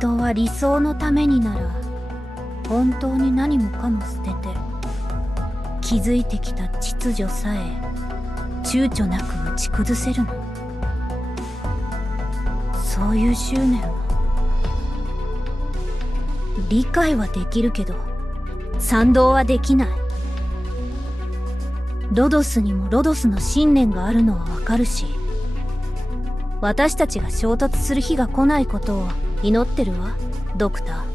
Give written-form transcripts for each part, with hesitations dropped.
人は理想のためになら本当に何もかも捨てて築いてきた秩序さえ躊躇なく打ち崩せるの。そういう執念は理解はできるけど賛同はできない。ロドスにもロドスの信念があるのはわかるし、私たちが衝突する日が来ないことを祈ってるわ、ドクター。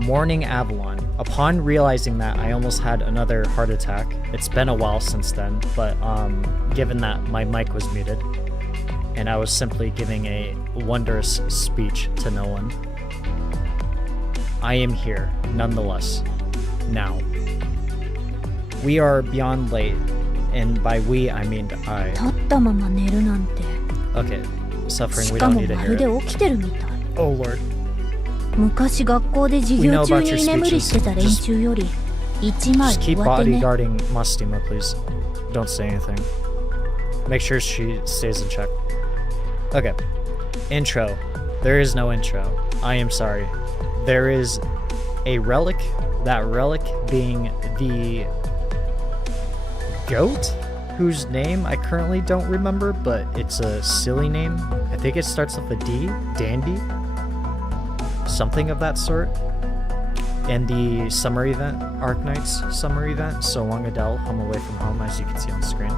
Morning Avalon. Upon realizing that I almost had another heart attack, it's been a while since then, but given that my mic was muted, and I was simply giving a wondrous speech to no one, I am here, nonetheless, now. We are beyond late, and by we, I mean I. 立ったまま寝るなんて。 Okay, suffering, we しか don't も need to ま hear るで it. 起きてるみたい。 Oh lord. 昔学校で授業中に居眠りしてた連中より一枚 Just keep 上手ね。 bodyguarding Mastima, please. Don't say anything. Make sure she stays in check. Okay. Intro. There is no intro. I am sorry. There is a relic. That relic being the goat, whose name I currently don't remember, but it's a silly name. I think it starts with a D. Dandy. Something of that sort. And the summer event, Arknights Summer Event, So Long Adele, Home Away From Home, as you can see on the screen.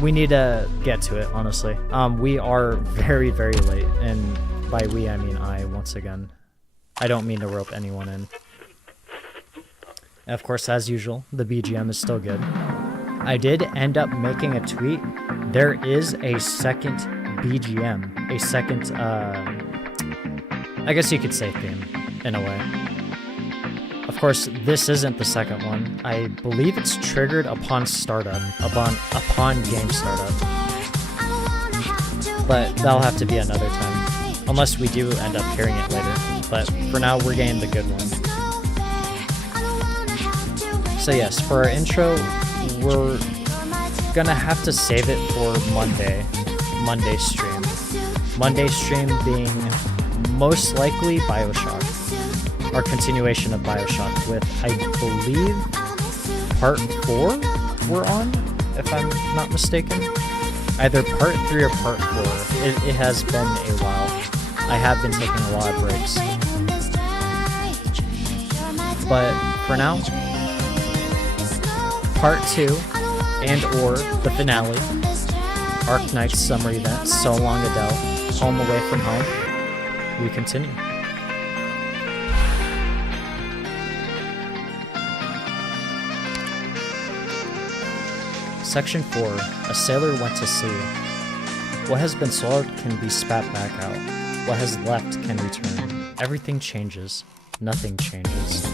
We need to get to it, honestly. We are very, very late, and by we, I mean I, once again. I don't mean to rope anyone in. And of course, as usual, the BGM is still good. I did end up making a tweet. There is a second BGM, a second, I guess you could say theme, in a way. Of course, this isn't the second one. I believe it's triggered upon startup, upon game startup. But that'll have to be another time, unless we do end up hearing it later. But for now, we're getting the good one. So yes, for our intro, we're gonna have to save it for Monday stream. Monday stream being most likely Bioshock. Our continuation of Bioshock with, I believe, part 4 we're on, if I'm not mistaken. Either part 3 or part 4. It has been a while. I have been taking a lot of breaks. But for now, part 2 and or the finale, Arknights Summer Event, So Long Adele, Home Away From Home, we continue. Section 4. A sailor went to sea. What has been swallowed can be spat back out. What has left can return. Everything changes. Nothing changes.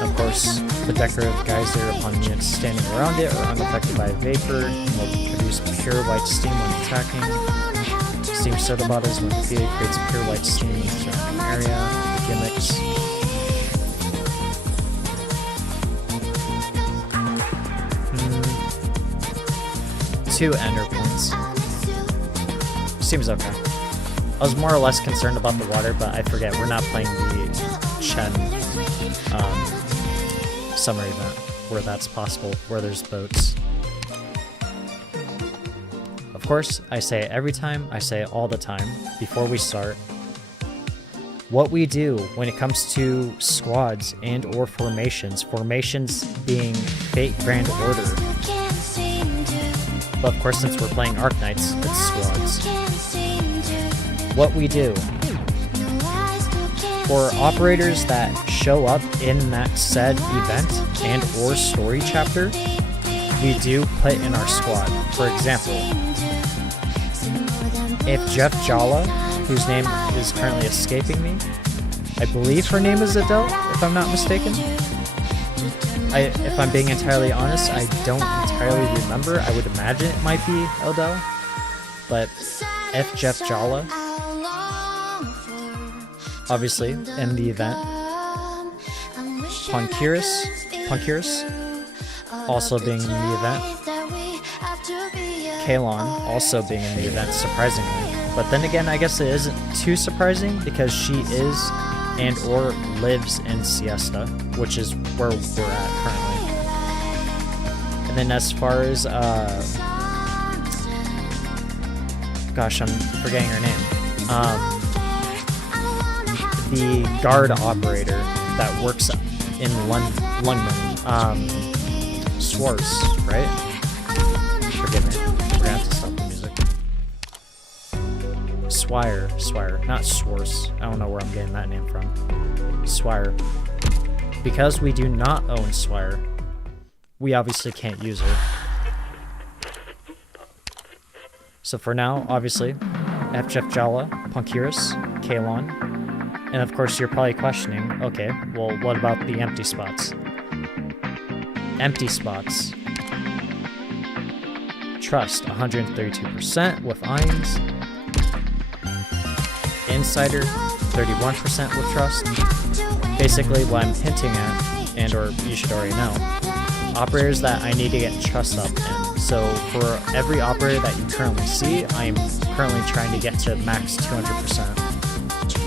Of course, the decorative geyser upon units standing around it are unaffected by vapor and will produce pure white steam when attacking. Steam soda bottles when defeated creates pure white steam in the surrounding area. The gimmicks. Two ender points. Seems okay. I was more or less concerned about the water, but I forget we're not playing the Chen summer event where that's possible, where there's boats. Of course, I say it every time, I say it all the time before we start. What we do when it comes to squads and or formations being Fate Grand Order. But of course, since we're playing Arknights, it's squads. What we do For operators that show up in that said event and or story chapter, we do put in our squad. For example, if Jeff Jala, whose name is currently escaping me, I believe her name is Adele, if I'm not mistaken. If I'm being entirely honest, I don't entirely remember. I would imagine it might be Adele. But if Jeff Jala, obviously, in the event, Punkiris, also being in the event, Kalon also being in the event, surprisingly. But then again, I guess it isn't too surprising because she is and or lives in Siesta, which is where we're at currently. And then as far as, gosh, I'm forgetting her name. The guard operator that works in Lungman, Swartz, right? Forgive me, we're gonna have to stop the music. Swire, not Swartz. I don't know where I'm getting that name from. Swire. Because we do not own Swire, we obviously can't use her. So for now, obviously, F. Jeff Jala, Punkiris, Kalon, and of course you're probably questioning, okay, well what about the empty spots? Empty spots. Trust, 132% with Ines. Insider, 31% with Trust. Basically what I'm hinting at, and or you should already know, operators that I need to get Trust up in. So for every operator that you currently see, I'm currently trying to get to max 200%.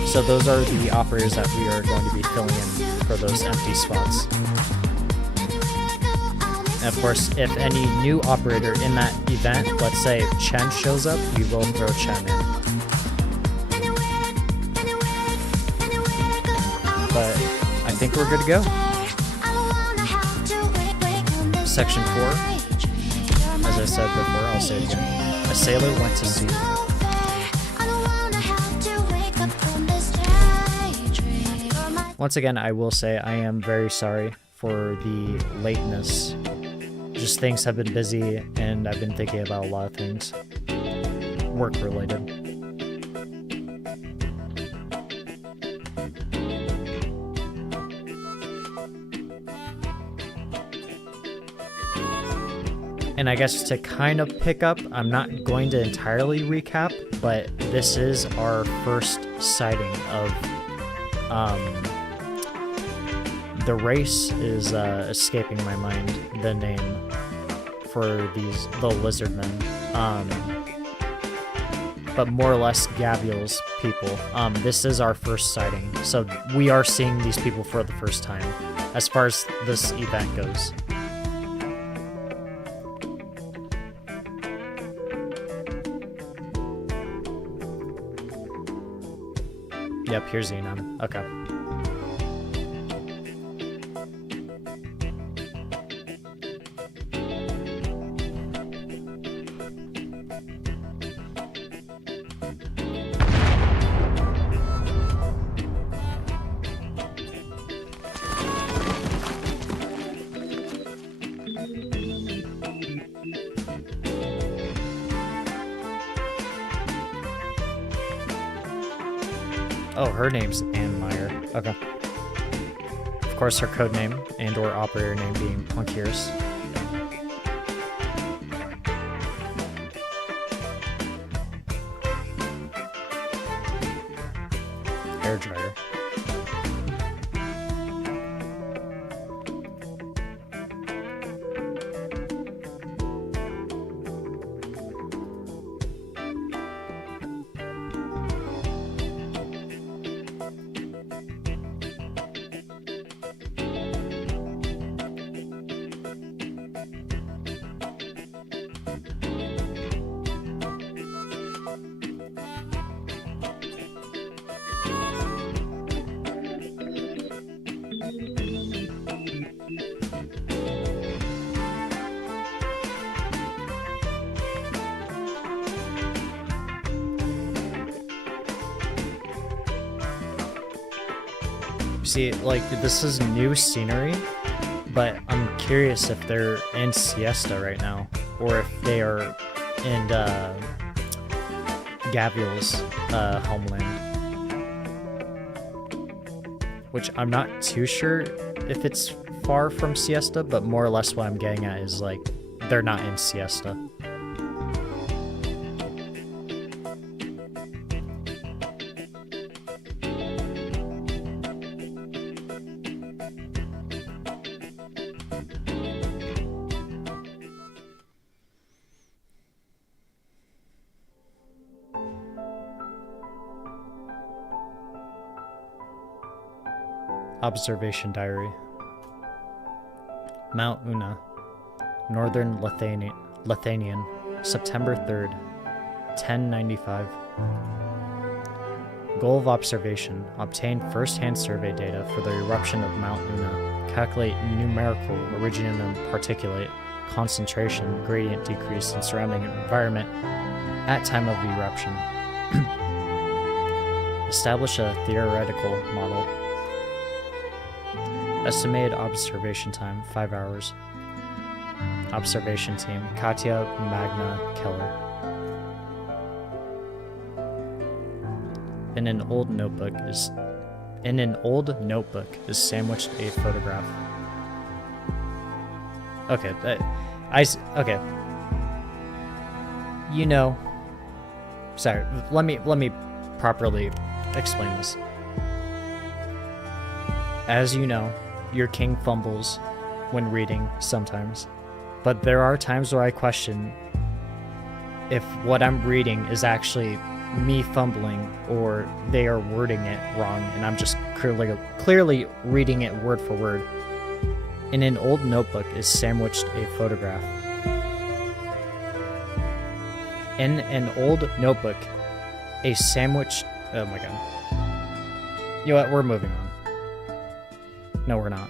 So those are the operators that we are going to be filling in for those empty spots. And of course, if any new operator in that event, let's say if Chen shows up, we will throw Chen in. But I think we're good to go. Section 4, as I said before, I'll say it again. A sailor went to sea. Once again, I will say I am very sorry for the lateness. Just things have been busy and I've been thinking about a lot of things. Work related. And I guess to kind of pick up, I'm not going to entirely recap, but this is our first sighting of the race is escaping my mind, the name for the lizardmen, but more or less Gavial's people. This is our first sighting, so we are seeing these people for the first time as far as this event goes. Yep, here's Xenon. Okay. Oh, her name's Ann Meyer. Okay. Of course, her code name and or operator name being Punkiris. Hairdryer. See, like, this is new scenery, but I'm curious if they're in Siesta right now, or if they are in Gavial's homeland. Which I'm not too sure if it's far from Siesta, but more or less what I'm getting at is, like, they're not in Siesta. Observation Diary. Mount Una, Northern Lithuanian, September 3rd, 1095. Goal of observation: obtain first-hand survey data for the eruption of Mount Una. Calculate numerical originium particulate concentration gradient decrease in surrounding environment at time of eruption. Establish a theoretical model. Estimated observation time, 5 hours. Observation team, Katya, Magna, Keller. In an old notebook is sandwiched a photograph. Okay, okay. You know, sorry, let me properly explain this. As you know, your king fumbles when reading sometimes, but there are times where I question if what I'm reading is actually me fumbling or they are wording it wrong and I'm just clearly reading it word for word. In an old notebook is sandwiched a photograph. In an old notebook, a sandwiched... Oh my god. You know what? We're moving on. No, we're not.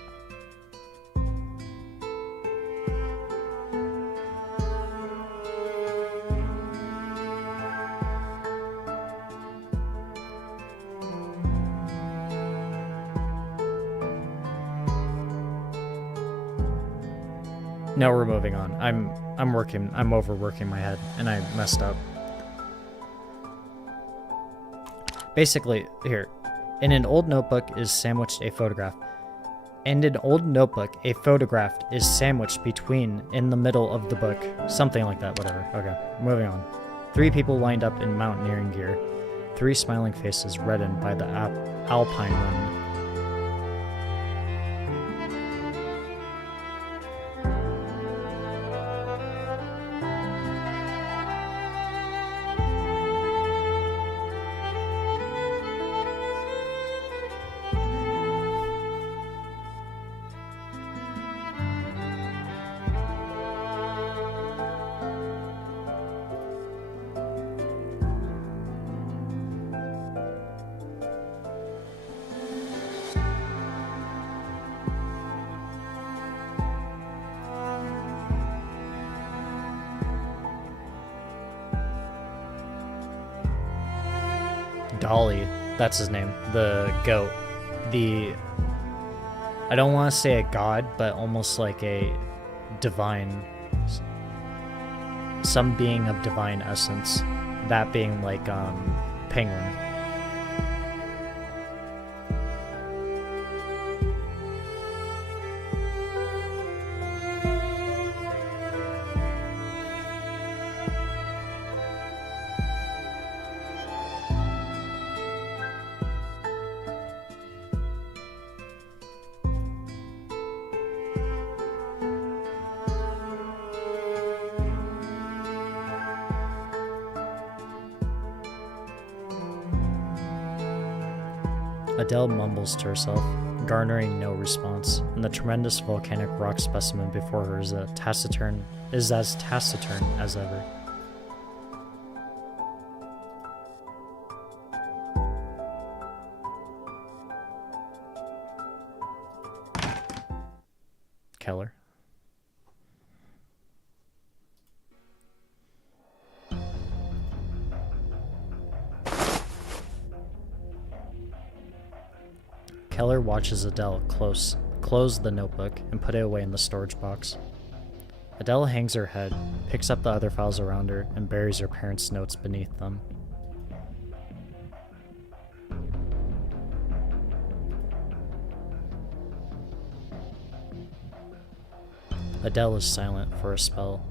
No, we're moving on. I'm overworking my head, and I messed up. Basically, here. In an old notebook is sandwiched a photograph. And an old notebook, a photograph is sandwiched between in the middle of the book. Something like that, whatever. Okay, moving on. 3 people lined up in mountaineering gear. 3 smiling faces reddened by the alpine wind. Dolly, that's his name, the goat. I don't want to say a god, but almost like a divine, some being of divine essence. That being like, penguin. Adele mumbles to herself, garnering no response, and the tremendous volcanic rock specimen before her is as taciturn as ever. Keller. Keller watches Adele close the notebook and put it away in the storage box. Adele hangs her head, picks up the other files around her, and buries her parents' notes beneath them. Adele is silent for a spell.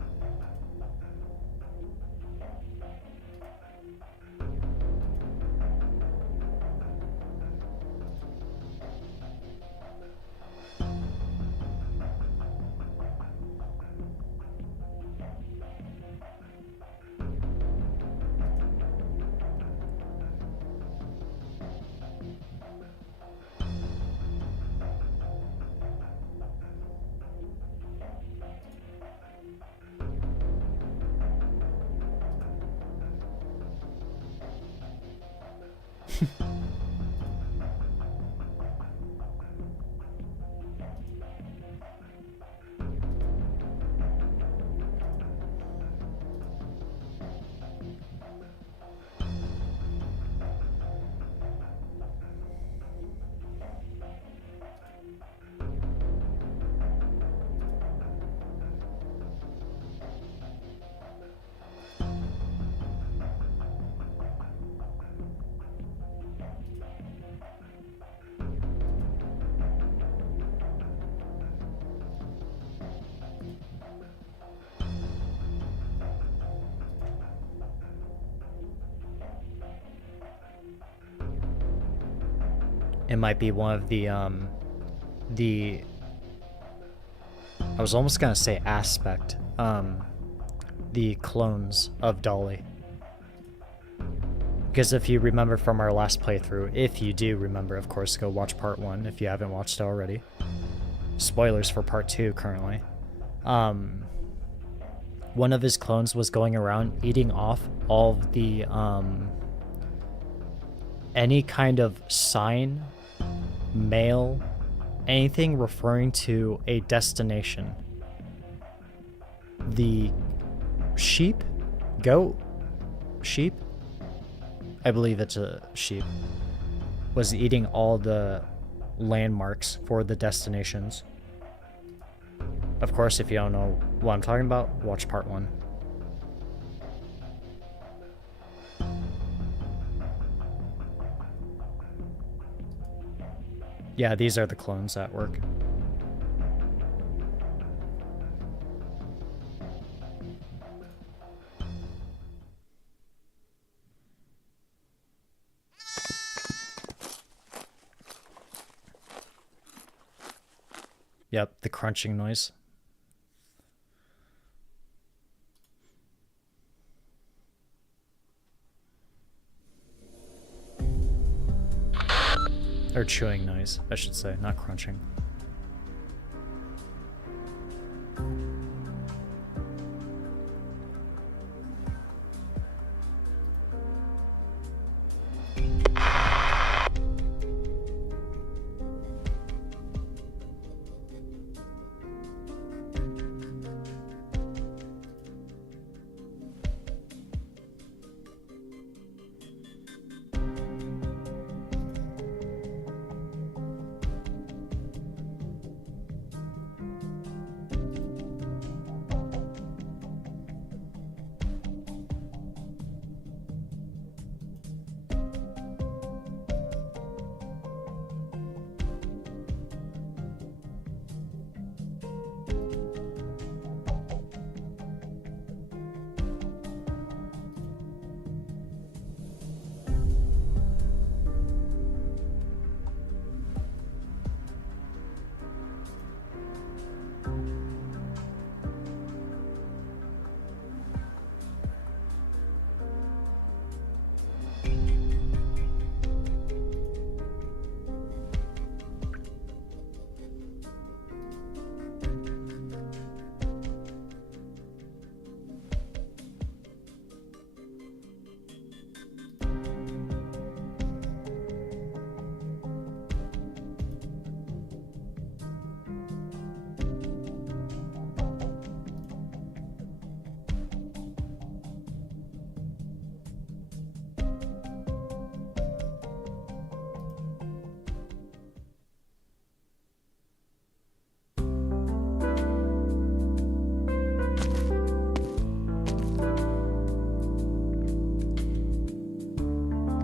It might be one of the I was almost gonna say aspect, the clones of Dolly. Because if you remember from our last playthrough, if you do remember, of course, go watch part 1 if you haven't watched it already. Spoilers for part 2 currently. One of his clones was going around eating off all of the, any kind of sign, mail, anything referring to a destination. The sheep? Goat? Sheep? I believe it's a sheep. Was eating all the landmarks for the destinations. Of course, if you don't know what I'm talking about, watch part 1. Yeah, these are the clones at work. Yep, the crunching noise. Or chewing noise, I should say, not crunching.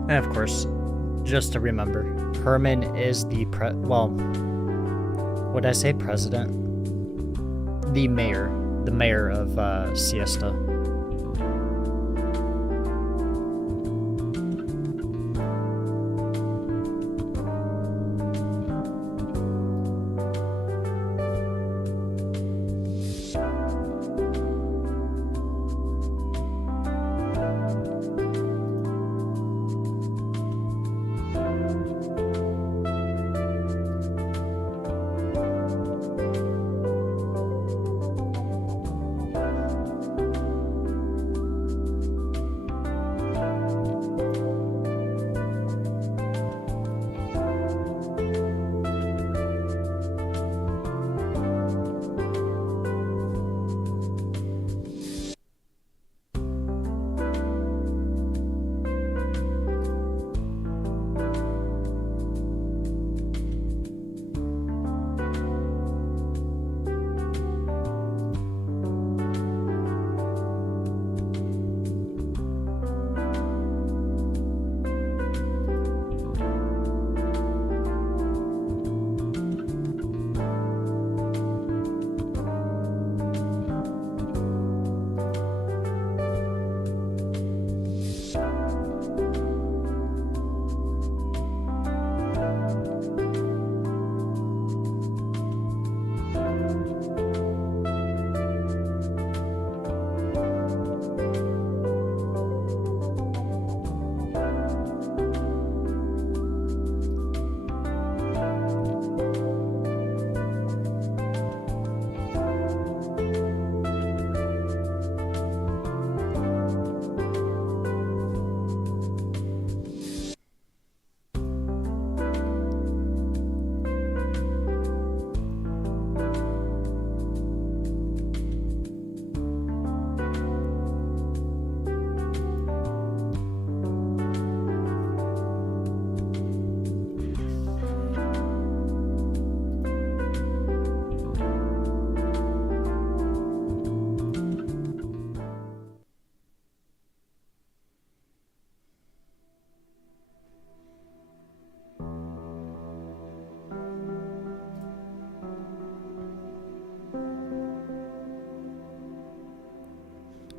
And of course, just to remember, Herman is the would I say president? The mayor of Siesta.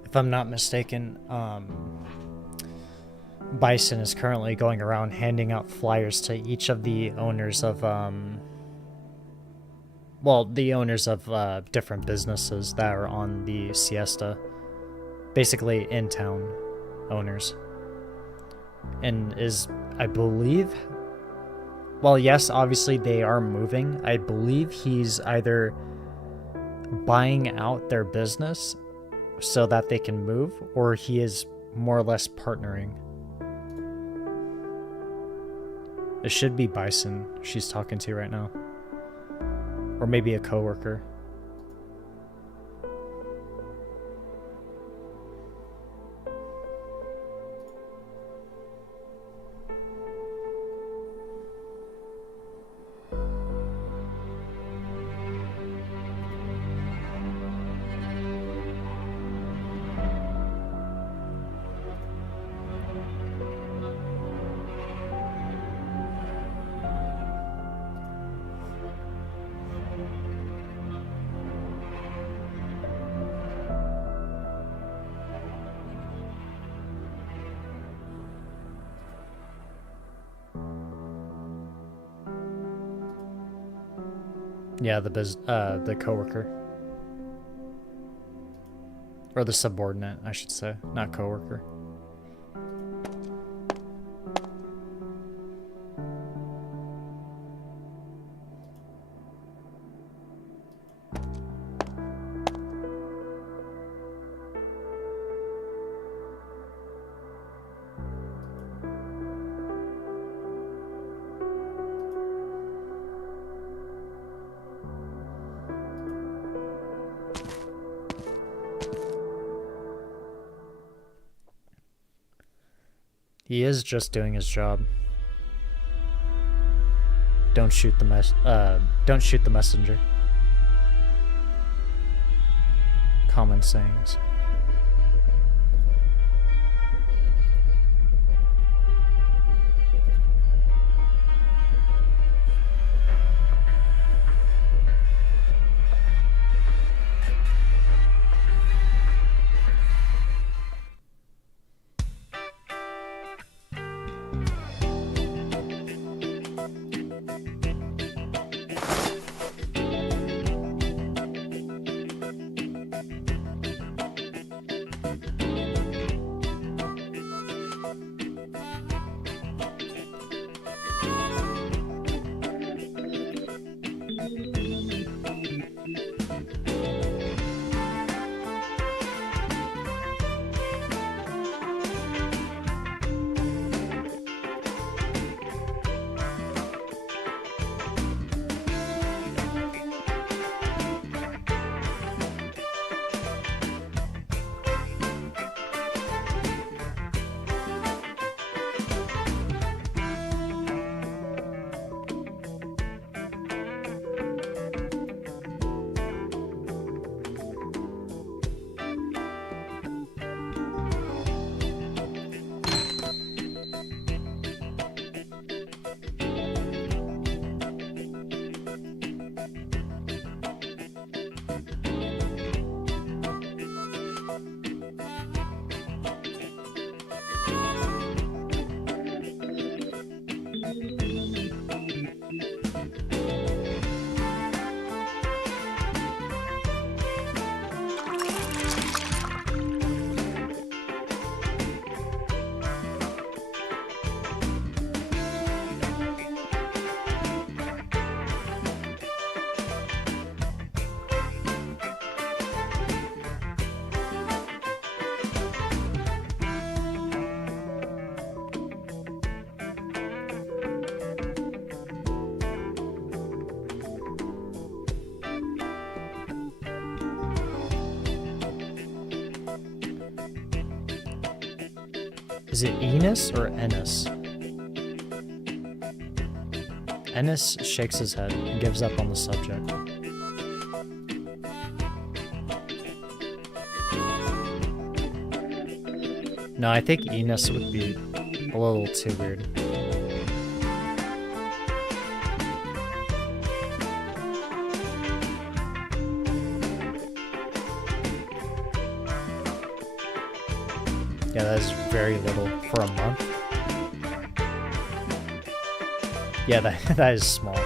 If I'm not mistaken, Bison is currently going around handing out flyers to each of the owners of, the owners of different businesses that are on the Siesta. Basically, in-town owners. And is, I believe... Well, yes, obviously they are moving. I believe he's either buying out their business so that they can move, or he is more or less partnering. It should be Bison she's talking to right now. Or maybe a coworker. Yeah, the coworker. Or the subordinate, I should say, not coworker. He is just doing his job. Don't shoot the messenger. Common sayings. Is it Enos or Ennis? Ennis shakes his head and gives up on the subject. No, I think Enos would be a little too weird. Yeah, that is very little for a month. Yeah, that is small.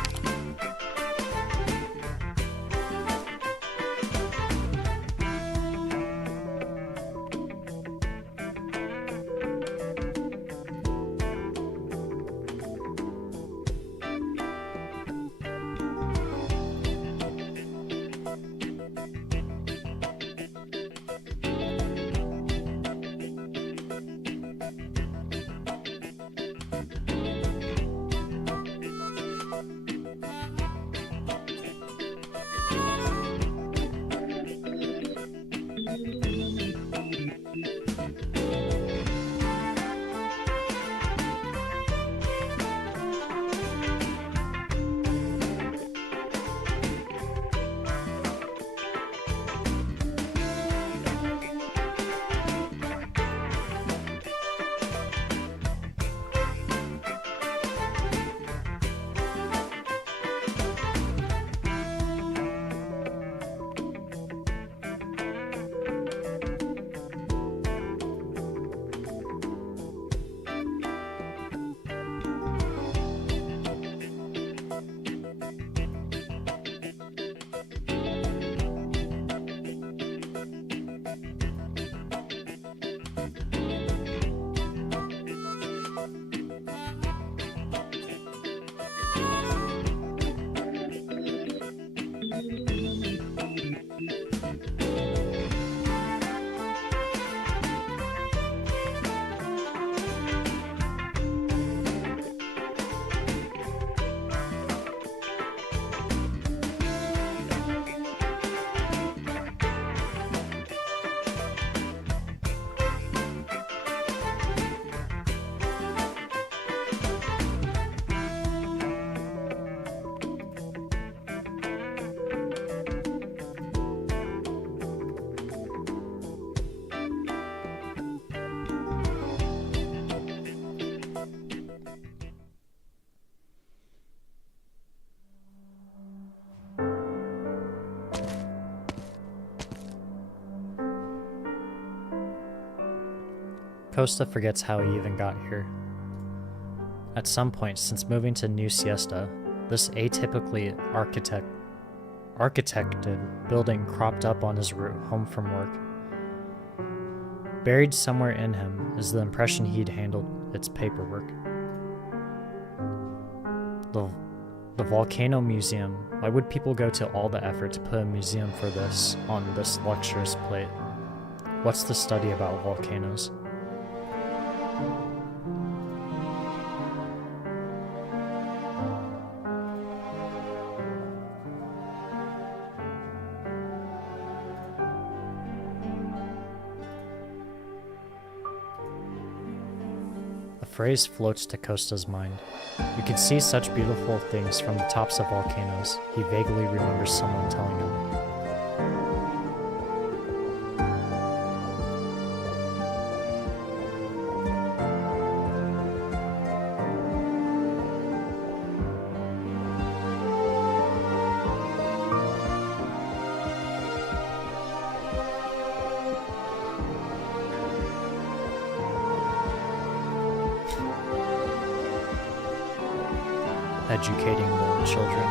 Costa forgets how he even got here. At some point since moving to New Siesta, this atypically architected building cropped up on his route home from work. Buried somewhere in him is the impression he'd handled its paperwork. The Volcano Museum. Why would people go to all the effort to put a museum for this on this luxurious plate? What's the study about volcanoes? A phrase floats to Costa's mind. You can see such beautiful things from the tops of volcanoes. He vaguely remembers someone telling him. Educating the children.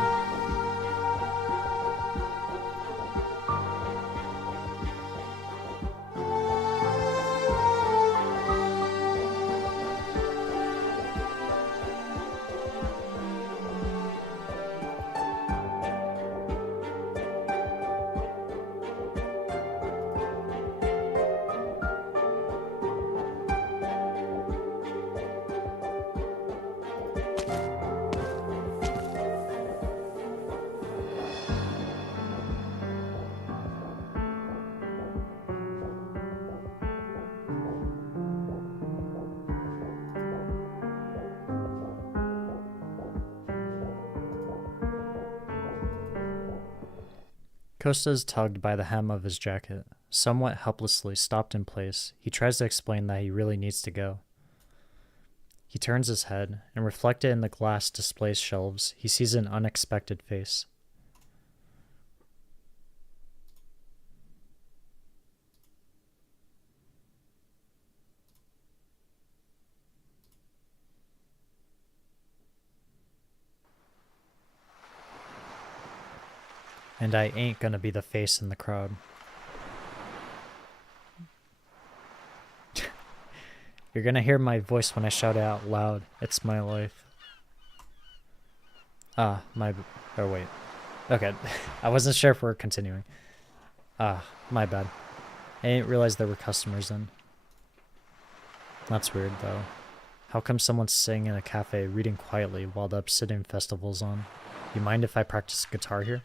Costa is tugged by the hem of his jacket. Somewhat helplessly stopped in place, he tries to explain that he really needs to go. He turns his head, and reflected in the glass display shelves, he sees an unexpected face. And I ain't gonna be the face in the crowd. You're gonna hear my voice when I shout it out loud. It's my life. Oh wait. Okay, I wasn't sure if we're continuing. My bad. I didn't realize there were customers in. That's weird though. How come someone's sitting in a cafe reading quietly while the Obsidian Festival's on? You mind if I practice guitar here?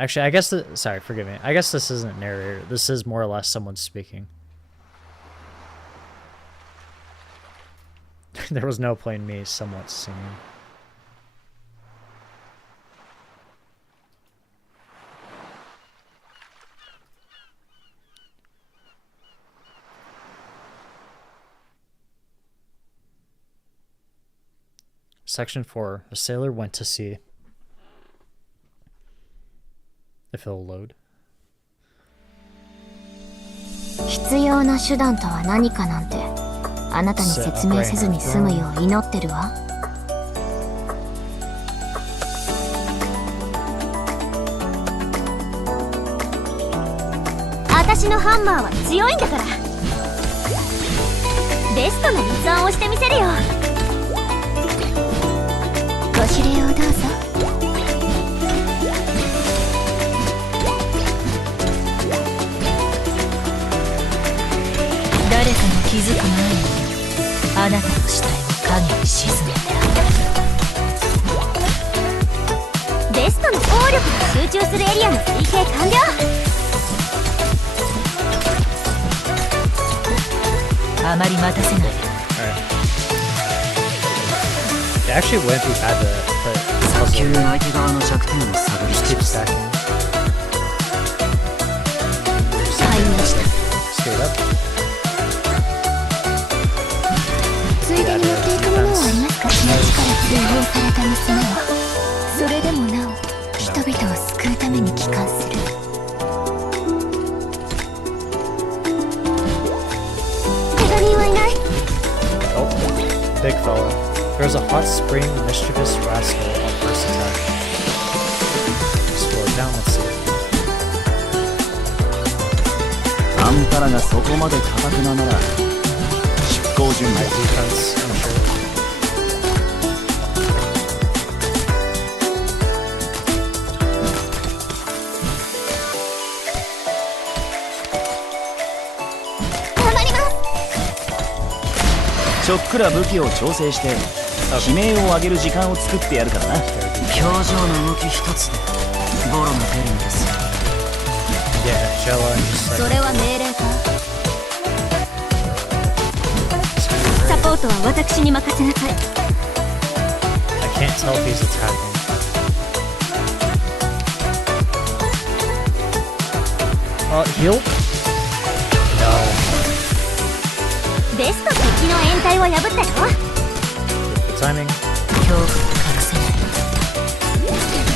Actually, I guess sorry, forgive me. I guess this isn't narrator. This is more or less someone speaking. There was no plain me somewhat singing. Section 4. A sailor went to sea. If it'll load. 必要な手段とは何かなんてあなたに説明せずに済むよう祈ってるわ。私のハンマーは強いんだから。ベストな立案をしてみせるよ。ご指令をどうぞ。誰かが気づく前にあなたの死体を影に沈めてあげる。ベストの効力が集中するエリアの推計完了。あまり待たせないで。It actually wouldn't be bad to put 早急に相手側の弱点を探りkeep stacking. 入りました。 Straight up. ついでに持っていくものはありますか。町から追放された娘はそれでもなお人々を救うために帰還する。怪我人はいない。 Oh, big fella. There's a hot spring mischievous rascal on first attack. Slow it down, let's see. あんたらがそこまで硬くななら出航準備。 Defense, I'm sure. 頑張ります。ちょっくら武器を調整して悲鳴を上げる時間を作ってやるからな。表情の動き一つでボロが出るんですよ。それは命令か。サポートは私に任せなさい。 I can't tell if he's attacking. Heal? No. ベスト敵の掩体を破ったよ。 Good timing. 恐怖を隠せない。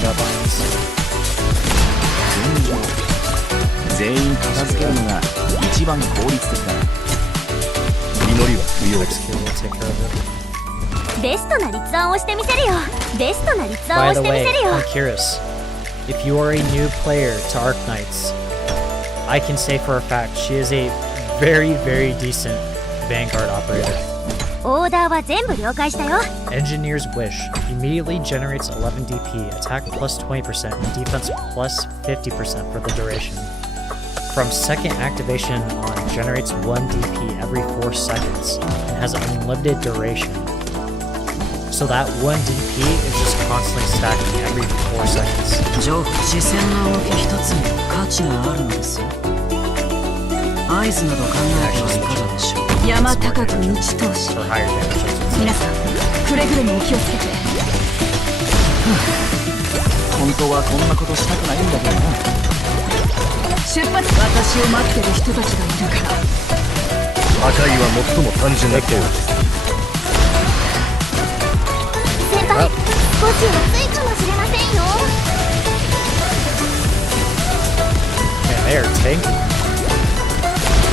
Got lines. 全員片付けるのが一番効率的だ。祈りは不要です。ベストな立案をしてみせるよ。ベストな立案を By し the てみ way, せるよ。 I'm curious. If you are a new player to Arknights, I can say for a fact she is a very, very decent Vanguard operator. オーダーは全部了解したよ。 Engineer's Wish immediately generates 11 DP, attack plus 20%, and defense plus 50% for the duration. From second activation on, generates 1 DP every 4 seconds and has unlimited duration. So that 1 DP is just constantly stacking every 4 seconds. 視線の動き一つに価値があるのですよ。合図など考えてはいかがでしょう。山高く打ち通し。 For higher damage. 皆さん、くれぐれもお気をつけて。本当はこんなことしたくないんだけどな。出発。私を待ってる人たちがいるから。破壊は最も単純な行為。先輩、少し暑いかもしれませんよ。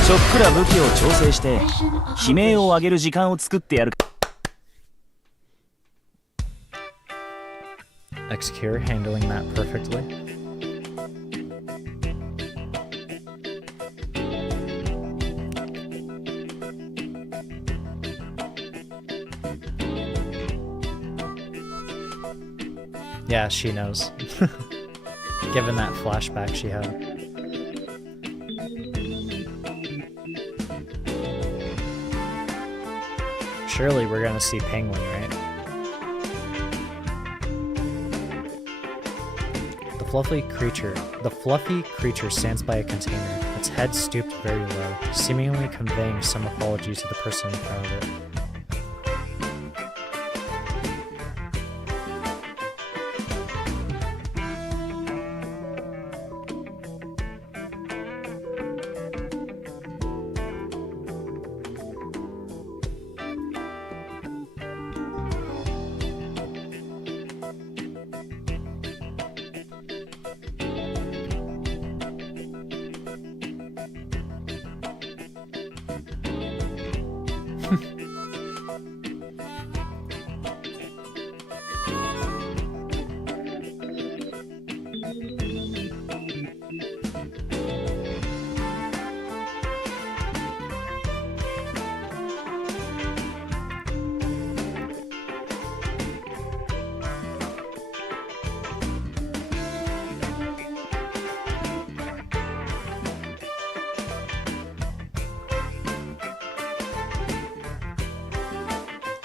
ちょっくら武器を調整して悲鳴を上げる時間を作ってやる。Execure handling that perfectly. Yeah, she knows. Given that flashback she had. Surely we're gonna see Penguin, right? The fluffy creature stands by a container, its head stooped very low, seemingly conveying some apology to the person in front of it.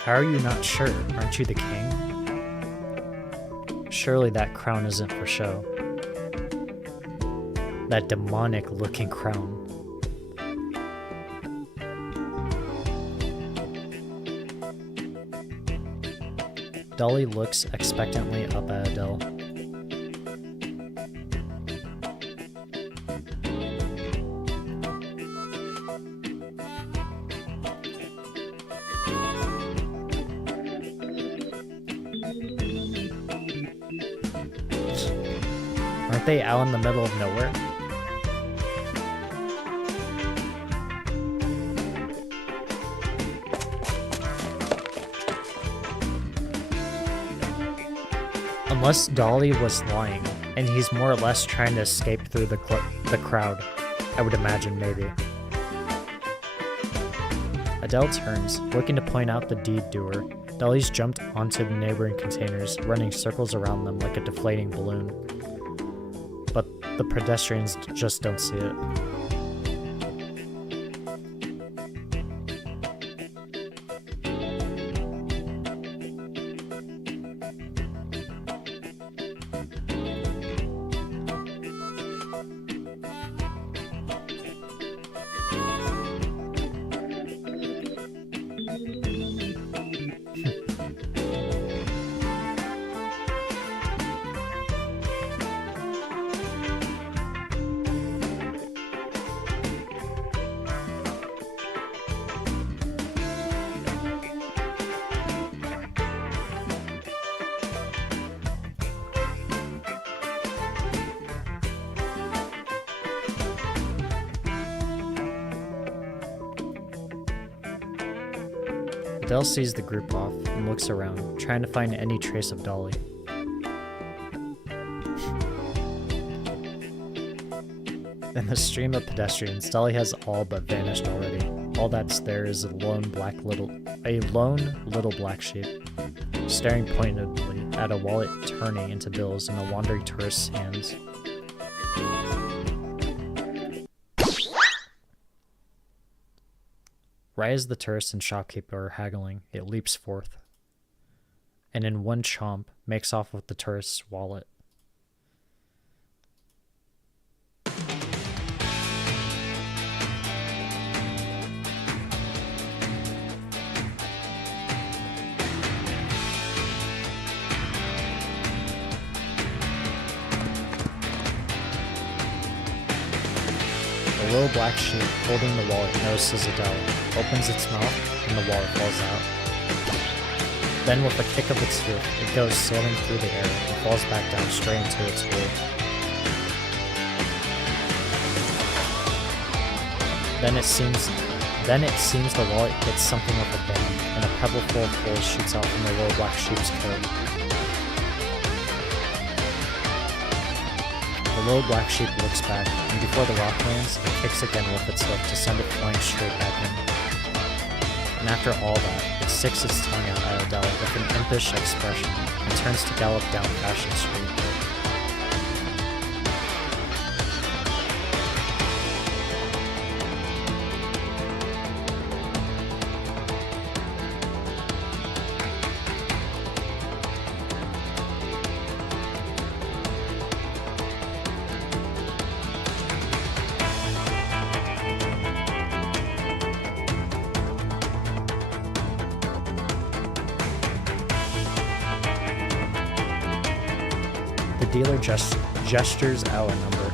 How are you not sure? Aren't you the king? Surely that crown isn't for show. That demonic-looking crown. Dolly looks expectantly up at Adele. Aren't they out in the middle of nowhere? Unless Dolly was lying, and he's more or less trying to escape through the crowd, I would imagine, maybe. Adele turns, looking to point out the deed doer. Dolly's jumped onto the neighboring containers, running circles around them like a deflating balloon. But the pedestrians just don't see it. Adele sees the group off and looks around, trying to find any trace of Dolly. In the stream of pedestrians, Dolly has all but vanished already. All that's there is a lone little black sheep, staring pointedly at a wallet turning into bills in a wandering tourist's hands. Right as the tourist and shopkeeper are haggling, it leaps forth, and in one chomp, makes off with the tourist's wallet. little black sheep holding the wallet notices Adele, opens its mouth, and the wallet falls out. Then with a kick of its hoof, it goes sailing through the air and falls back down straight into its hole. Then it seems the wallet hits something with a bang, and a pebble full of holes shoots out from the little black sheep's coat. The little black sheep looks back, and before the rock lands, it kicks again with its hoof to send it flying straight back in. And after all that, it sticks its tongue out at Adele with an impish expression and turns to gallop down Fashion Street. The dealer gestures out a number.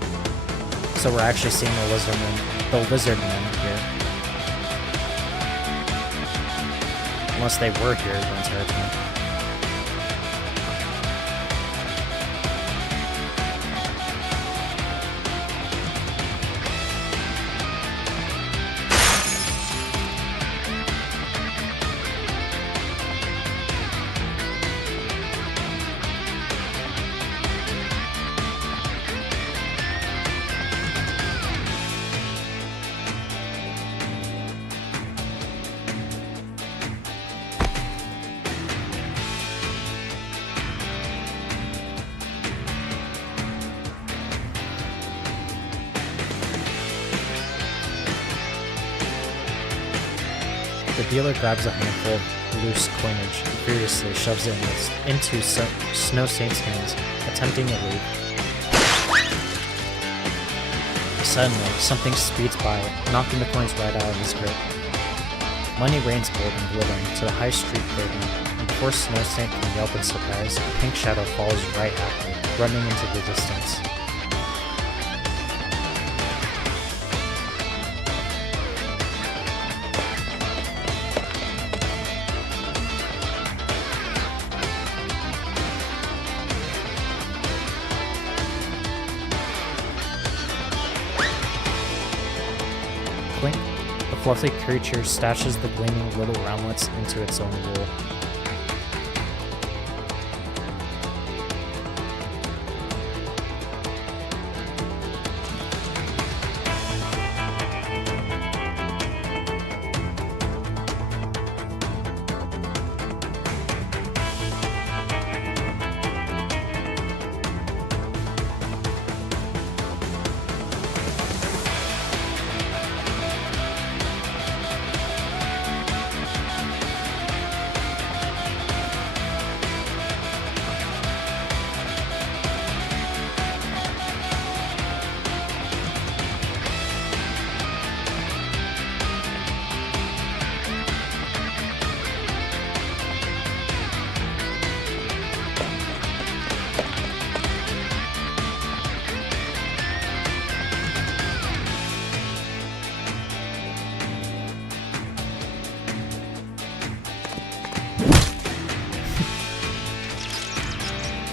So we're actually seeing the lizard men here. Unless they were here the entire time. The dealer grabs a handful of loose coinage and furiously shoves it into Snow Saint's hands, attempting to leave. Suddenly, something speeds by, knocking the coins right out of his grip. Money rains gold and glittering to the high street pavement, and before Snow Saint can yelp in surprise, a pink shadow follows right after, running into the distance. Clink, the fluffy creature stashes the gleaming little roundlets into its own wool.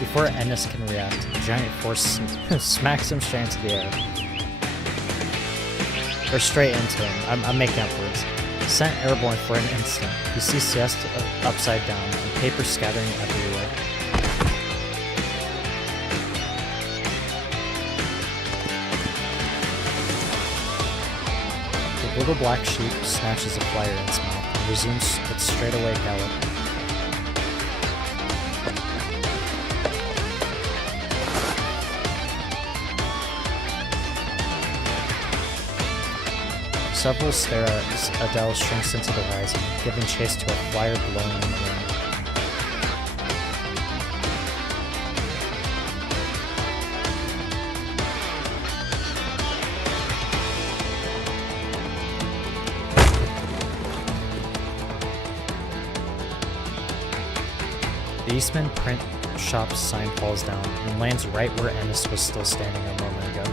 Before Ennis can react, a giant force smacks him straight into the air. Or straight into him. I'm making up words. Sent airborne for an instant, you see Siesta upside down and paper scattering everywhere. The little black sheep snatches a flyer in its mouth and resumes its straightaway gallop. Several stare as Adele shrinks into the horizon, giving chase to a flyer blowing in the wind. The Eastman print shop's sign falls down and lands right where Ennis was still standing a moment ago.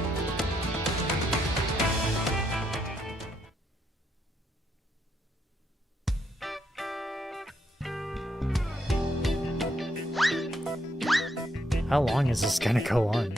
How long is this gonna go on?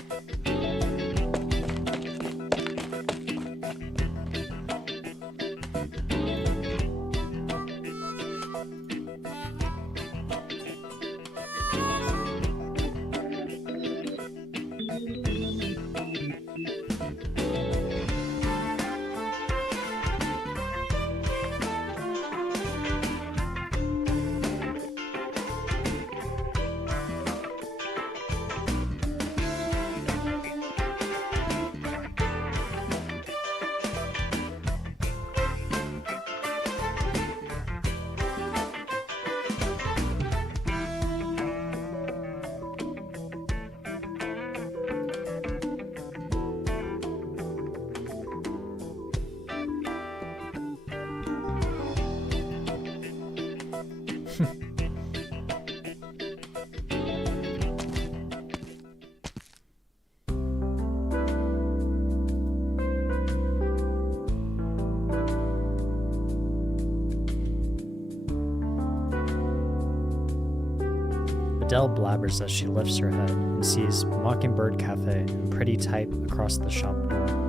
Adele blabbers as she lifts her head and sees Mockingbird Cafe in pretty type across the shop door.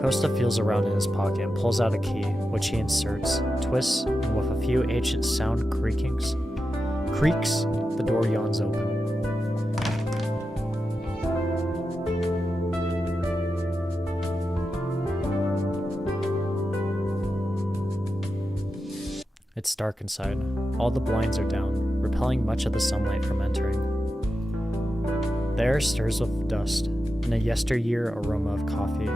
Costa feels around in his pocket and pulls out a key, which he inserts, twists, and with a few ancient sound creaks, the door yawns open. It's dark inside. All the blinds are down, repelling much of the sunlight from entering. The air stirs with dust and a yesteryear aroma of coffee.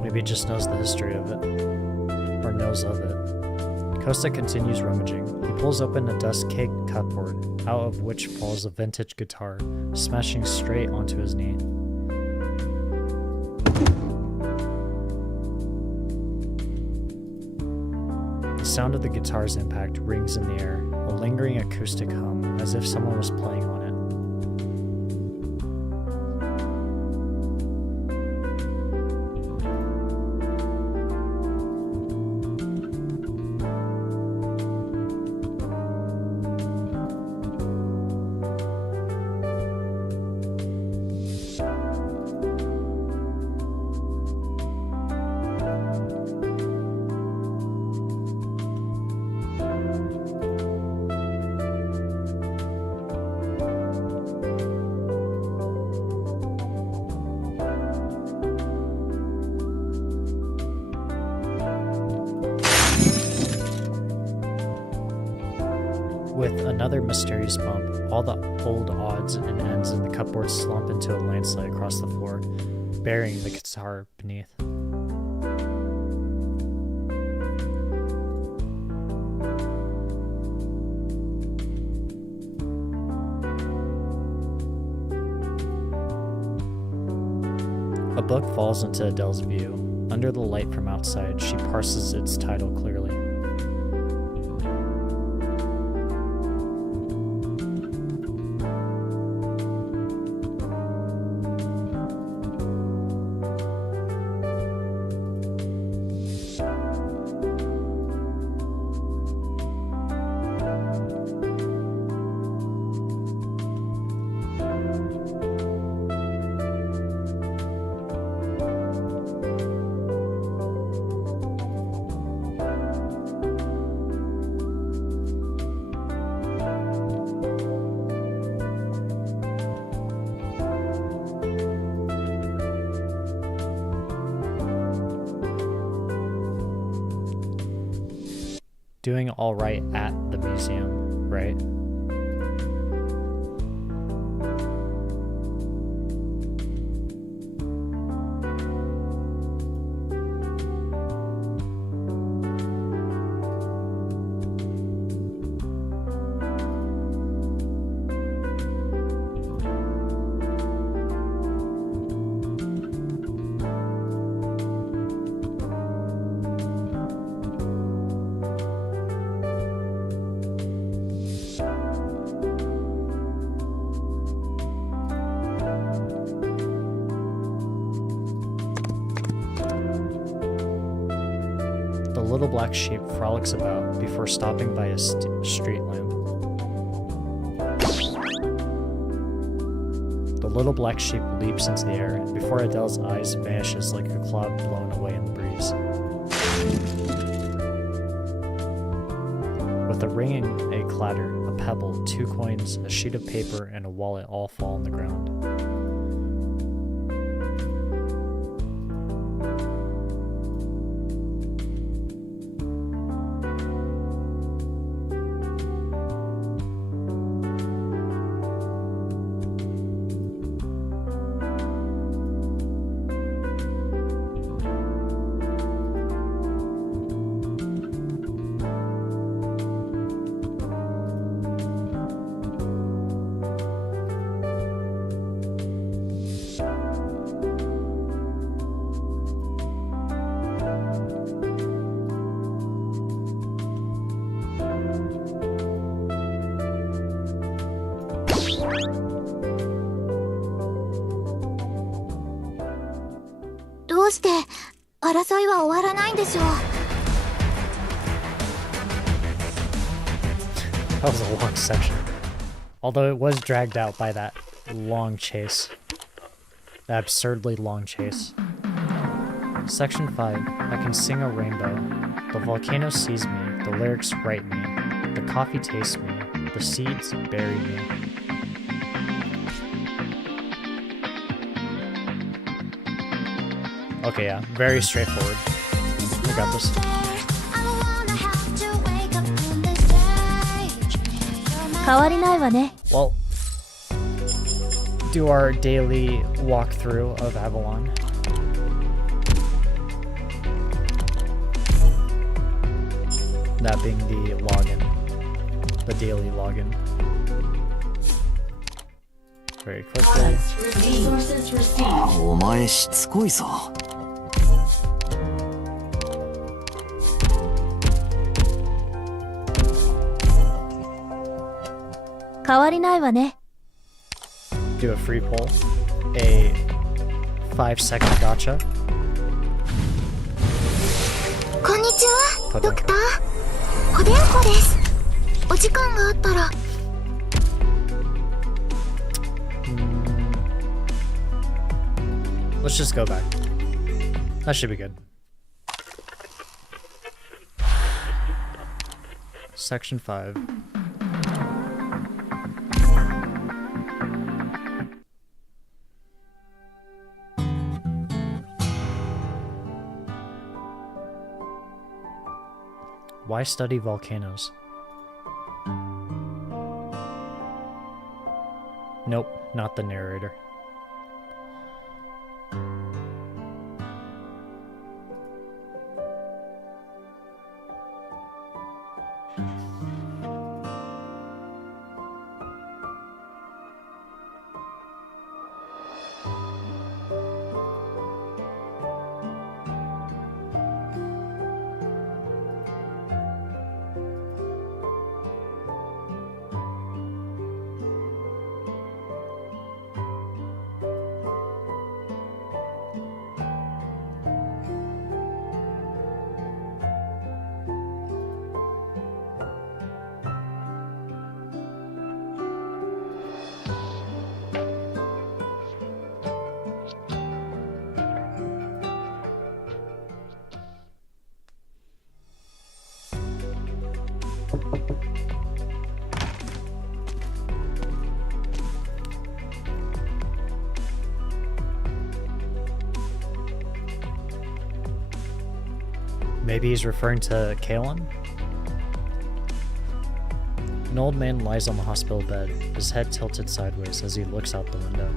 Maybe he just knows the history of it. Or knows of it. Costa continues rummaging. He pulls open a dust-caked cupboard, out of which falls a vintage guitar, smashing straight onto his knee. The sound of the guitar's impact rings in the air, a lingering acoustic hum, as if someone was playing on it. Another mysterious bump. All the old odds and ends of the cupboard slump into a landslide across the floor, burying the guitar beneath. A book falls into Adele's view. Under the light from outside, she parses its title clearly. Doing all right at the museum, right? The little black sheep frolics about before stopping by a street lamp. The little black sheep leaps into the air before Adele's eyes vanishes like a cloud blown away in the breeze. With a ringing, a clatter, a pebble, 2 coins, a sheet of paper, and a wallet all fall on the ground. That was a long section. Although it was dragged out by that long chase. That absurdly long chase. Section 5. I can sing a rainbow. The volcano sees me. The lyrics write me. The coffee tastes me. The seeds bury me. Okay, yeah. Very straightforward. I got this. Well, do our daily walkthrough of Avalon. That being the login. The daily login. Very quickly. Resources received. お前しつこいぞ。変わりないわね。 Do a free poll. A 5-second gacha. こんにちは、 Put ド in クター。おでんこです。お時間があったら。Let's just go back. That should be good. Section 5. Why study volcanoes? Nope, not the narrator. Maybe he's referring to Kalen? An old man lies on the hospital bed, his head tilted sideways as he looks out the window.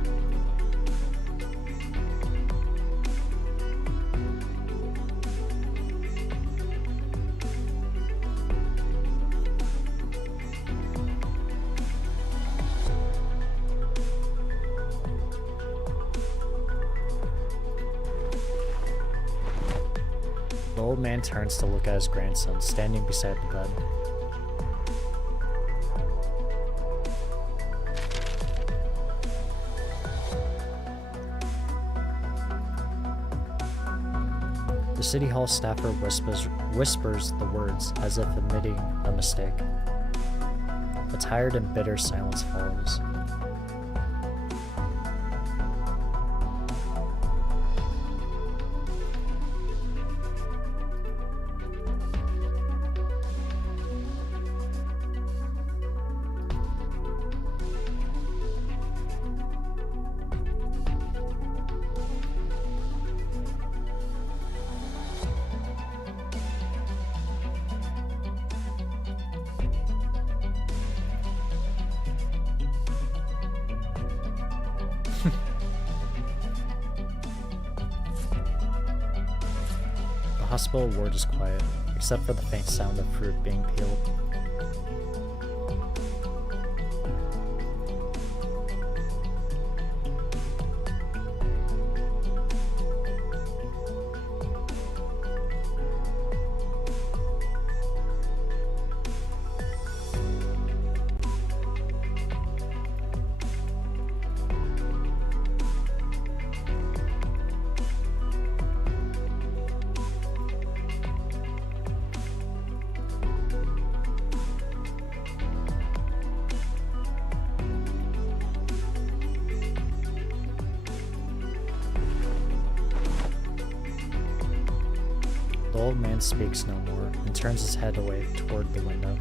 The old man turns to look at his grandson standing beside the bed. The City Hall staffer whispers the words as if admitting a mistake. A tired and bitter silence follows. The hospital ward is quiet, except for the faint sound of fruit being peeled. The old man speaks no more and turns his head away toward the window.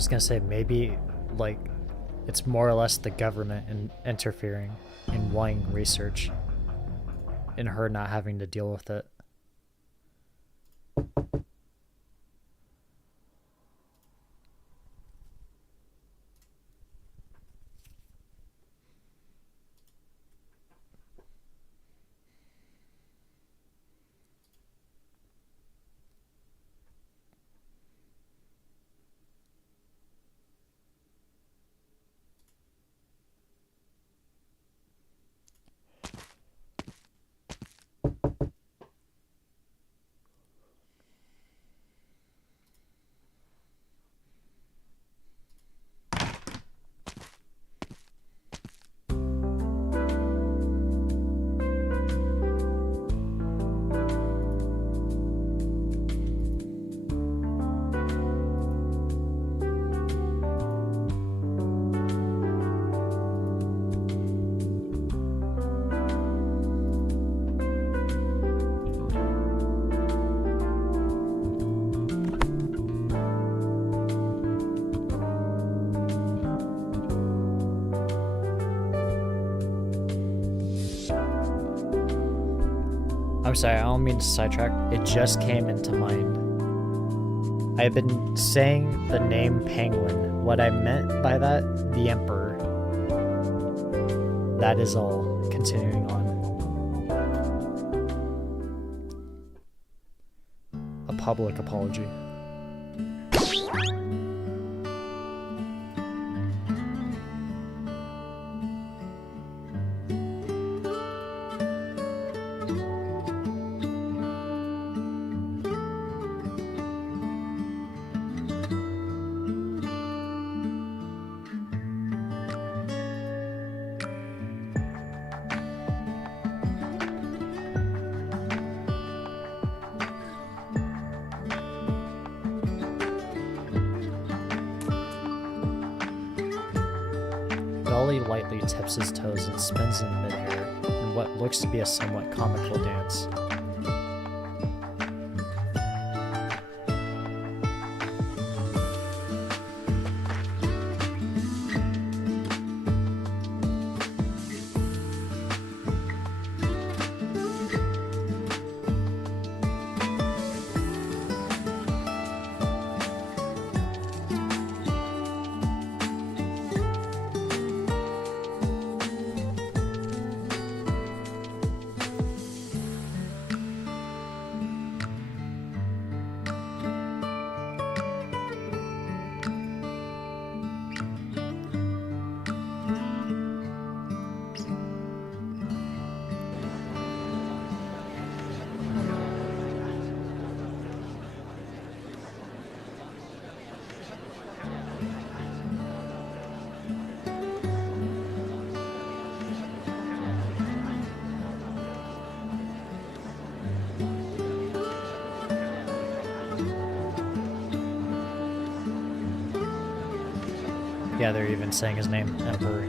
was gonna say, maybe, like, it's more or less the government interfering in wanting research and her not having to deal with it. I'm sorry, I don't mean to sidetrack. It just came into mind. I've been saying the name Penguin. What I meant by that, the Emperor. That is all. Continuing on. A public apology. Dolly lightly tips his toes and spins in midair in what looks to be a somewhat comical dance. Yeah, they're even saying his name, Emperor.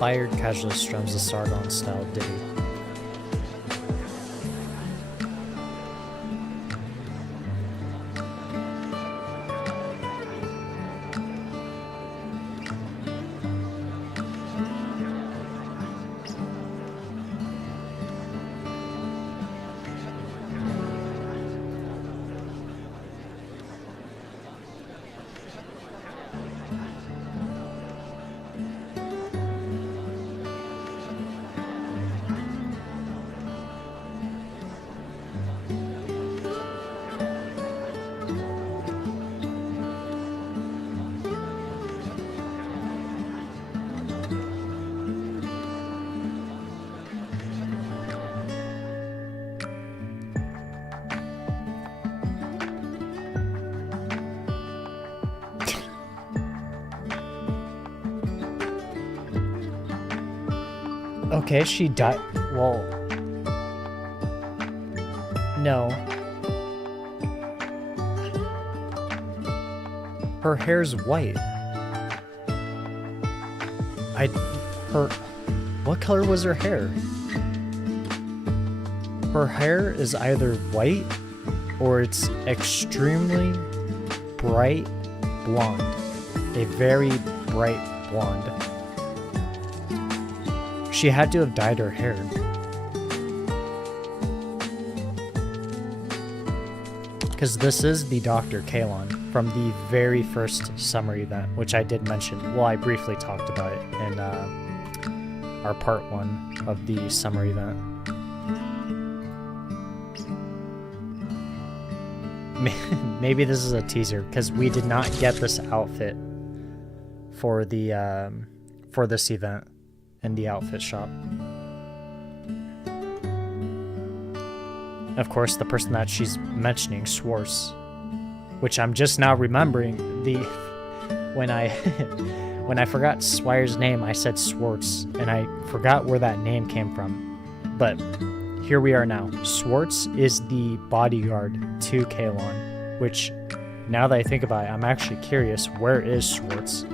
Bayard casually strums the Sargon-style ditty. Okay, she died. Well, no. Her hair's white. What color was her hair? Her hair is either white or it's extremely bright blonde. A very bright blonde. She had to have dyed her hair. Because this is the Dr. Kalon from the very first summer event, which I did mention. Well, I briefly talked about it in our part 1 of the summer event. Maybe this is a teaser, because we did not get this outfit for this event in the outfit shop. Of course, the person that she's mentioning, Schwartz, which I'm just now remembering. When I forgot Swire's name, I said Schwartz, and I forgot where that name came from. But here we are now. Schwartz is the bodyguard to Kalon, which, now that I think about it, I'm actually curious, where is Schwartz?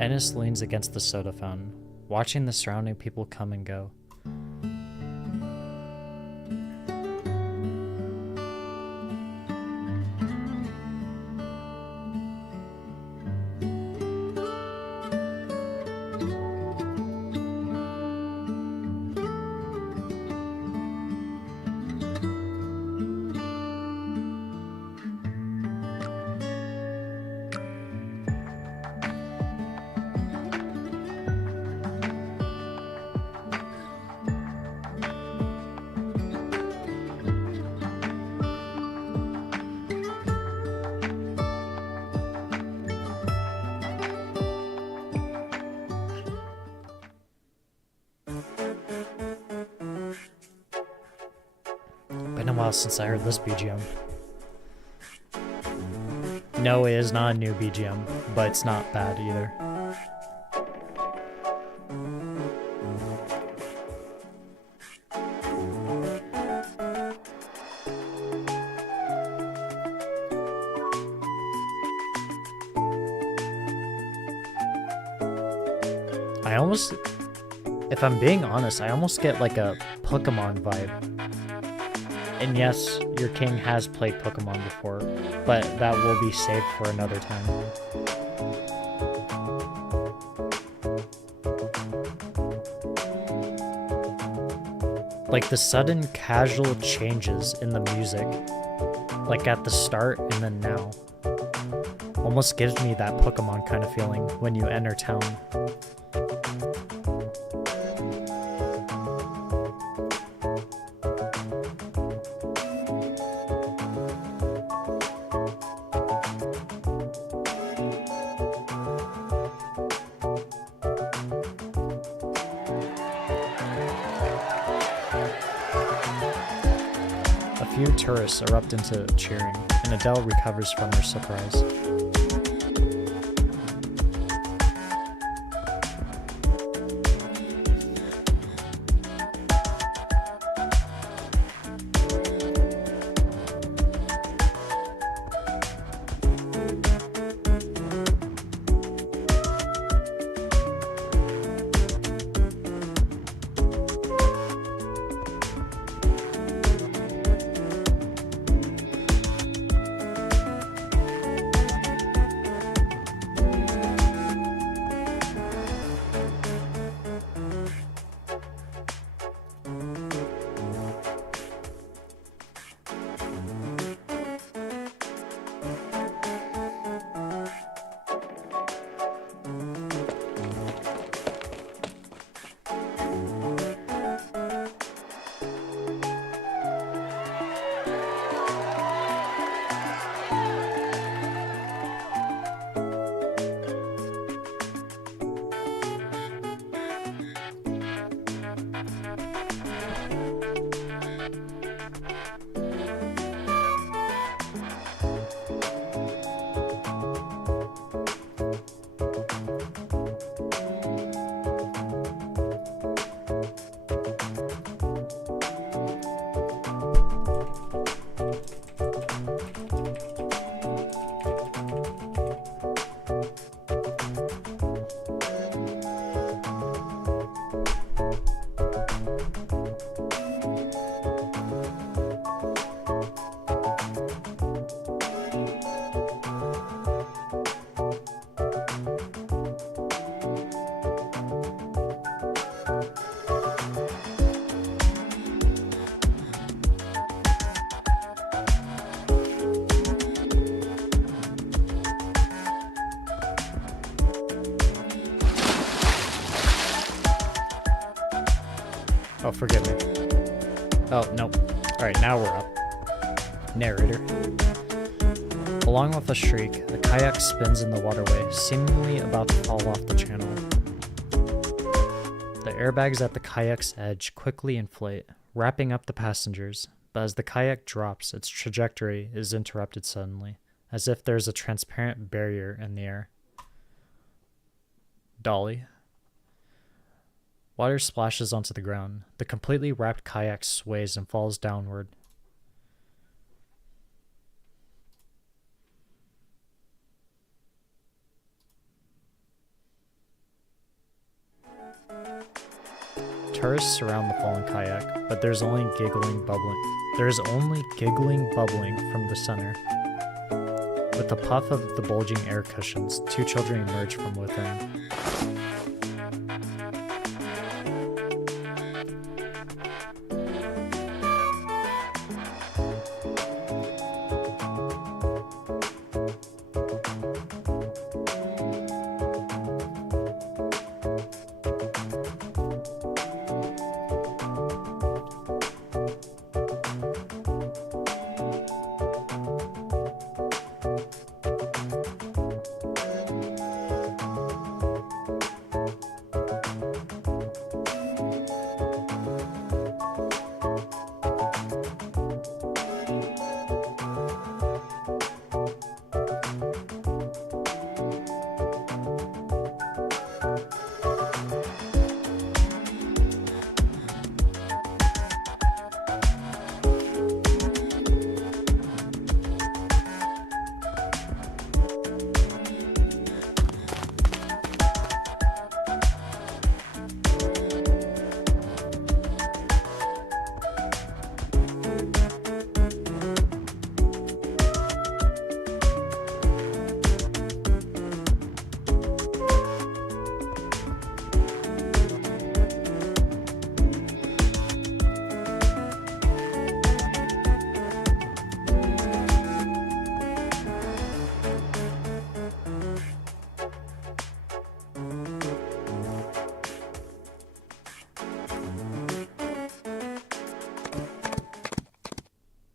Ennis leans against the soda fountain, watching the surrounding people come and go. Been a while since I heard this BGM. No, it is not a new BGM, but it's not bad either. I almost, if I'm being honest, I almost get like a Pokemon vibe. And yes, your king has played Pokemon before, but that will be saved for another time. Like the sudden casual changes in the music, like at the start and then now, almost gives me that Pokemon kind of feeling when you enter town. A few tourists erupt into cheering, and Adele recovers from her surprise. Oh, forgive me. Oh, no. Alright, now we're up. Narrator. Along with a shriek, the kayak spins in the waterway, seemingly about to fall off the channel. The airbags at the kayak's edge quickly inflate, wrapping up the passengers, but as the kayak drops, its trajectory is interrupted suddenly, as if there's a transparent barrier in the air. Dolly. Water splashes onto the ground. The completely wrapped kayak sways and falls downward. Tourists surround the fallen kayak, but there's only giggling bubbling from the center. With the puff of the bulging air cushions, two children emerge from within.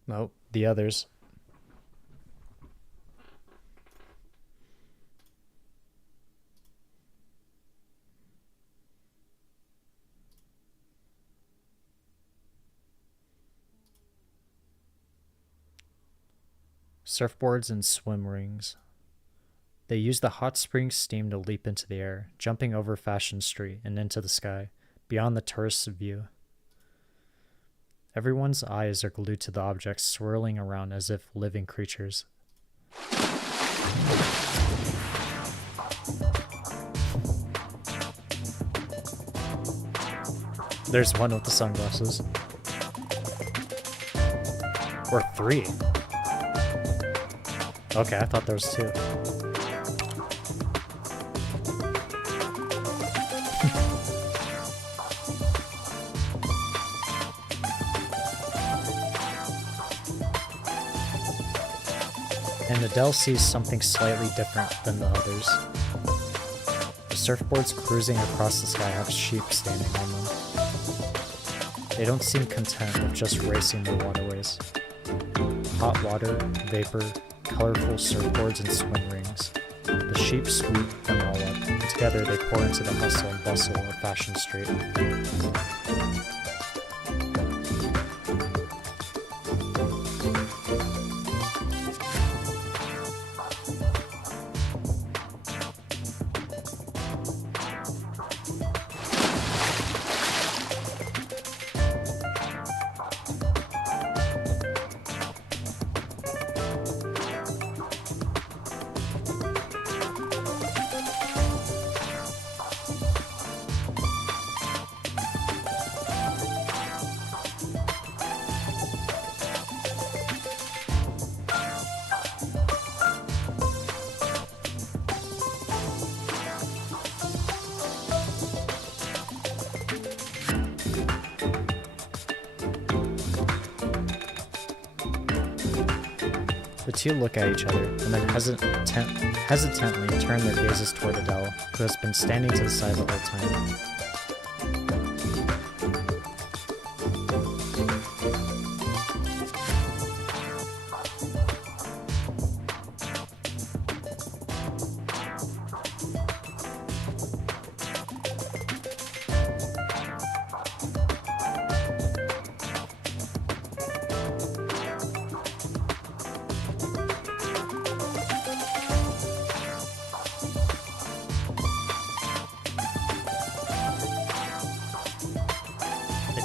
Oh, the others. Surfboards and swim rings. They use the hot spring steam to leap into the air, jumping over Fashion Street and into the sky, beyond the tourist's view. Everyone's eyes are glued to the objects swirling around as if living creatures. There's one with the sunglasses. Or three. Okay, I thought there was two. And Adele sees something slightly different than the others. The surfboards cruising across the sky have sheep standing on them. They don't seem content with just racing their waterways. Hot water, vapor, colorful surfboards and swim rings. The sheep sweep them all up, and together they pour into the hustle and bustle of Fashion Street. The two look at each other, and then hesitantly turn their gazes toward Adele, who has been standing to the side the whole time.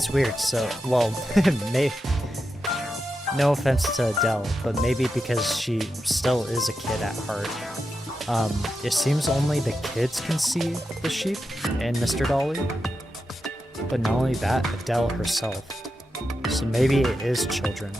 it's weird. So, well, no offense to Adele, but maybe because she still is a kid at heart. It seems only the kids can see the sheep and Mr. Dolly. But not only that, Adele herself. So maybe it is children.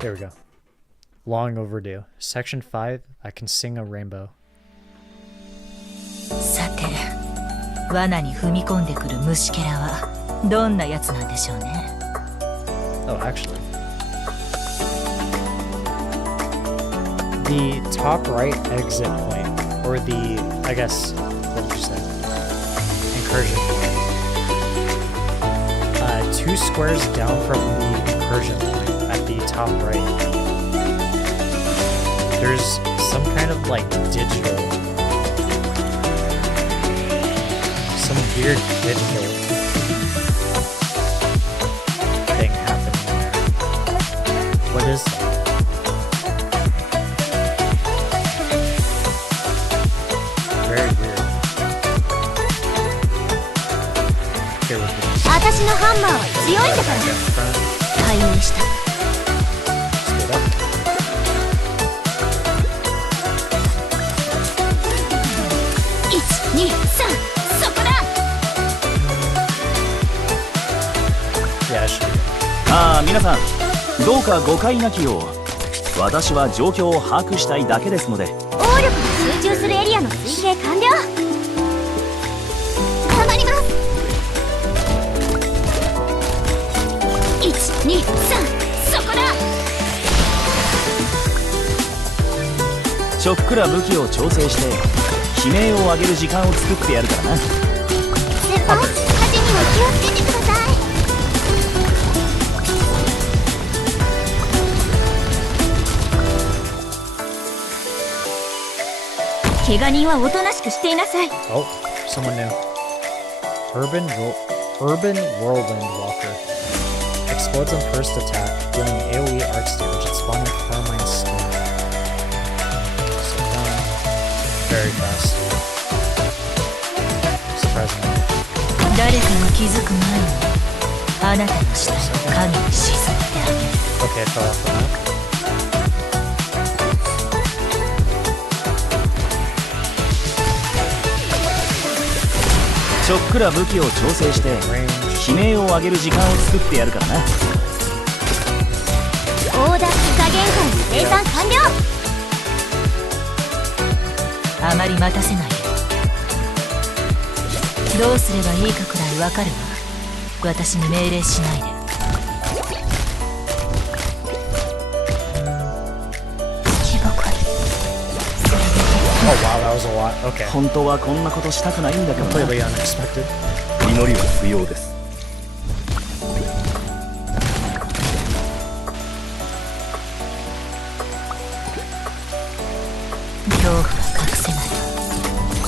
There we go. Long overdue. Section 5, I can sing a rainbow. さて、罠に踏み込んでくる虫けらはどんなやつなんでしょうね。Oh, actually. The top right exit point, or the, I guess, what did you say? Incursion point. 2 squares down from the incursion point at the top right. There's some kind of like digital, some weird digital thing happening there. What is that? Very weird. Okay, we're good. 私のハンマーは強いんだから。 解明した。 Split up. 1、2、3、そこだ。 Yeah, I should be good. ああ、皆さん、どうか誤解なきよう。私は状況を把握したいだけですので。応力が集中するエリアの推計完了。頑張ります。1、2、3、そこだ。ちょっくら武器を調整して悲鳴を上げる時間を作ってやるからな。先輩、火事には気をつけてください。怪我人はおとなしくしていなさい。 Oh, someone new. Urban Whirlwind Walker. Explodes on first attack, dealing AoE arts damage and spawning Carmine Storm. So down. Very fast. Surprisingly. 誰かが気づく前にあなたの下に影に沈めてあげる。 Okay, I fell off the map. ちょっくら武器を調整して悲鳴を上げる時間を作ってやるからな。オーダー火加減法の生産完了。あまり待たせないで。どうすればいいかくらいわかるわ。私に命令しないで。月ばかり。 Oh wow, that was a lot. Okay. 本当はこんなことしたくないんだけどな。 Completely unexpected. 祈りは不要です。恐怖は隠せない。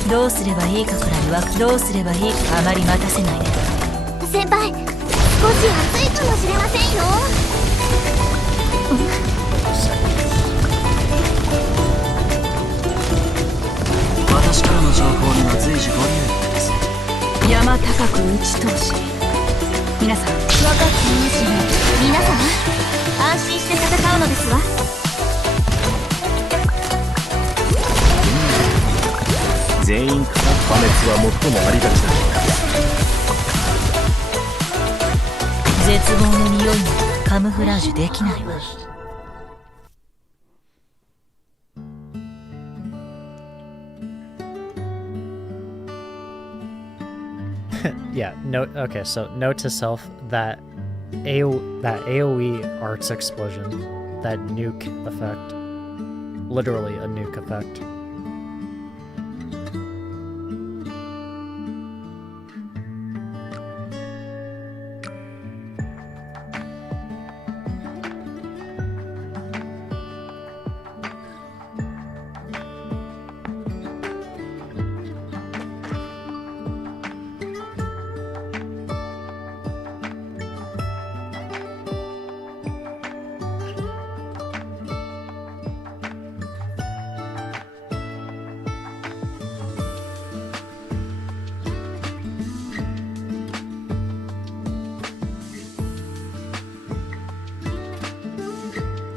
どうすればいいかくらいどうすればいいかあまり待たせないで。先輩、少し暑いかもしれませんよ。私からの情報には随時ご留意ください。山高く打ち通し。皆さん、分かっていますよ。皆様、安心して戦うのですわ。全員から破滅は最もありがちだ。絶望の匂いもカムフラージュできないわ。Yeah, okay, so note to self that AoE arts explosion, that nuke effect, literally a nuke effect.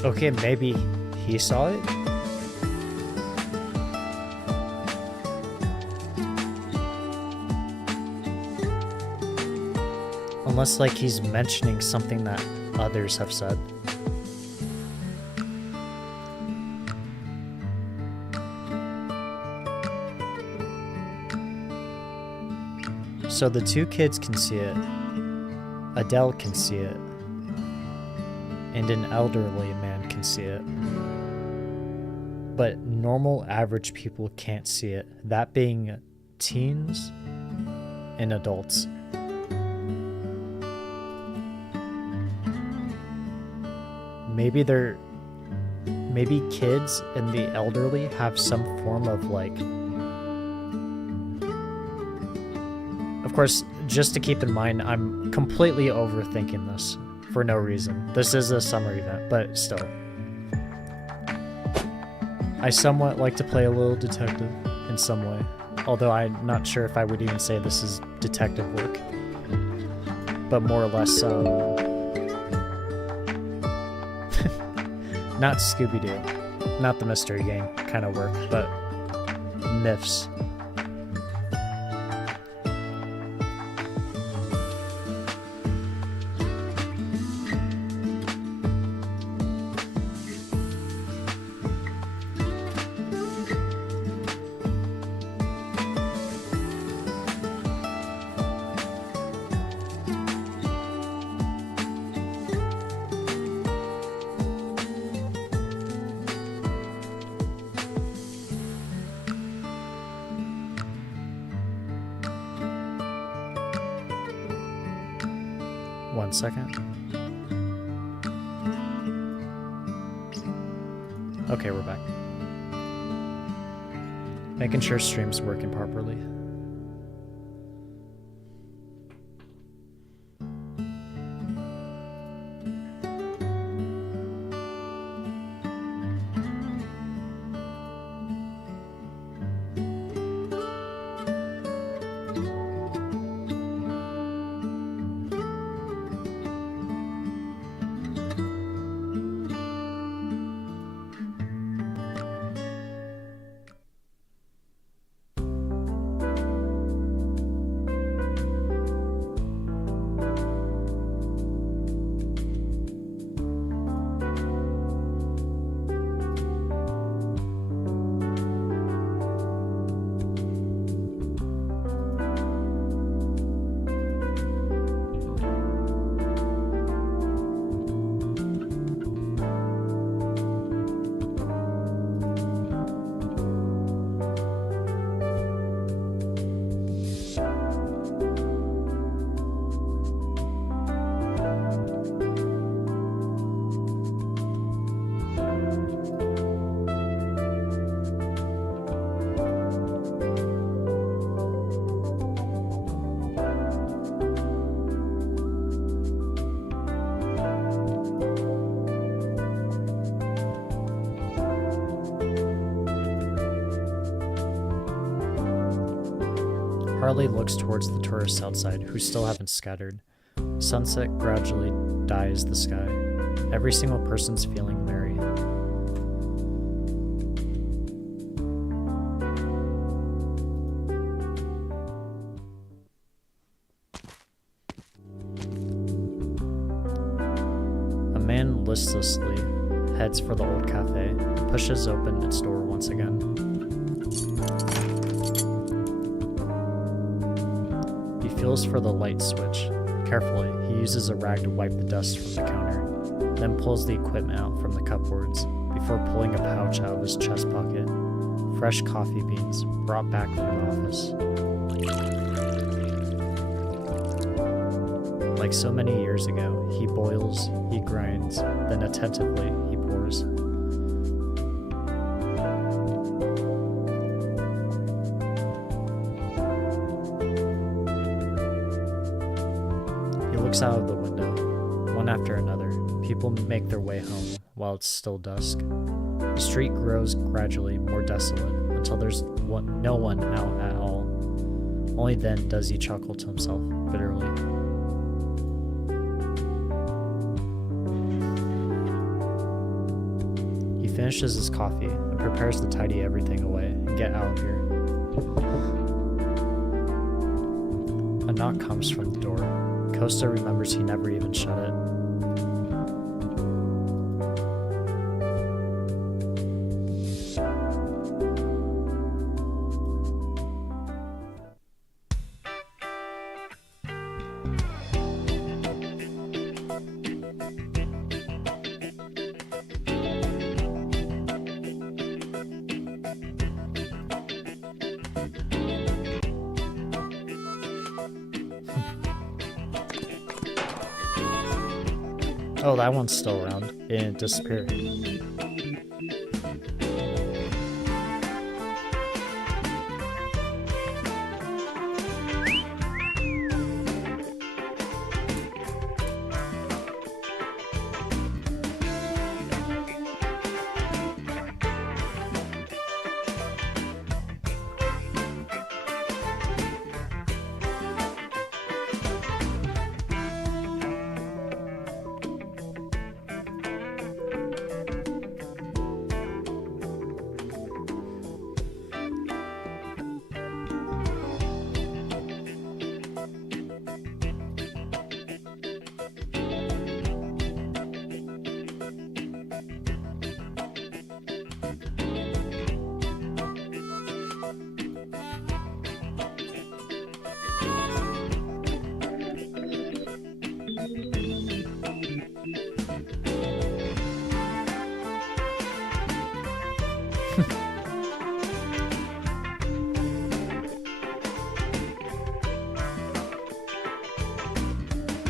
Okay, maybe he saw it? Unless, like, he's mentioning something that others have said. So the two kids can see it, Adele can see it, and an elderly man can see it. But normal, average people can't see it, that being teens and adults. Maybe kids and the elderly have some form of, like... Of course, just to keep in mind, I'm completely overthinking this for no reason. This is a summer event, but still. I somewhat like to play a little detective in some way, although I'm not sure if I would even say this is detective work. But more or less, not Scooby-Doo, not the Mystery Gang kind of work, but myths. One second. Okay, we're back. Making sure stream's working properly. Harley looks towards the tourists outside, who still haven't scattered. Sunset gradually dyes the sky. Every single person's feeling merry. A man listlessly heads for the old cafe and pushes open its door once again. He feels for the light switch. Carefully, he uses a rag to wipe the dust from the counter, then pulls the equipment out from the cupboards before pulling a pouch out of his chest pocket. Fresh coffee beans brought back from the office. Like so many years ago, he boils, he grinds, then attentively he pours. He looks out of the window. One after another, people make their way home while it's still dusk. The street grows gradually more desolate until there's no one out at all. Only then does he chuckle to himself bitterly. finishes his coffee and prepares to tidy everything away and get out of here. A knock comes from the door. Costa remembers he never even shut it. Oh, that one's still around. It didn't disappear.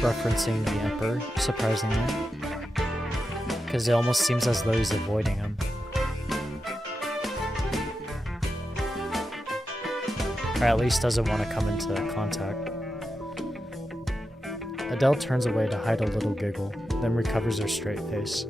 Referencing the Emperor, surprisingly. Because it almost seems as though he's avoiding him. Or at least doesn't want to come into contact. Adele turns away to hide a little giggle, then recovers her straight face.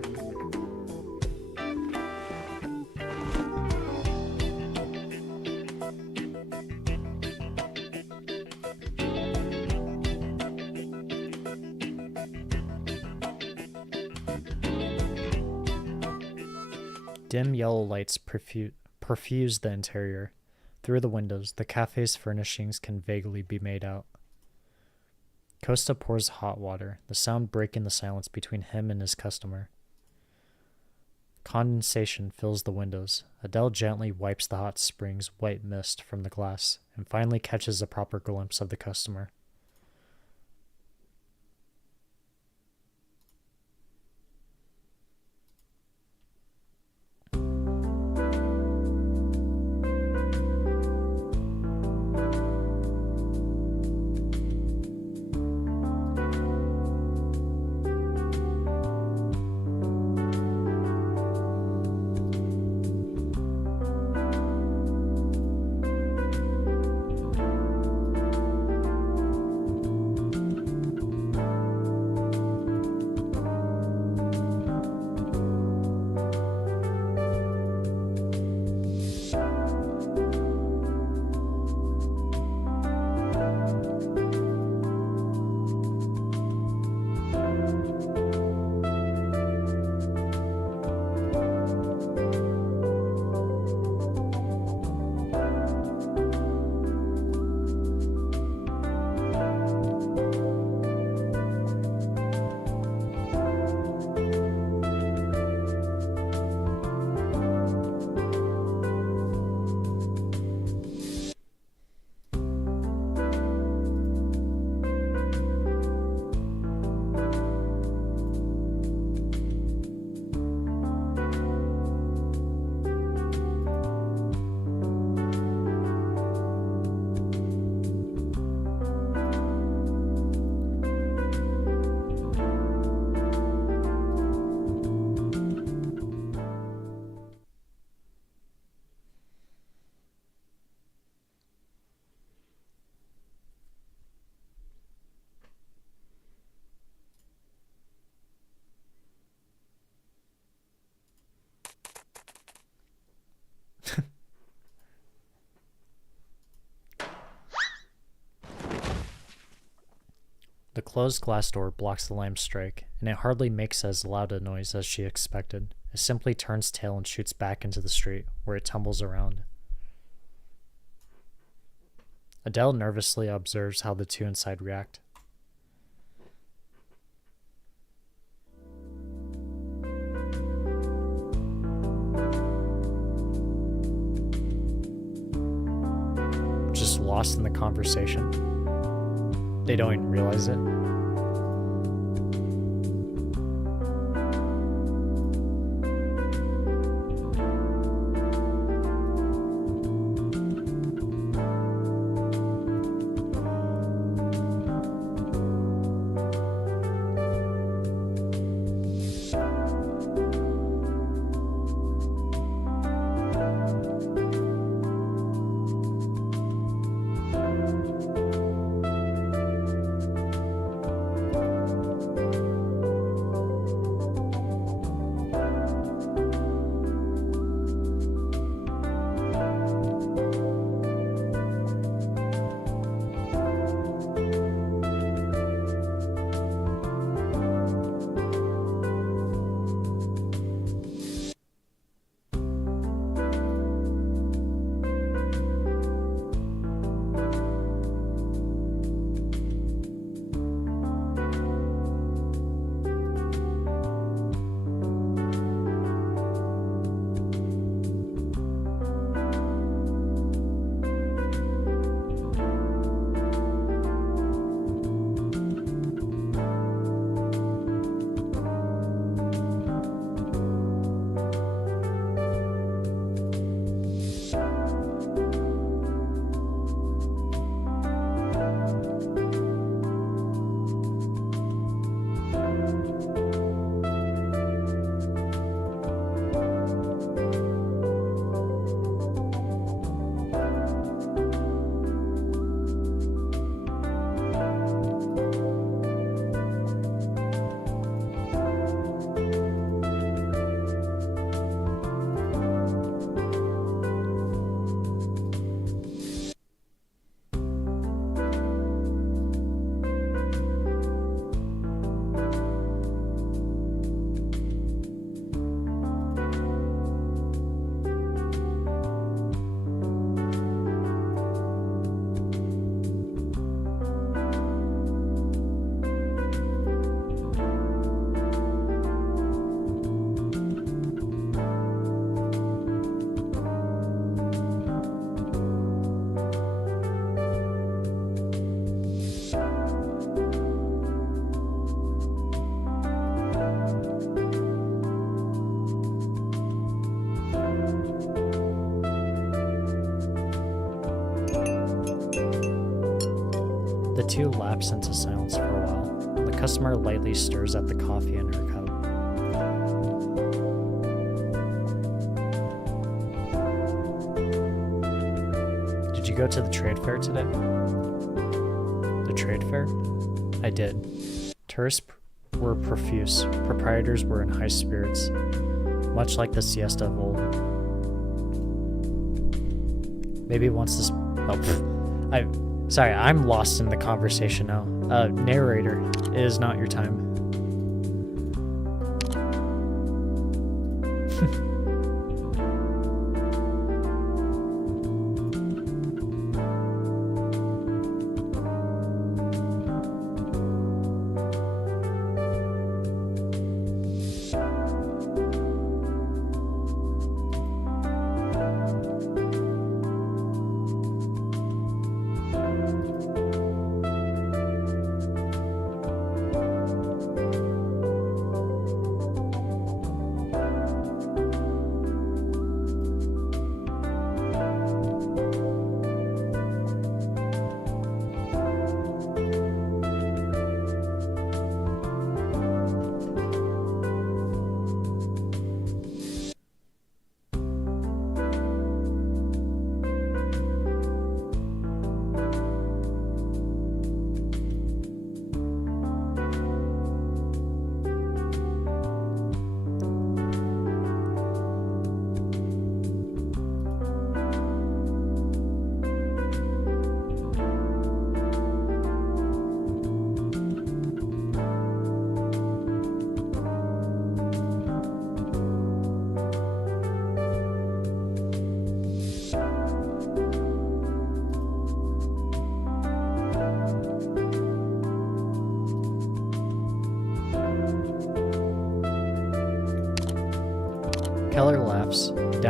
Dim yellow lights perfuse the interior. Through the windows, the cafe's furnishings can vaguely be made out. Costa pours hot water, the sound breaking the silence between him and his customer. Condensation fills the windows. Adele gently wipes the hot spring's white mist from the glass, and finally catches a proper glimpse of the customer. The closed glass door blocks the lamp's strike, and it hardly makes as loud a noise as she expected. It simply turns tail and shoots back into the street, where it tumbles around. Adele nervously observes how the two inside react. Just lost in the conversation. They don't even realize it. The two lapse into silence for a while. The customer lightly stirs at the coffee in her cup. Did you go to the trade fair today? The trade fair? I did. Tourists were profuse. Proprietors were in high spirits, much like the siesta of old. Maybe once this... Oh, Sorry, I'm lost in the conversation now. Narrator, it is not your time.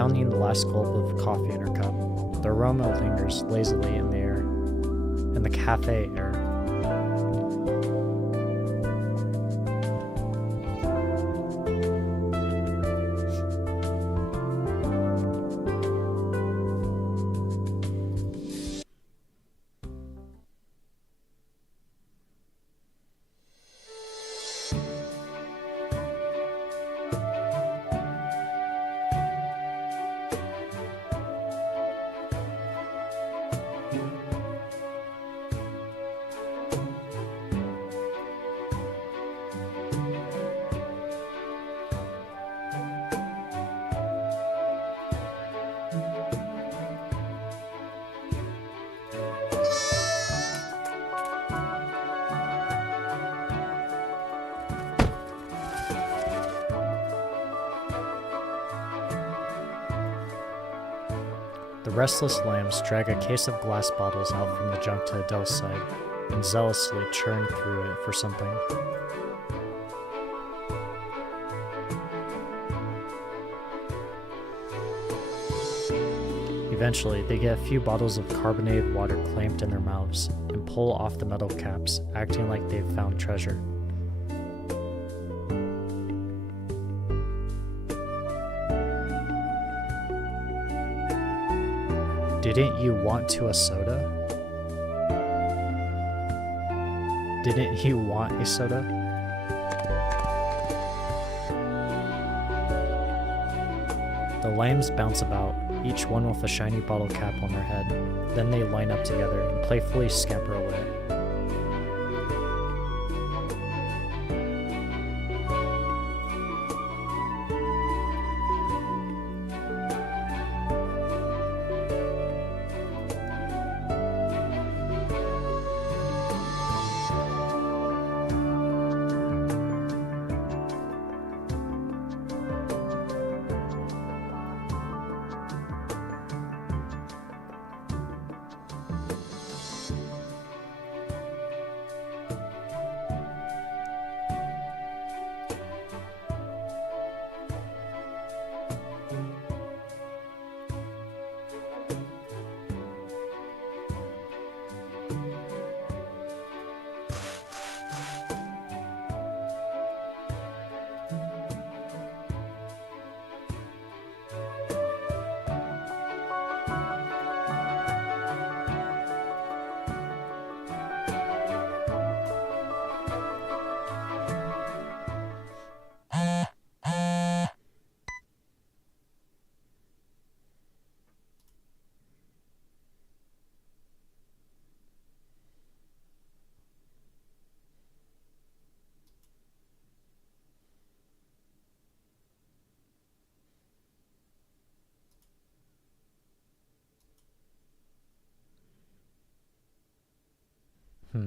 downing the last gulp of coffee in her cup. The aroma lingers lazily in the air, in the cafe air. The restless lambs drag a case of glass bottles out from the junk to Adele's side, and zealously churn through it for something. Eventually, they get a few bottles of carbonated water clamped in their mouths, and pull off the metal caps, acting like they've found treasure. Didn't you want to a soda? Didn't you want a soda? The lambs bounce about, each one with a shiny bottle cap on their head. Then they line up together and playfully scamper away.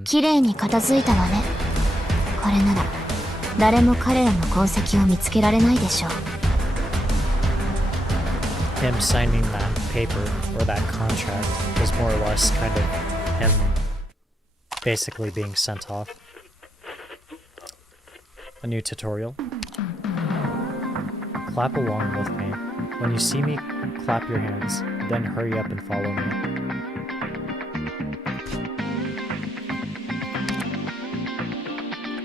綺麗に片付いたわね。これなら誰も彼らの痕跡を見つけられないでしょう。Him signing that paper or that contract was more or less kind of him basically being sent off. A new tutorial. Clap along with me. When you see me, clap your hands, then hurry up and follow me.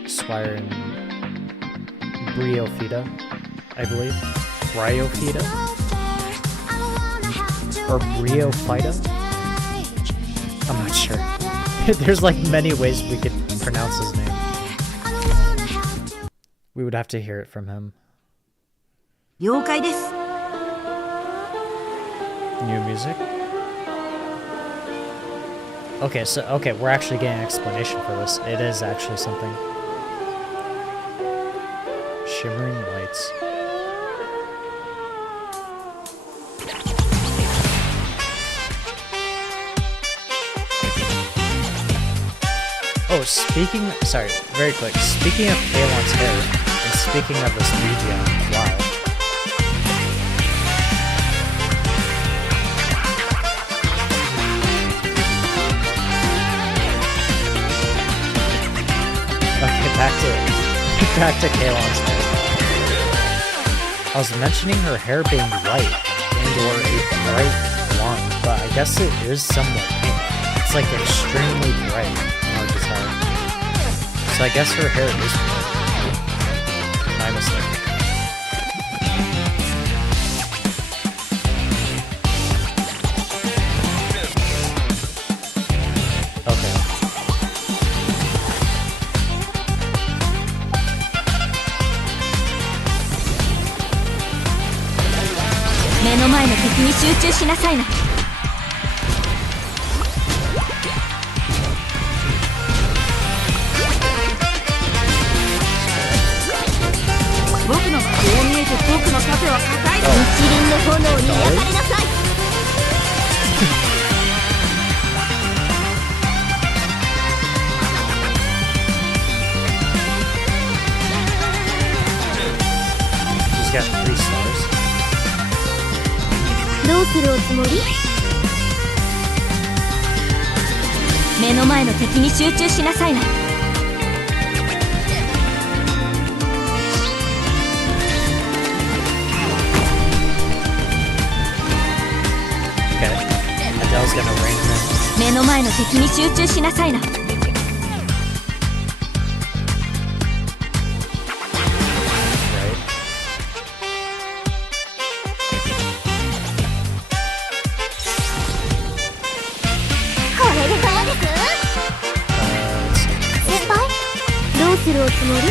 Swire and Briofita, I believe. Briofita? Or Briofita? I'm not sure. There's like many ways we could pronounce his name. We would have to hear it from him. 了解です。 New music? Okay, so, okay, we're actually getting an explanation for this. It is actually something. Shimmering lights. Oh, sorry, very quick. Speaking of Avalon's hair, and speaking of this region, wow. Okay, back to Kalon's hair. I was mentioning her hair being white, and and/or a bright blonde, but I guess it is somewhat pink. It's like extremely bright, hard to tell. So I guess her hair is pink. My mistake. Okay. 目の前の敵に集中しなさいな。僕のこう見えて僕の盾は硬い。一輪の炎に焼かれなさい。He's got 3 stars. どうするおつもり？目の前の敵に集中しなさいな。Okay. Adele's gonna rein him 目の前の敵に集中しなさいな。 これでどうです？ 先輩、どうするおつもり？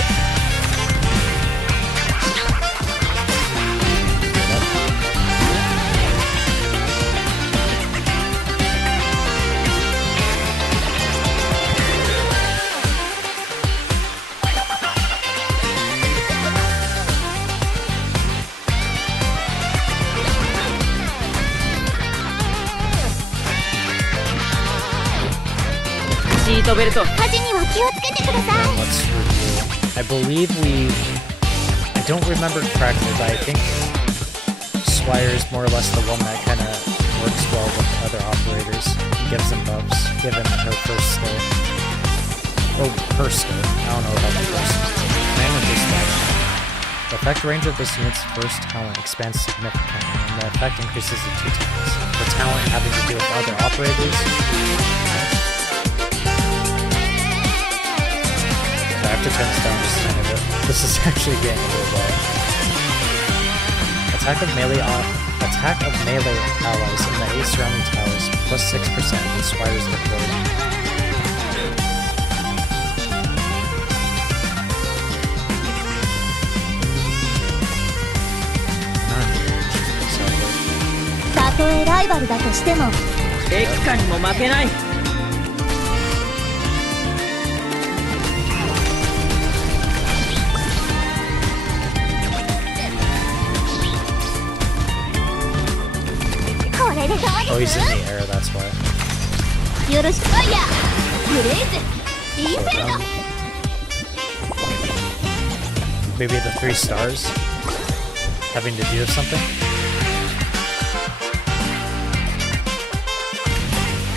シートベルト。火事には気をつけてください。 Let's review. I believe I don't remember correctly, but I think Swire is more or less the one that kind of works well with other operators. He gives them buffs, given her first skill. Oh, her skill. I don't know about the first. Random dispatch. The effect range of this unit's first talent expands significantly, and the effect increases to 2 times. The talent having to do with other operators. I have to turn this down just a tiny bit. This is actually getting a little low. Attack of melee allies in the 8 surrounding towers, plus 6% when Swire is deployed. Non-damage. たとえライバルだとしても、劣化にも負けない。Oh, he's in the air, that's why. よろしく。ファイヤー、ブレイズ、インフェルノ。 Maybe the 3 stars having to do with something.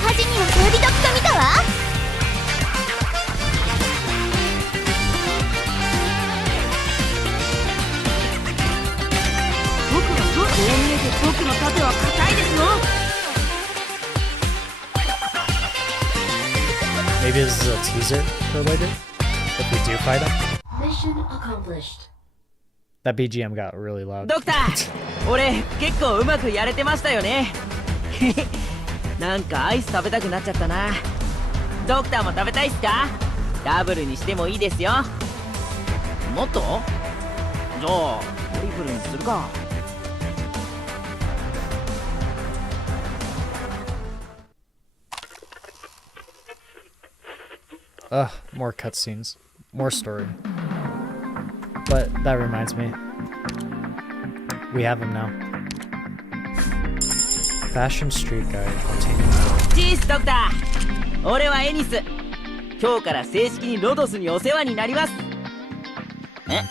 火事には恋人くと見たわ。僕がこう見えて僕の盾は硬いですよ。 Maybe this is a teaser for later, if we do fight him. Mission accomplished. That BGM got really loud. ドクター、俺結構うまくやれてましたよね。なんかアイス食べたくなっちゃったな。ドクターも食べたいっすか？ダブルにしてもいいですよ。もっと？じゃあトリプルにするか。 Ugh, more cutscenes. More story. But that reminds me. We have him now. Fashion Street Guide. Obtaining. チースドクター、俺はエニス。今日から正式にロドスにお世話になります。え、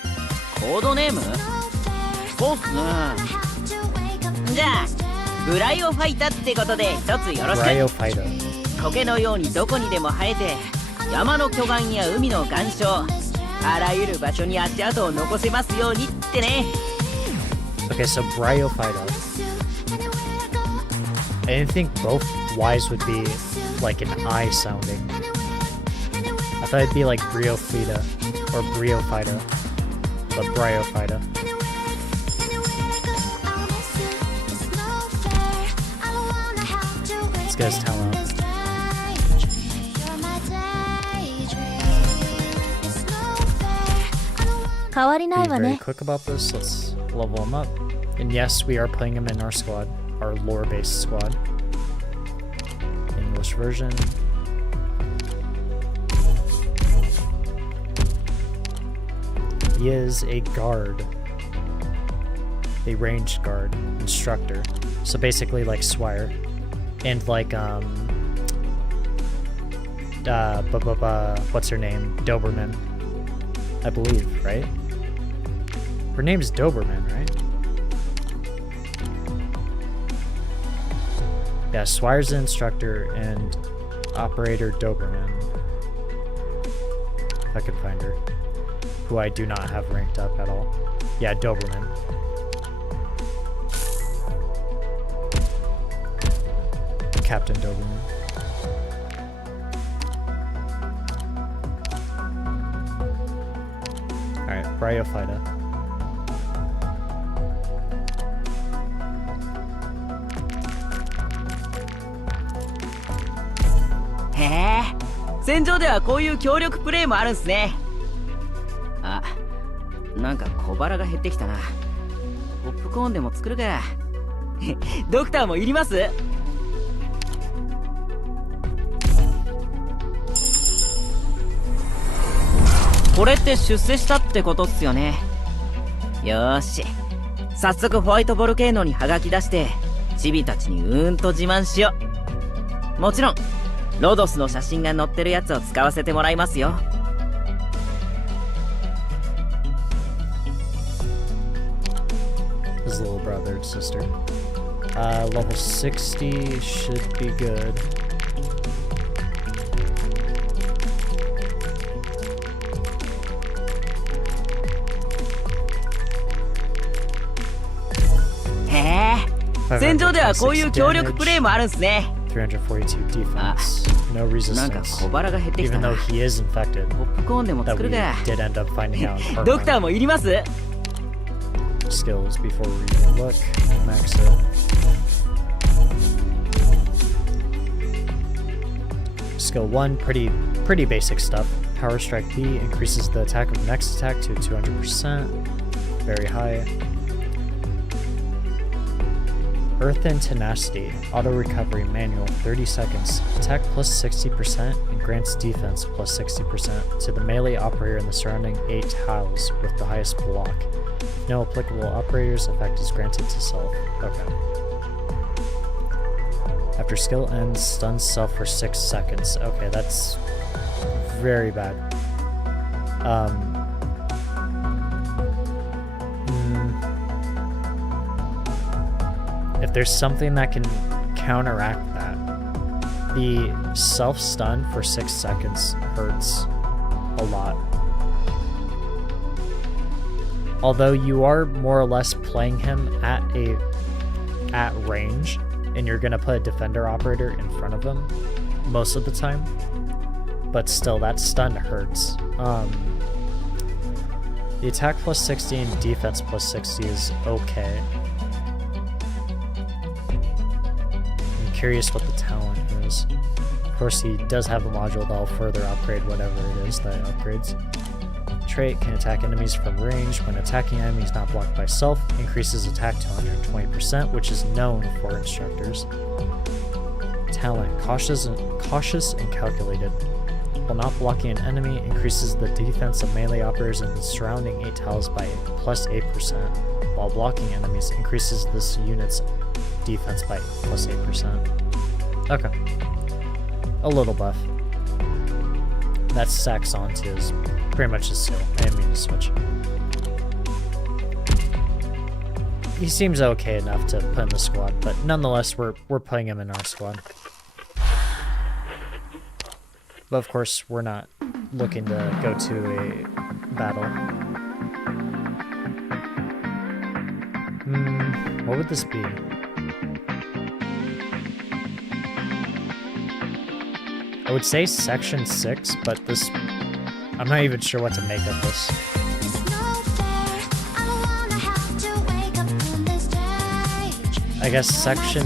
コードネーム？そうっすね。じゃあブライオファイタってことで一つよろしく。 Bryo Fighter. 苔のようにどこにでも生えて、山の巨岩や海の岩礁、あらゆる場所に足跡を残せますようにってね。 Okay, so Bryo Fighter. I didn't think both Y's would be like an I sounding. I thought it'd be like Briofita or Briofita, but Briofita. Let's get his talent out. Be very quick about this. Let's level him up. And yes, we are playing him in our squad, our lore-based squad. English version. He is a guard. A ranged guard. Instructor. So basically like Swire. And like, what's her name? Doberman. I believe, right? Her name's Doberman, right? Yeah, Swire's the instructor and Operator Doberman. If I can find her. Who I do not have ranked up at all. Yeah, Doberman. Captain Doberman. Alright, Bryophyta.へえ、戦場ではこういう協力プレイもあるんすね。あ、なんか小腹が減ってきたな。ポップコーンでも作るか。ドクターもいります？これって出世したってことっすよね。よーし、早速ホワイトボルケーノにハガキ出してチビたちにと自慢しよう。もちろんロドスの写真が載ってるやつを使わせてもらいますよ。His little brother and sister. Level 60 should be good. Hey, 戦場ではこういう協力プレイもあるんすね。342 defense. No resistance. Even though he is infected. That we did end up finding out in part ドクターもいります？ Skills before we look. Max it. Skill 1, pretty basic stuff. Power Strike B increases the attack of next attack to 200%. Very high. Earth and Tenacity, Auto Recovery Manual, 30 seconds, attack plus 60% and grants defense plus 60% to the melee operator in the surrounding 8 tiles with the highest block. No applicable operators, effect is granted to self. Okay. After skill ends, stuns self for 6 seconds. Okay, that's very bad. If there's something that can counteract that, the self-stun for 6 seconds hurts a lot. Although you are more or less playing him at range, and you're gonna put a defender operator in front of him most of the time, but still that stun hurts. The attack plus 60 and defense plus 60 is okay. Curious what the talent is. Of course, he does have a module that'll further upgrade whatever it is that it upgrades. Trait can attack enemies from range. When attacking enemies not blocked by self, increases attack to 120%, which is known for instructors. Talent, cautious and calculated. While not blocking an enemy, increases the defense of melee operators in the surrounding 8 tiles by plus 8%. While blocking enemies, increases this unit's defense by plus 8%. Okay. A little buff. That stacks onto his pretty much his skill. I didn't mean to switch. He seems okay enough to put in the squad, but nonetheless we're putting him in our squad. But of course we're not looking to go to a battle. What would this be? would say section 6, but this... I'm not even sure what to make of this. I guess section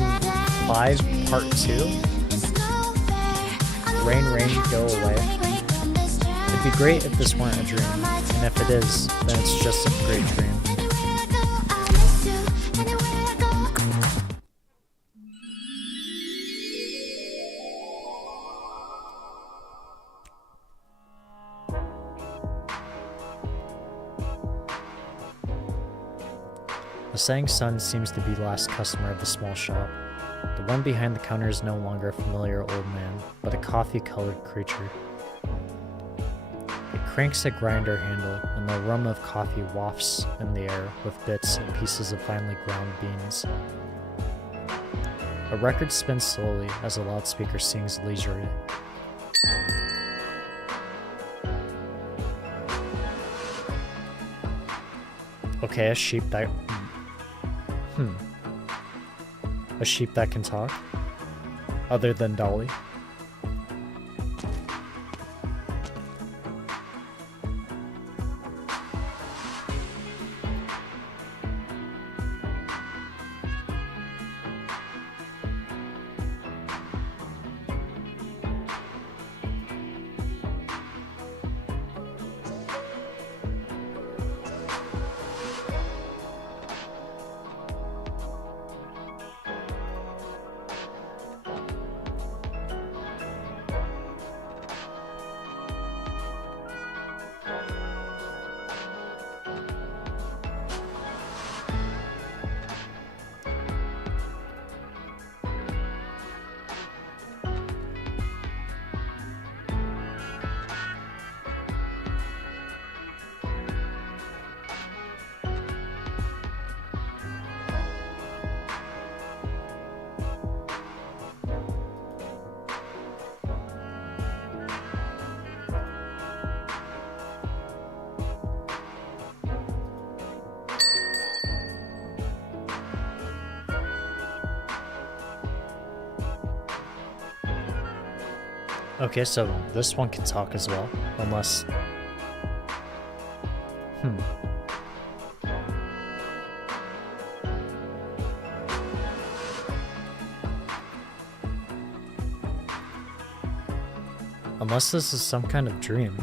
5, part 2? Rain, rain, go away. It'd be great if this weren't a dream, and if it is, then it's just a great dream. The setting sun seems to be the last customer of the small shop. The one behind the counter is no longer a familiar old man, but a coffee-colored creature. It cranks a grinder handle, and the aroma of coffee wafts in the air with bits and pieces of finely ground beans. A record spins slowly as a loudspeaker sings leisurely. Okay, a sheep that... A sheep that can talk? Other than Dolly? Okay, so this one can talk as well, unless... Unless this is some kind of dream.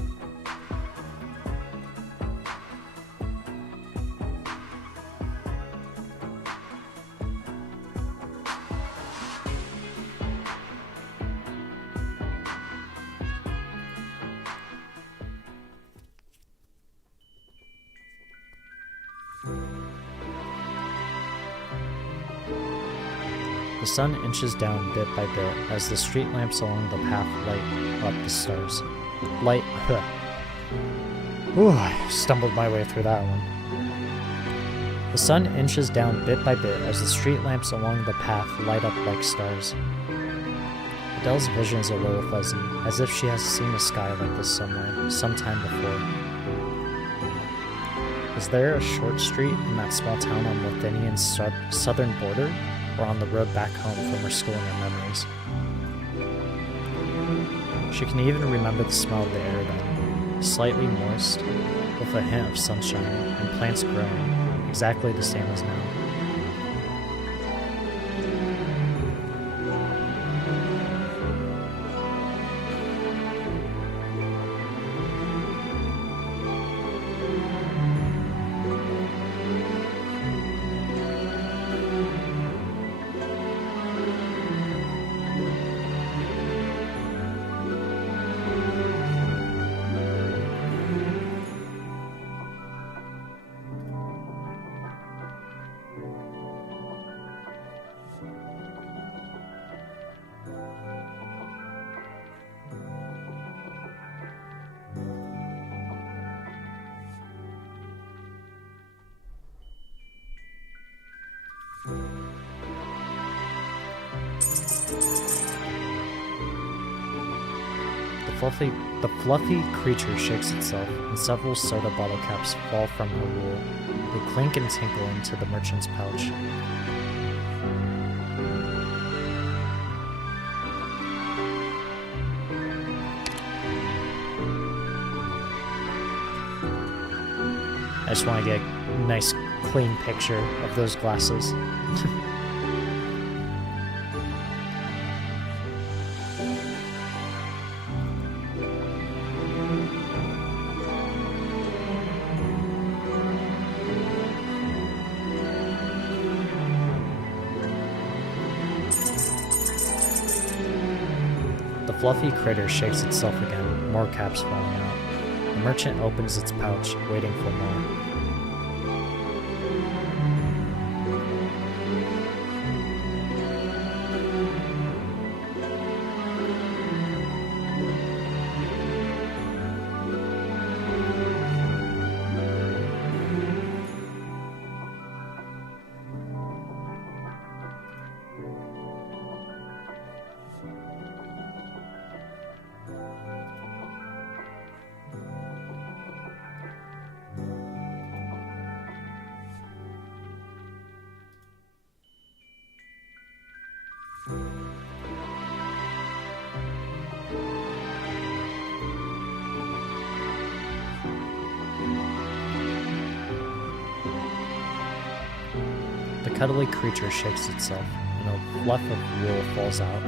The sun inches down bit by bit as the street lamps along the path light up the stars. Ooh, I stumbled my way through that one. The sun inches down bit by bit as the street lamps along the path light up like stars. Adele's vision is a little fuzzy, as if she has seen a sky like this somewhere, sometime before. Is there a short street in that small town on Lithuania's southern border? Or on the road back home from her schooling and memories? She can even remember the smell of the air then, slightly moist, with a hint of sunshine, and plants growing, exactly the same as now. The fluffy creature shakes itself, and several soda bottle caps fall from her wool. They clink and tinkle into the merchant's pouch. just want to get a nice clean picture of those glasses. The fluffy critter shakes itself again, more caps falling out. The merchant opens its pouch, waiting for more. The cuddly creature shakes itself, and a fluff of wool falls out.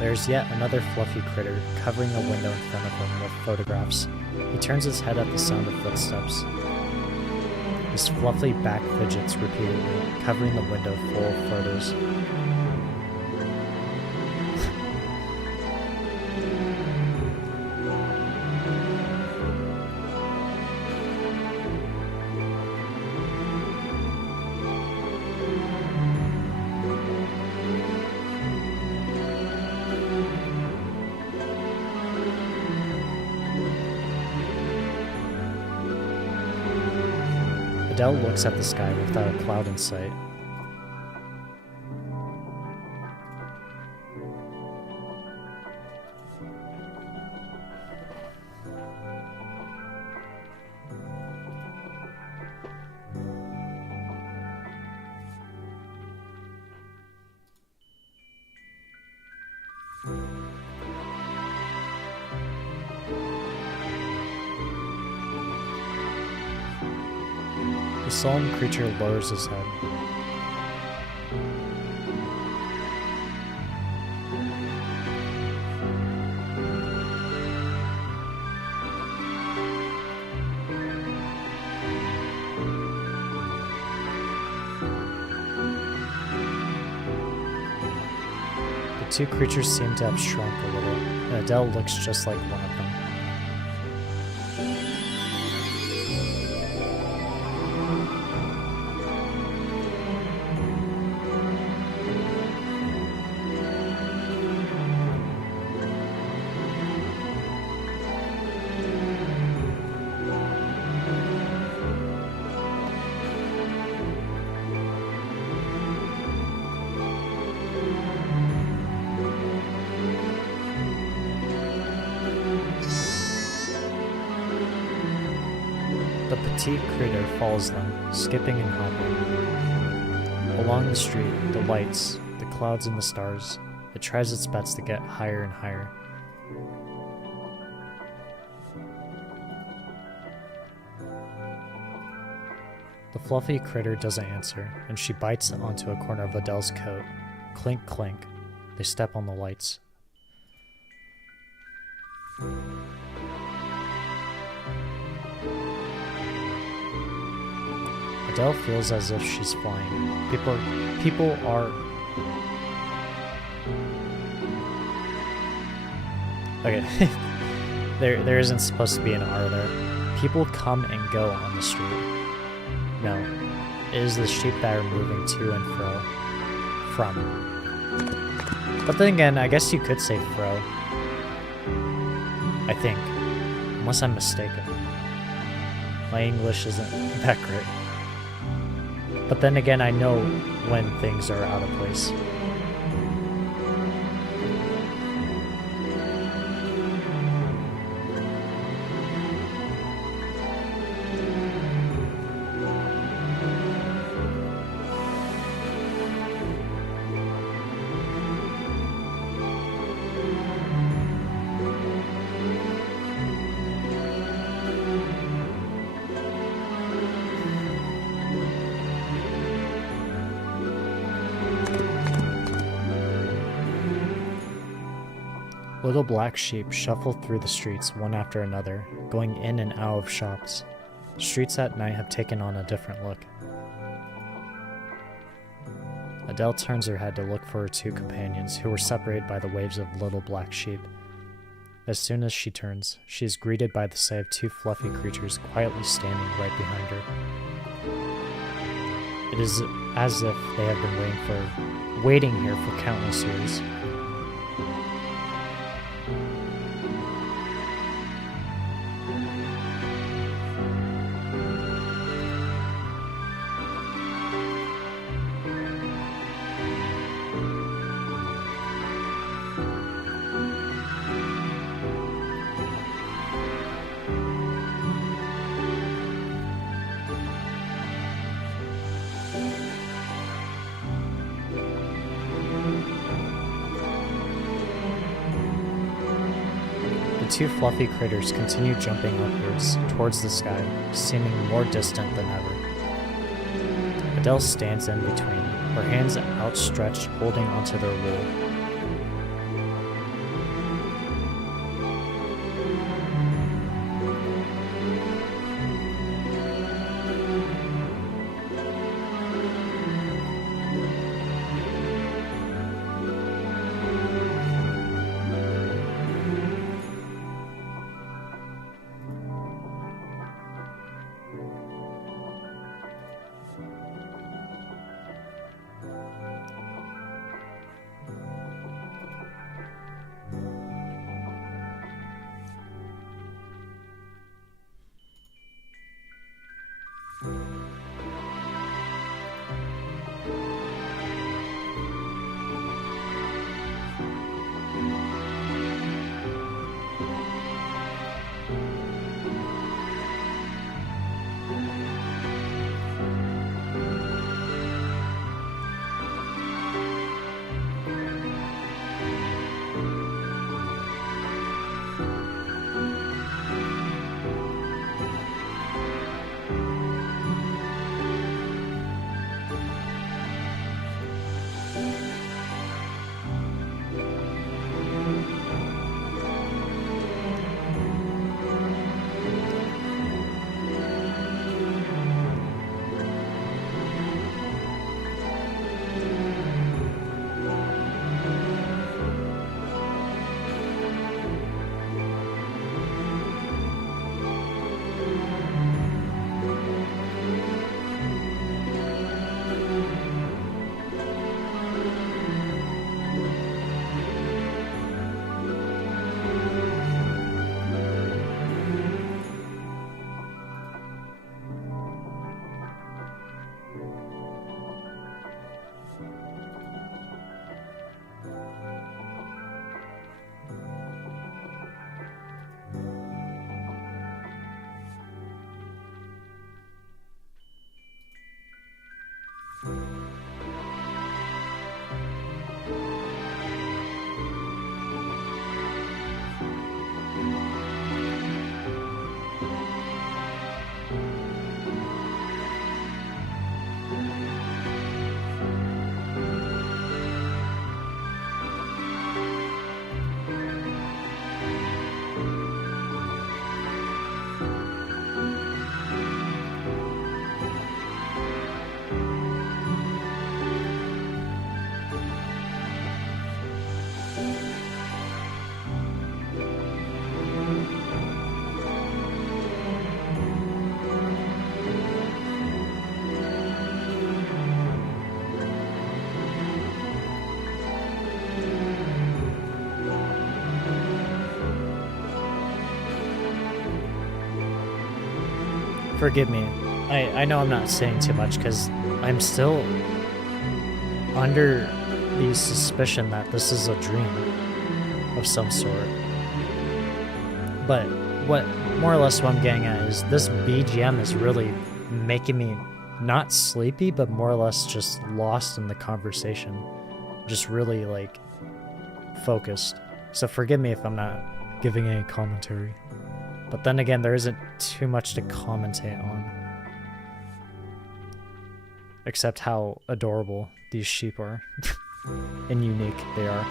There's yet another fluffy critter covering a window in front of him with photographs. He turns his head at the sound of footsteps. His fluffy back fidgets repeatedly, covering the window full of photos. Adele looks at the sky without a cloud in sight. The solemn creature lowers his head. The two creatures seem to have shrunk a little, and Adele looks just like one of them. The petite critter follows them, skipping and hopping. Along the street, the lights, the clouds and the stars, it tries its best to get higher and higher. The fluffy critter doesn't answer, and she bites onto a corner of Adele's coat. Clink, clink. They step on the lights. Adele feels as if she's flying. People are... Okay. there isn't supposed to be an R there. People come and go on the street. No. It is the sheep that are moving to and fro. From. But then again, I guess you could say fro. I think. Unless I'm mistaken. My English isn't that great. But then again, I know when things are out of place. Little black sheep shuffle through the streets one after another, going in and out of shops. Streets at night have taken on a different look. Adele turns her head to look for her two companions, who were separated by the waves of little black sheep. As soon as she turns, she is greeted by the sight of two fluffy creatures quietly standing right behind her. It is as if they have been waiting here for countless years. The two fluffy critters continue jumping upwards towards the sky, seeming more distant than ever. Adele stands in between, her hands outstretched holding onto their wool. Forgive me. I know I'm not saying too much because I'm still under the suspicion that this is a dream of some sort. But what more or less what I'm getting at is this BGM is really making me not sleepy, but more or less just lost in the conversation. Just really like focused. So forgive me if I'm not giving any commentary. But then again, there isn't too much to commentate on. Except how adorable these sheep are. And unique they are.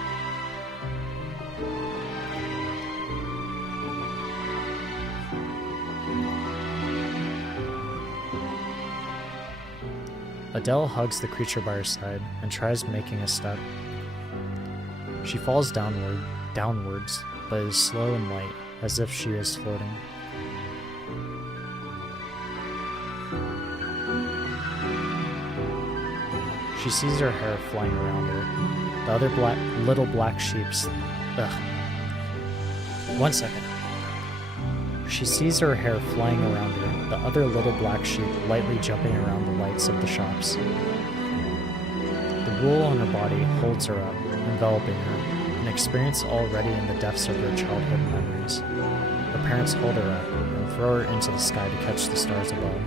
Adele hugs the creature by her side and tries making a step. She falls downwards, but is slow and light, as if she is floating. She sees her hair flying around her. The other little black sheeps... Ugh. 1 second. She sees her hair flying around her, the other little black sheep lightly jumping around the lights of the shops. The wool on her body holds her up, enveloping her, an experience already in the depths of her childhood memories. Her parents hold her up and throw her into the sky to catch the stars above.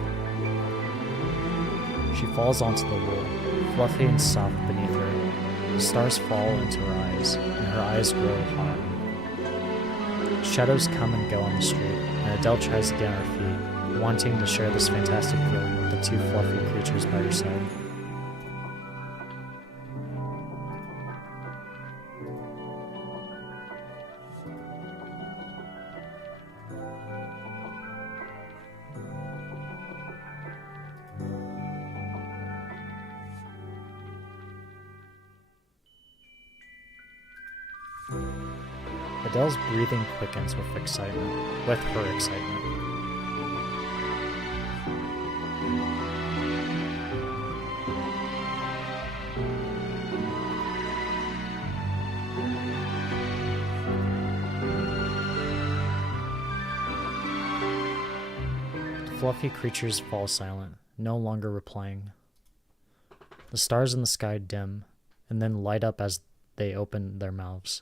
She falls onto the wool, fluffy and soft beneath her. The stars fall into her eyes, and her eyes grow hot. Shadows come and go on the street, and Adele tries to get on her feet, wanting to share this fantastic feeling with the two fluffy creatures by her side. Adele's breathing quickens with her excitement. The fluffy creatures fall silent, no longer replying. The stars in the sky dim, and then light up as they open their mouths.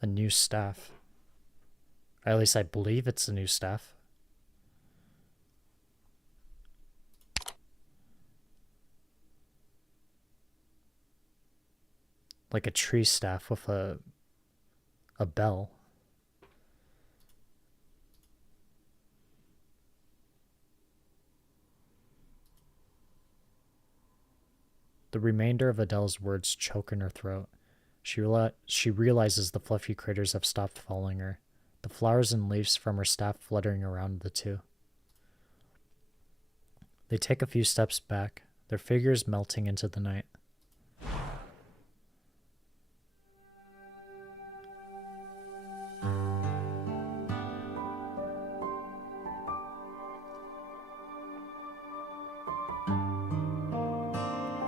A new staff. At least I believe it's a new staff. Like a tree staff with a bell. The remainder of Adele's words choke in her throat. She realizes the fluffy critters have stopped following her, the flowers and leaves from her staff fluttering around the two. They take a few steps back, their figures melting into the night.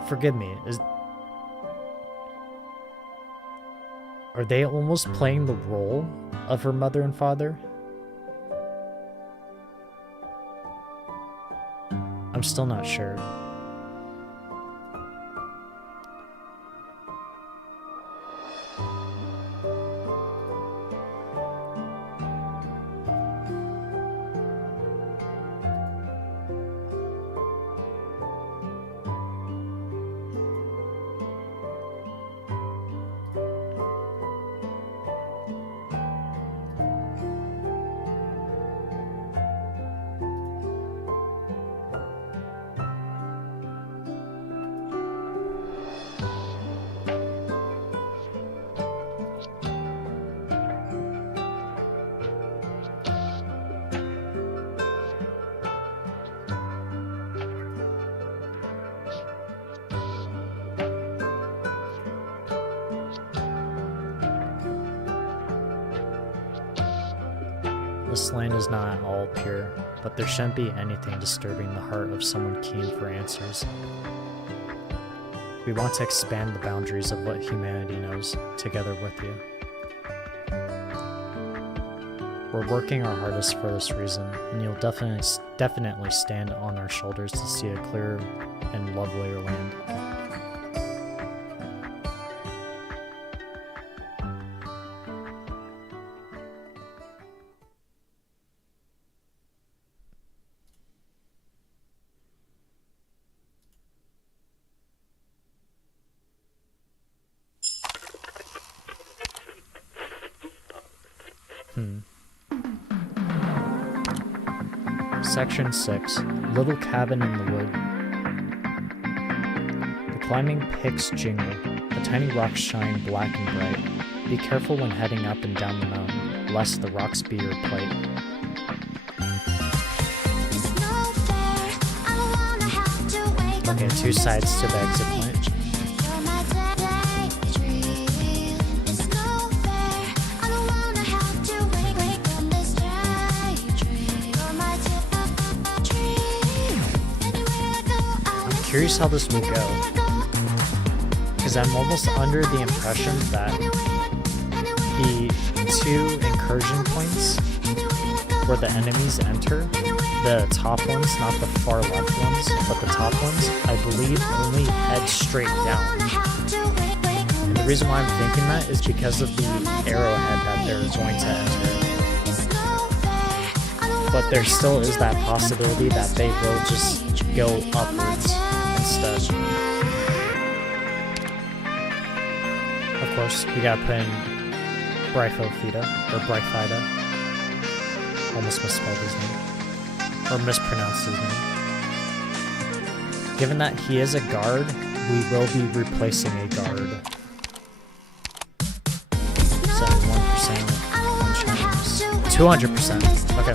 Forgive me, are they almost playing the role of her mother and father? I'm still not sure. This land is not at all pure, but there shouldn't be anything disturbing the heart of someone keen for answers. We want to expand the boundaries of what humanity knows, together with you. We're working our hardest for this reason, and you'll definitely stand on our shoulders to see a clearer and lovelier land. Section 6, Little Cabin in the Wood. climbing picks jingle. The tiny rocks shine black and bright. Be careful when heading up and down the mountain, lest the rocks be your plight. Okay, 2 sides to the exit point. I'm curious how this will go, because I'm almost under the impression that the 2 incursion points where the enemies enter, the top ones, not the far left ones, but the top ones, I believe only head straight down. And the reason why I'm thinking that is because of the arrowhead that they're going to enter. But there still is that possibility that they will just go upwards instead. Of course, we gotta put in Bryphofida, or Bryphida. Almost misspelled his name. Or mispronounced his name. Given that he is a guard, we will be replacing a guard. 71% on Chinese. 200%. Okay.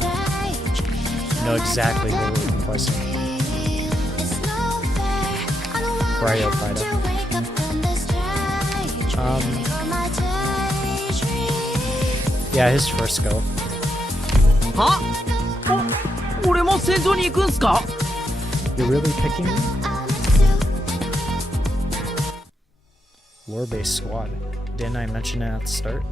Know exactly who we're replacing. Bryophyta. Yeah, his first go. Huh? You're really picking me? Lore-based squad. Didn't I mention it at the start?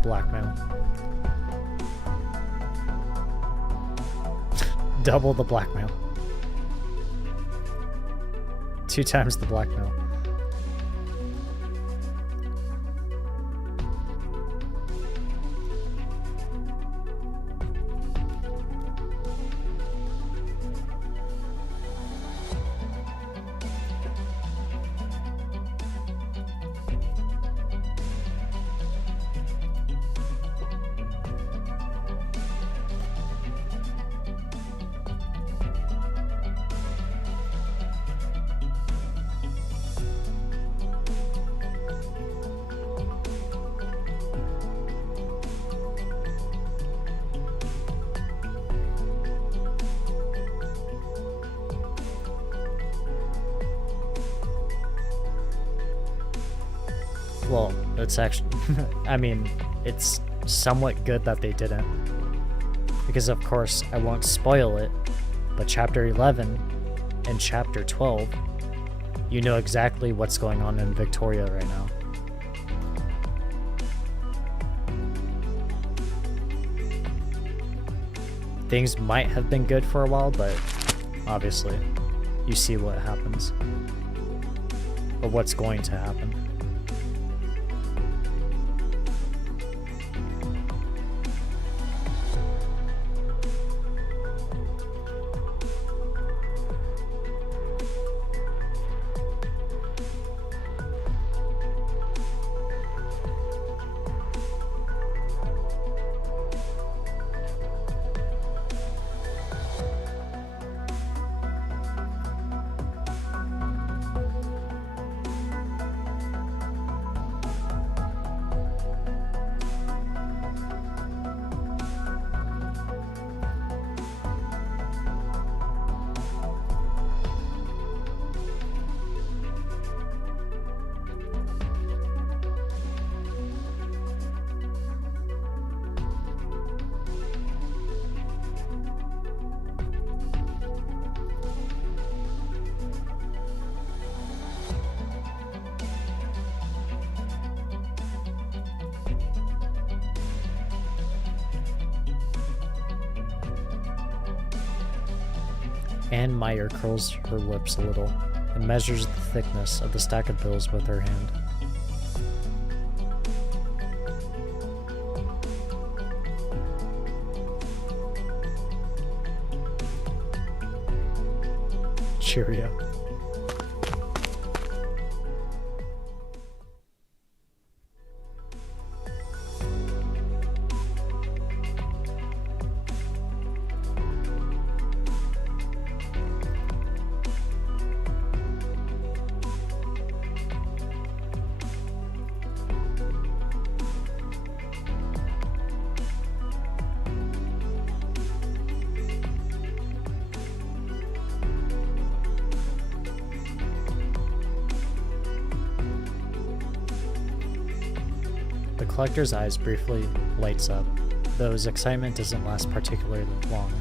Blackmail. Double the blackmail. 2 times the blackmail. Well, it's actually, I mean, it's somewhat good that they didn't. Because of course, I won't spoil it, but Chapter 11 and Chapter 12, you know exactly what's going on in Victoria right now. Things might have been good for a while, but obviously, you see what happens. Or what's going to happen. Anne Meyer curls her lips a little and measures the thickness of the stack of bills with her hand. Cheerio. The collector's eyes briefly lights up, though his excitement doesn't last particularly long.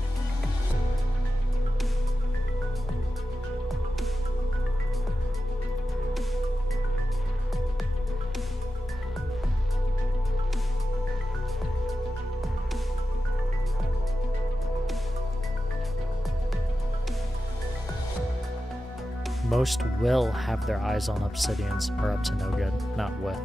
Most will have their eyes on obsidians are up to no good, not with.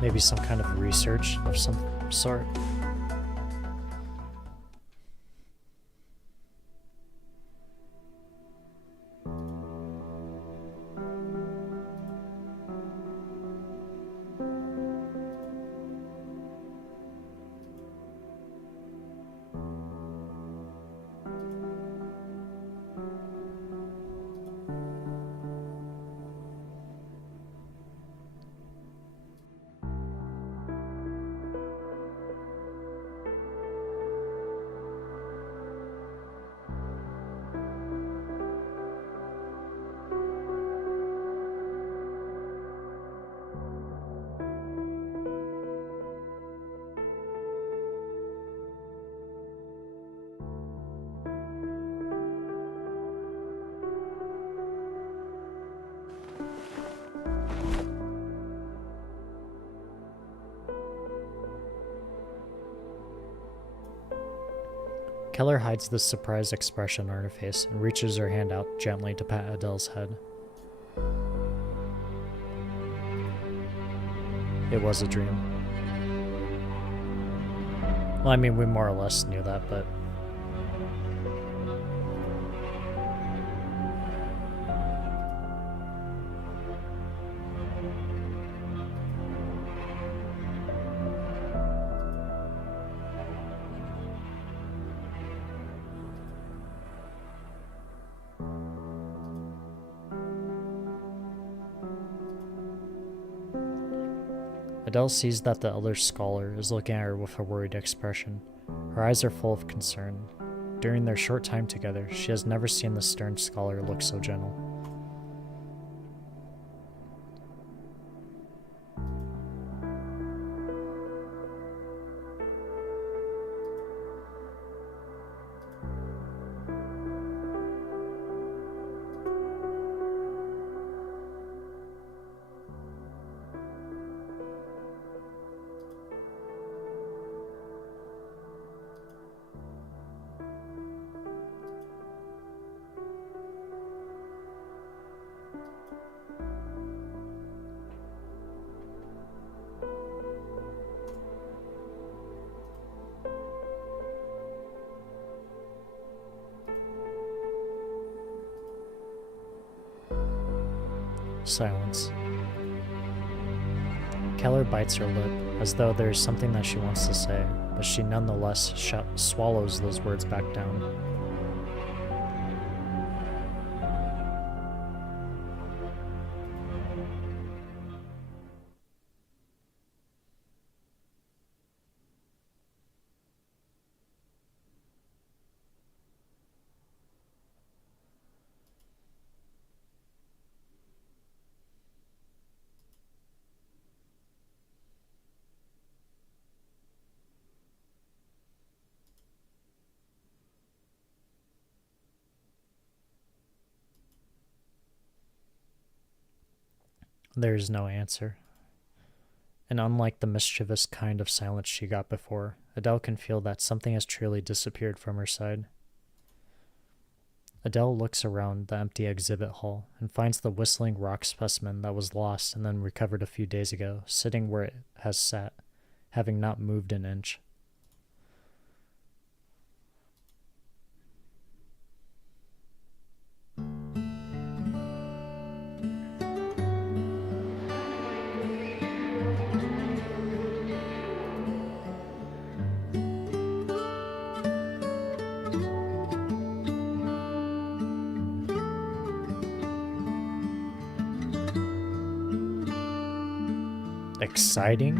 Maybe some kind of research of some sort. Keller hides the surprised expression on her face and reaches her hand out gently to pat Adele's head. It was a dream. Well, I mean, we more or less knew that, but... Adele sees that the elder scholar is looking at her with a worried expression. Her eyes are full of concern. During their short time together, she has never seen the stern scholar look so gentle. Silence. Keller bites her lip, as though there is something that she wants to say, but she nonetheless swallows those words back down. There is no answer. And unlike the mischievous kind of silence she got before, Adele can feel that something has truly disappeared from her side. Adele looks around the empty exhibit hall and finds the whistling rock specimen that was lost and then recovered a few days ago, sitting where it has sat, having not moved an inch. Exciting?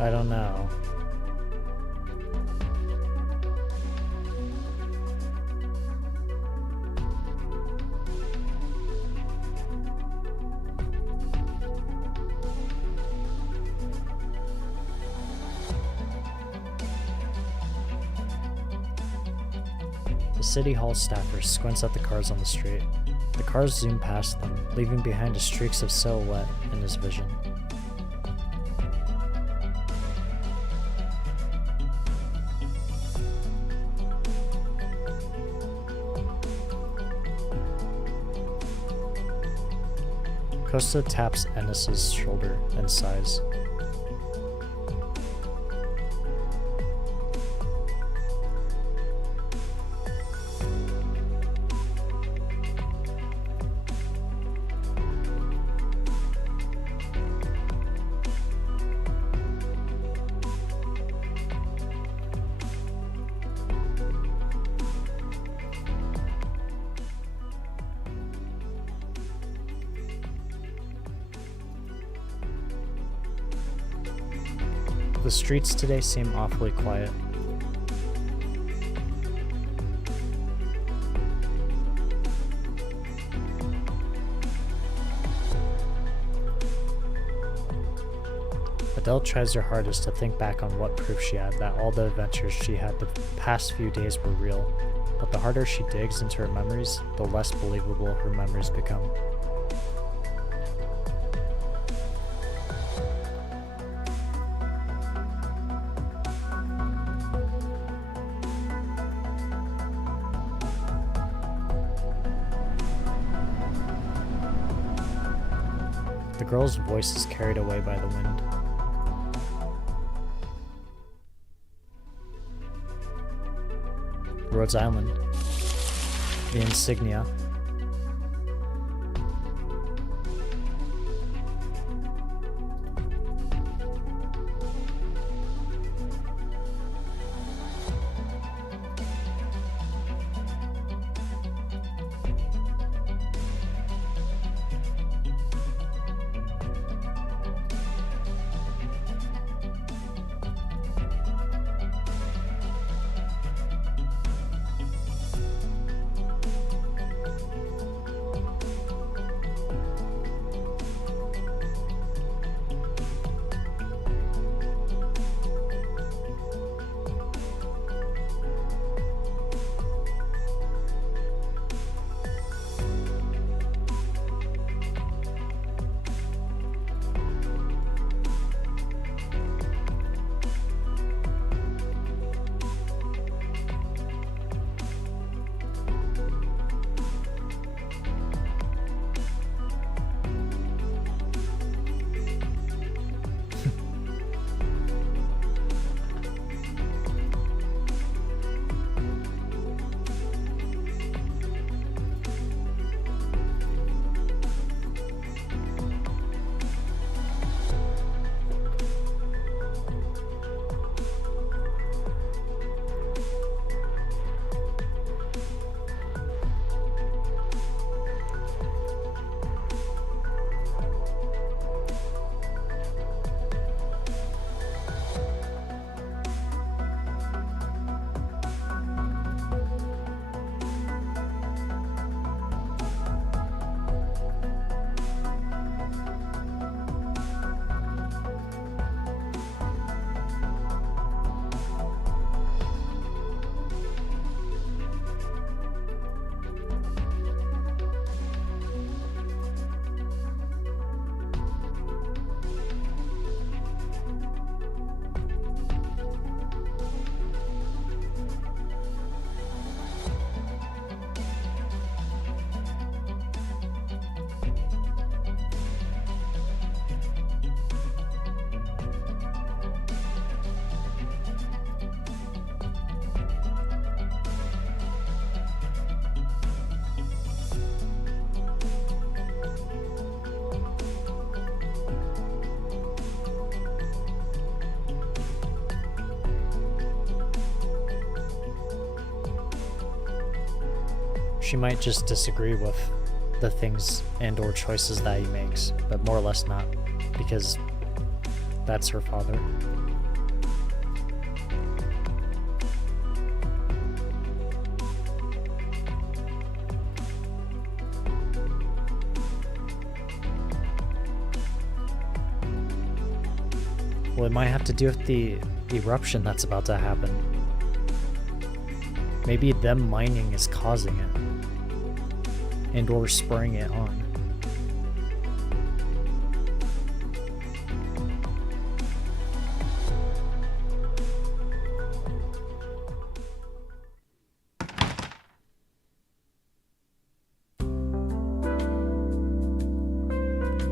I don't know. The City Hall staffer squints at the cars on the street. The cars zoom past them, leaving behind a streaks of silhouette in his vision. Costa taps Ennis's shoulder and sighs. The streets today seem awfully quiet. Adele tries her hardest to think back on what proof she had that all the adventures she had the past few days were real, but the harder she digs into her memories, the less believable her memories become. The girl's voice is carried away by the wind. Rhodes Island. The insignia. She might just disagree with the things and or choices that he makes, but more or less not, because that's her father. Well, it might have to do with the eruption that's about to happen. Maybe them mining is causing it. And or spurring it on.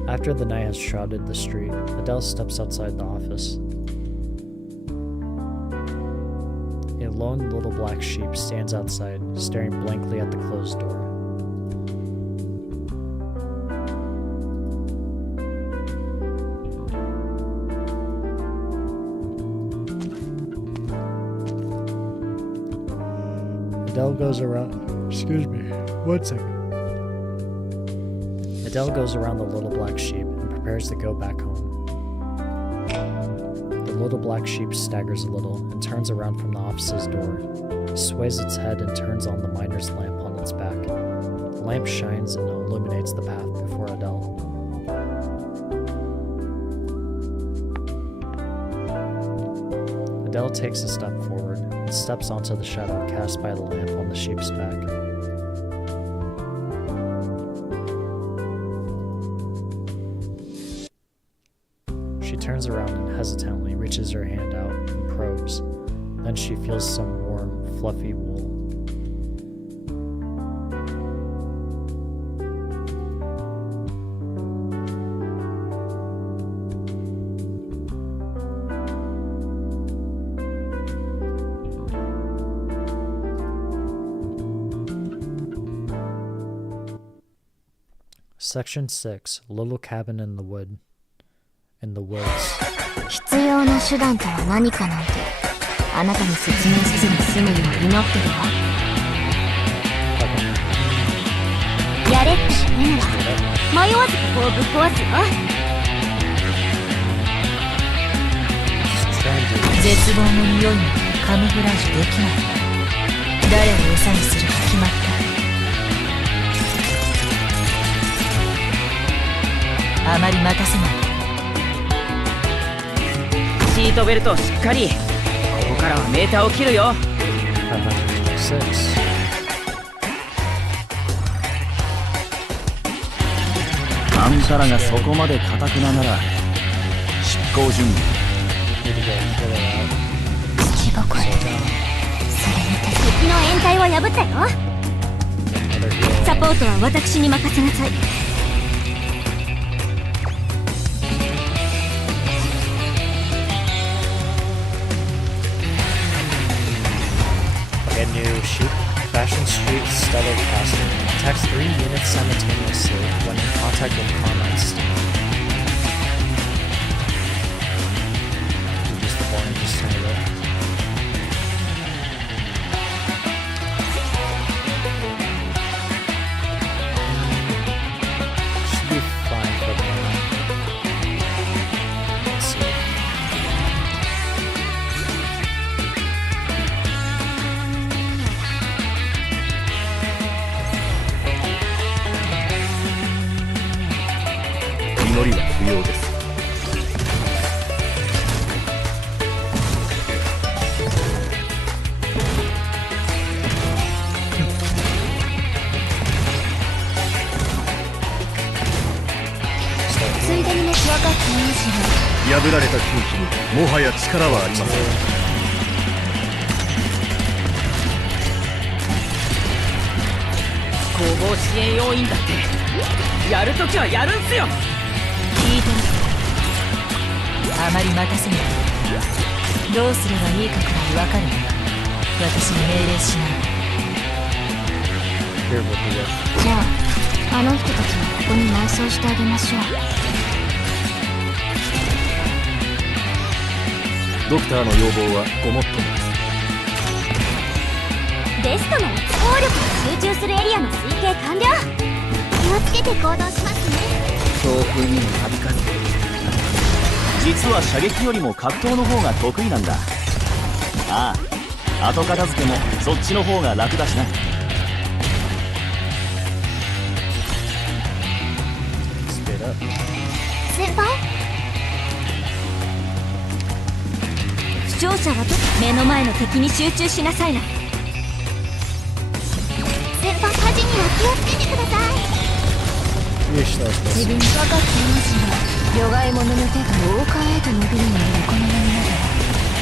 After the night has shrouded the street, Adele steps outside the office. A lone little black sheep stands outside, staring blankly at the closed door. Adele goes around. Excuse me, 1 second. Adele goes around the little black sheep and prepares to go back home. The little black sheep staggers a little and turns around from the office's door. It sways its head and turns on the miner's lamp on its back. The lamp shines and illuminates the path before Adele. Adele takes a step forward and steps onto the shadow cast by the lamp on the sheep's back. She turns around and hesitantly reaches her hand out and probes. Then she feels some warm, fluffy wool. Section 6, Little Cabin in the Woods. 必要な手段とは何かなんてあなたに説明せずに済むよう祈ってるわ。やれって言うなら迷わずここをぶっ壊すよ。絶望の匂いにカムフラージュできない。誰を餌にするか決まった。あまり待たせない。シートベルトをしっかり。ここからはメーターを切るよ。あんたらがそこまで固くななら執行準備。月ぼこり。それにて敵の掩体は破ったよ。サポートは私に任せなさい。A new sheep, Fashion Street Stellar Casting attacks 3 units simultaneously when in contact with Arknights. Just the boring, just turn it up. Should be fine for the moment. Let's see.祈りは不要です。ついでにね、分かってますよ。破られた空気にもはや力はありません。後方支援要員だってやるときはやるんすよ。聞いてる。あまり待たせない。どうすればいいかくらい分かる。私に命令しない。じゃあ、あの人たちはここに埋葬してあげましょう。ドクターの要望はごもっともです。ベストなら効力が集中するエリアの推計完了。気をつけて行動しますね。強風にもなびかず。実は射撃よりも格闘の方が得意なんだ。ああ、後片付けもそっちの方が楽だしな。先輩、聴者は目の前の敵に集中しなさいな。先輩、火事には気をつけてください。自分分かっていますが、弱い者の手が王冠へと伸びるのを横目に見ながら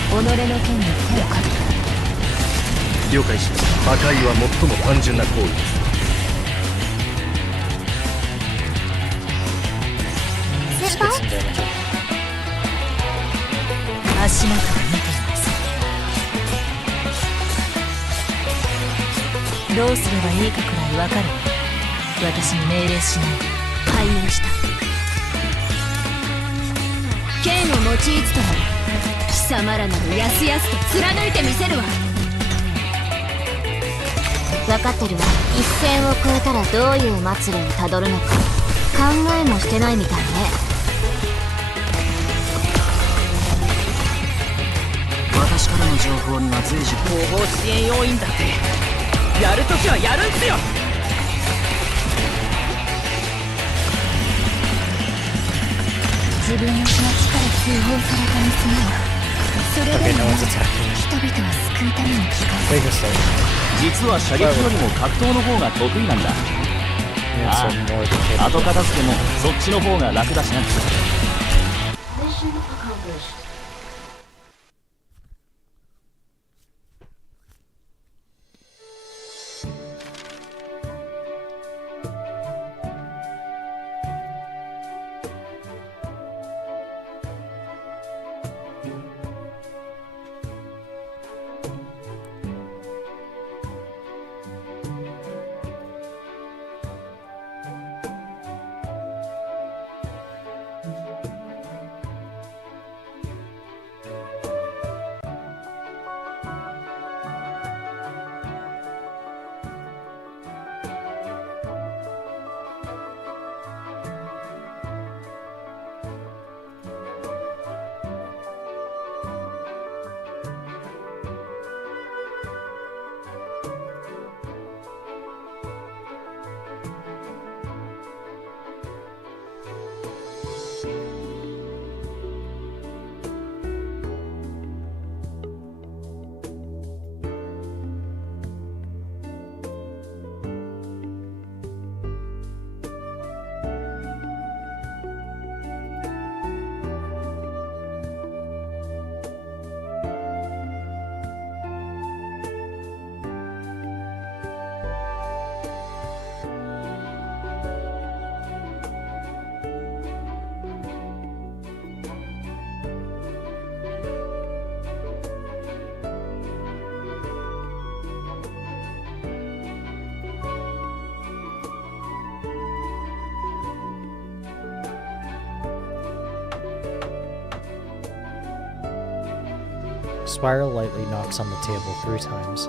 己の剣に手をかけた。了解しました。破壊は最も単純な行為です。先輩、足元を見ています。どうすればいいかくらい分かる。私に命令しない。対応した。剣を用いつとも貴様らなどやすやすと貫いてみせるわ。分かってるわ。一線を越えたらどういう末路をたどるのか考えもしてないみたいね。私からの情報には随時後方支援要員だって。やるときはやるんすよ。自分の町から通報された娘はそれでも人々を救うために帰還する。実は射撃よりも格闘の方が得意なんだ。ああ、後片付けもそっちの方が楽だしな。Mission accomplished. Spiral lightly knocks on the table 3 times.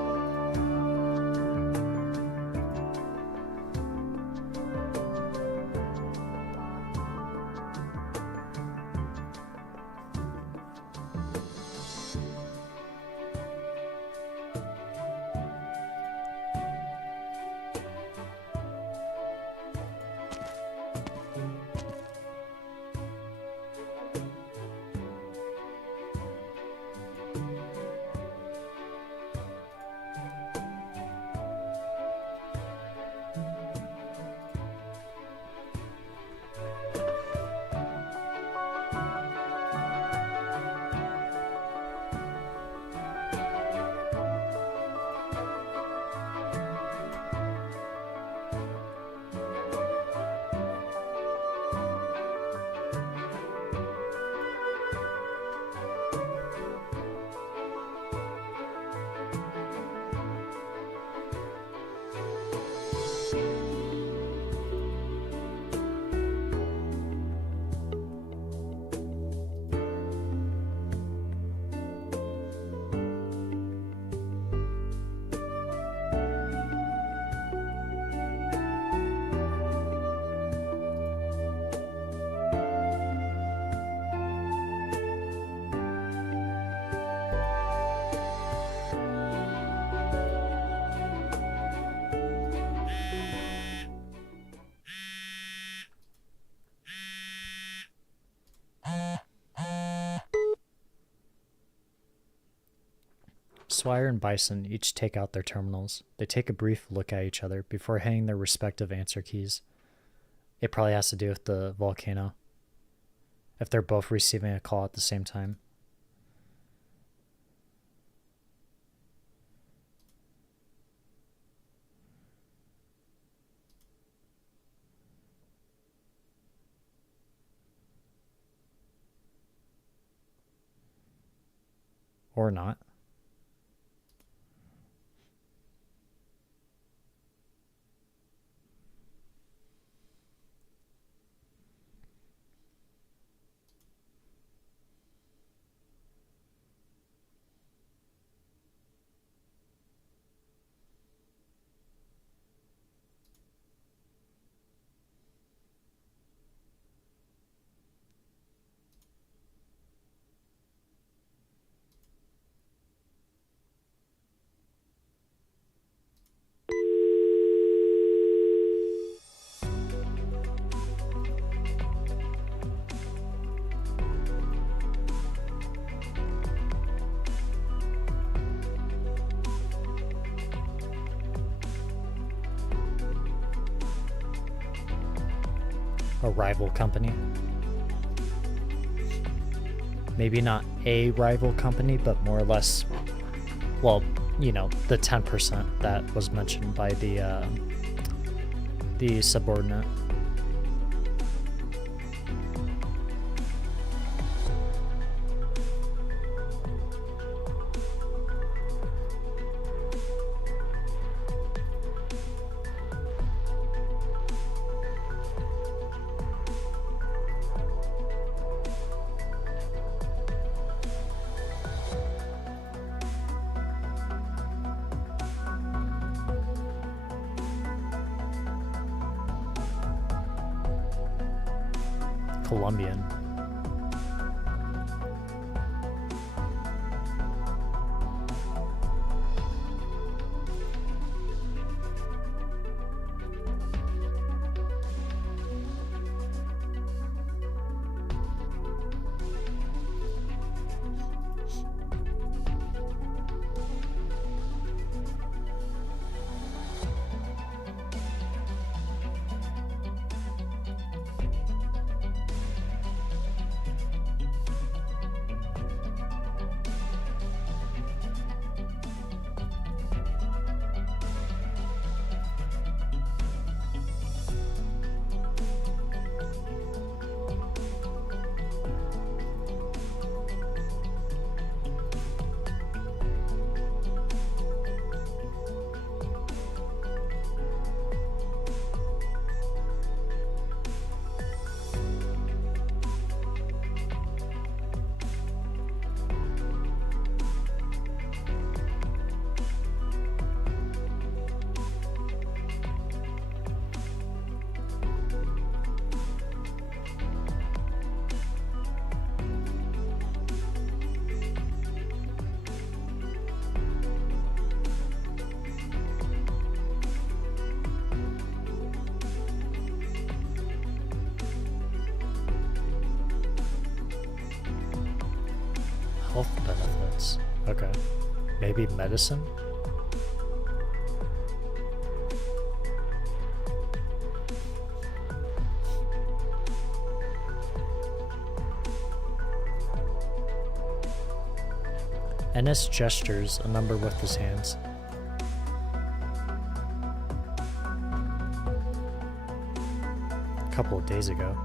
Swire and Bison each take out their terminals. They take a brief look at each other before hitting their respective answer keys. It probably has to do with the volcano, if they're both receiving a call at the same time. Or not. A rival company. Maybe not a rival company, but more or less, well, you know, the 10% that was mentioned by the subordinate. Colombian. Health benefits. Okay. Maybe medicine? NS gestures a number with his hands. A couple of days ago.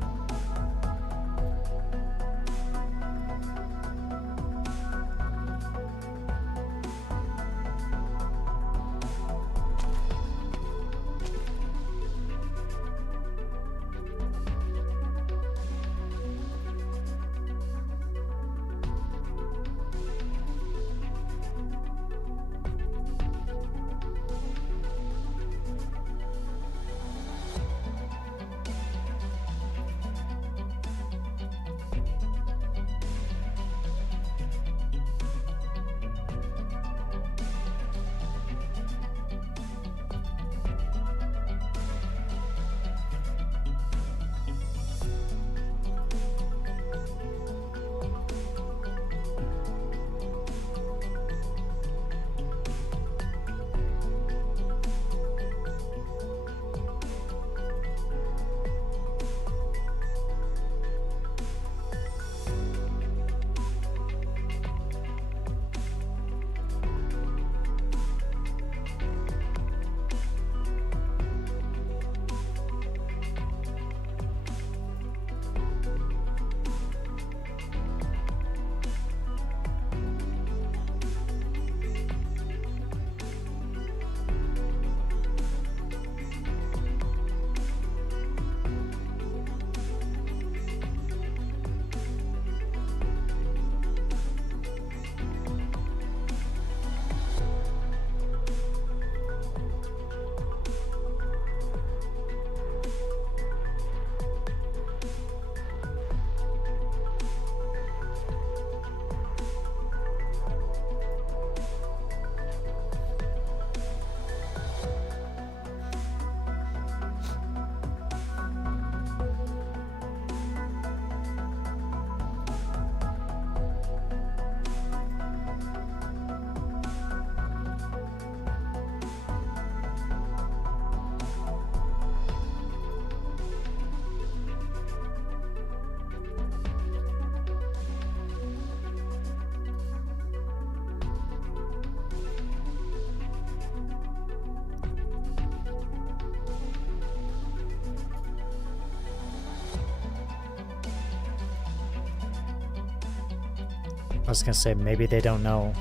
I was gonna say, maybe they don't know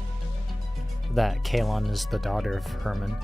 that Kalon is the daughter of Herman.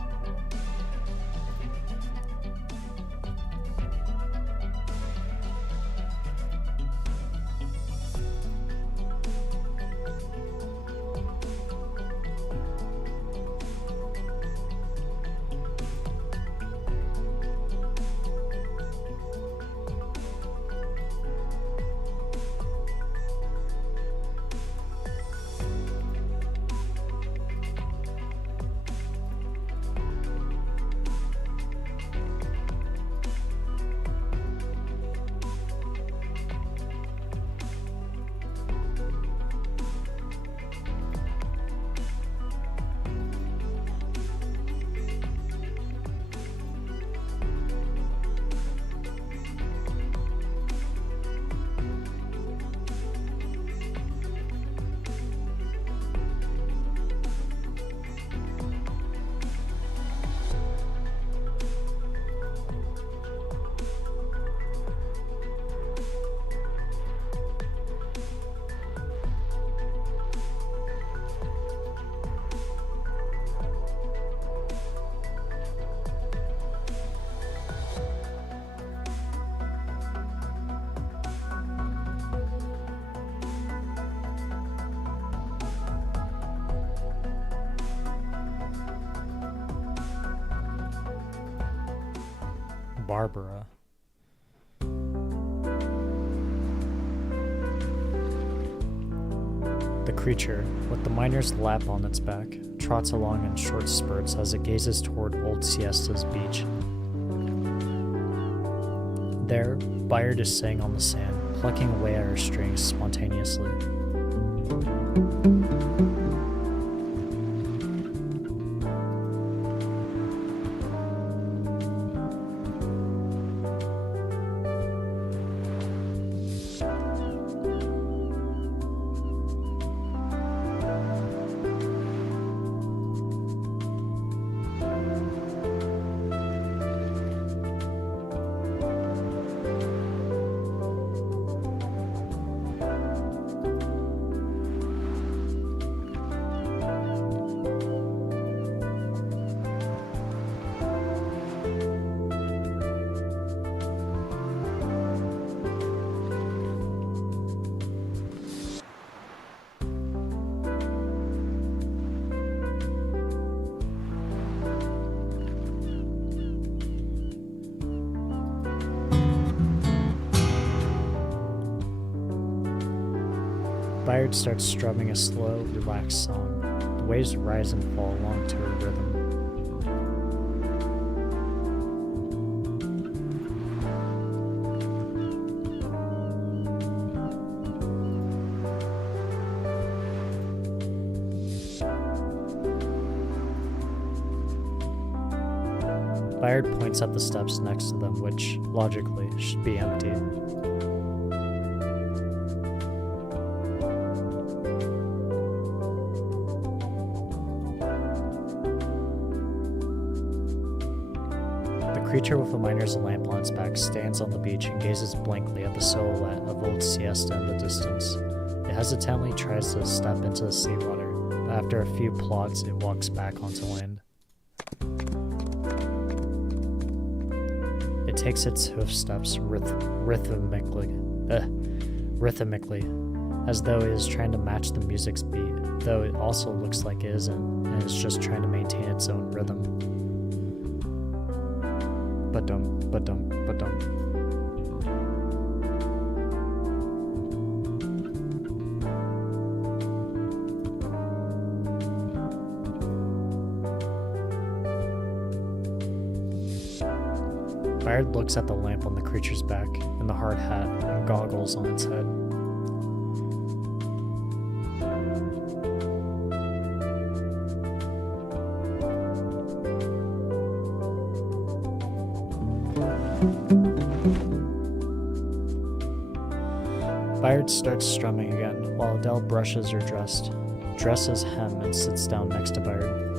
Barbara. The creature, with the miner's lap on its back, trots along in short spurts as it gazes toward Old Siesta's beach. There, Bayard is sitting on the sand, plucking away at her strings spontaneously. Bayard starts strumming a slow, relaxed song. The waves rise and fall along to her rhythm. Bayard points at the steps next to them, which, logically, should be empty. The creature with a miner's lamp on its back stands on the beach and gazes blankly at the silhouette of Old Siesta in the distance. It hesitantly tries to step into the seawater, but after a few plods, it walks back onto land. It takes its hoof steps rhythmically, as though it is trying to match the music's beat, though it also looks like it isn't, and is just trying to maintain its own rhythm. Ba-dum, ba-dum, ba-dum. Bayard looks at the lamp on the creature's back, and the hard hat and goggles on its head. Bayard starts strumming again, while Adele brushes her dresses hem and sits down next to Bayard.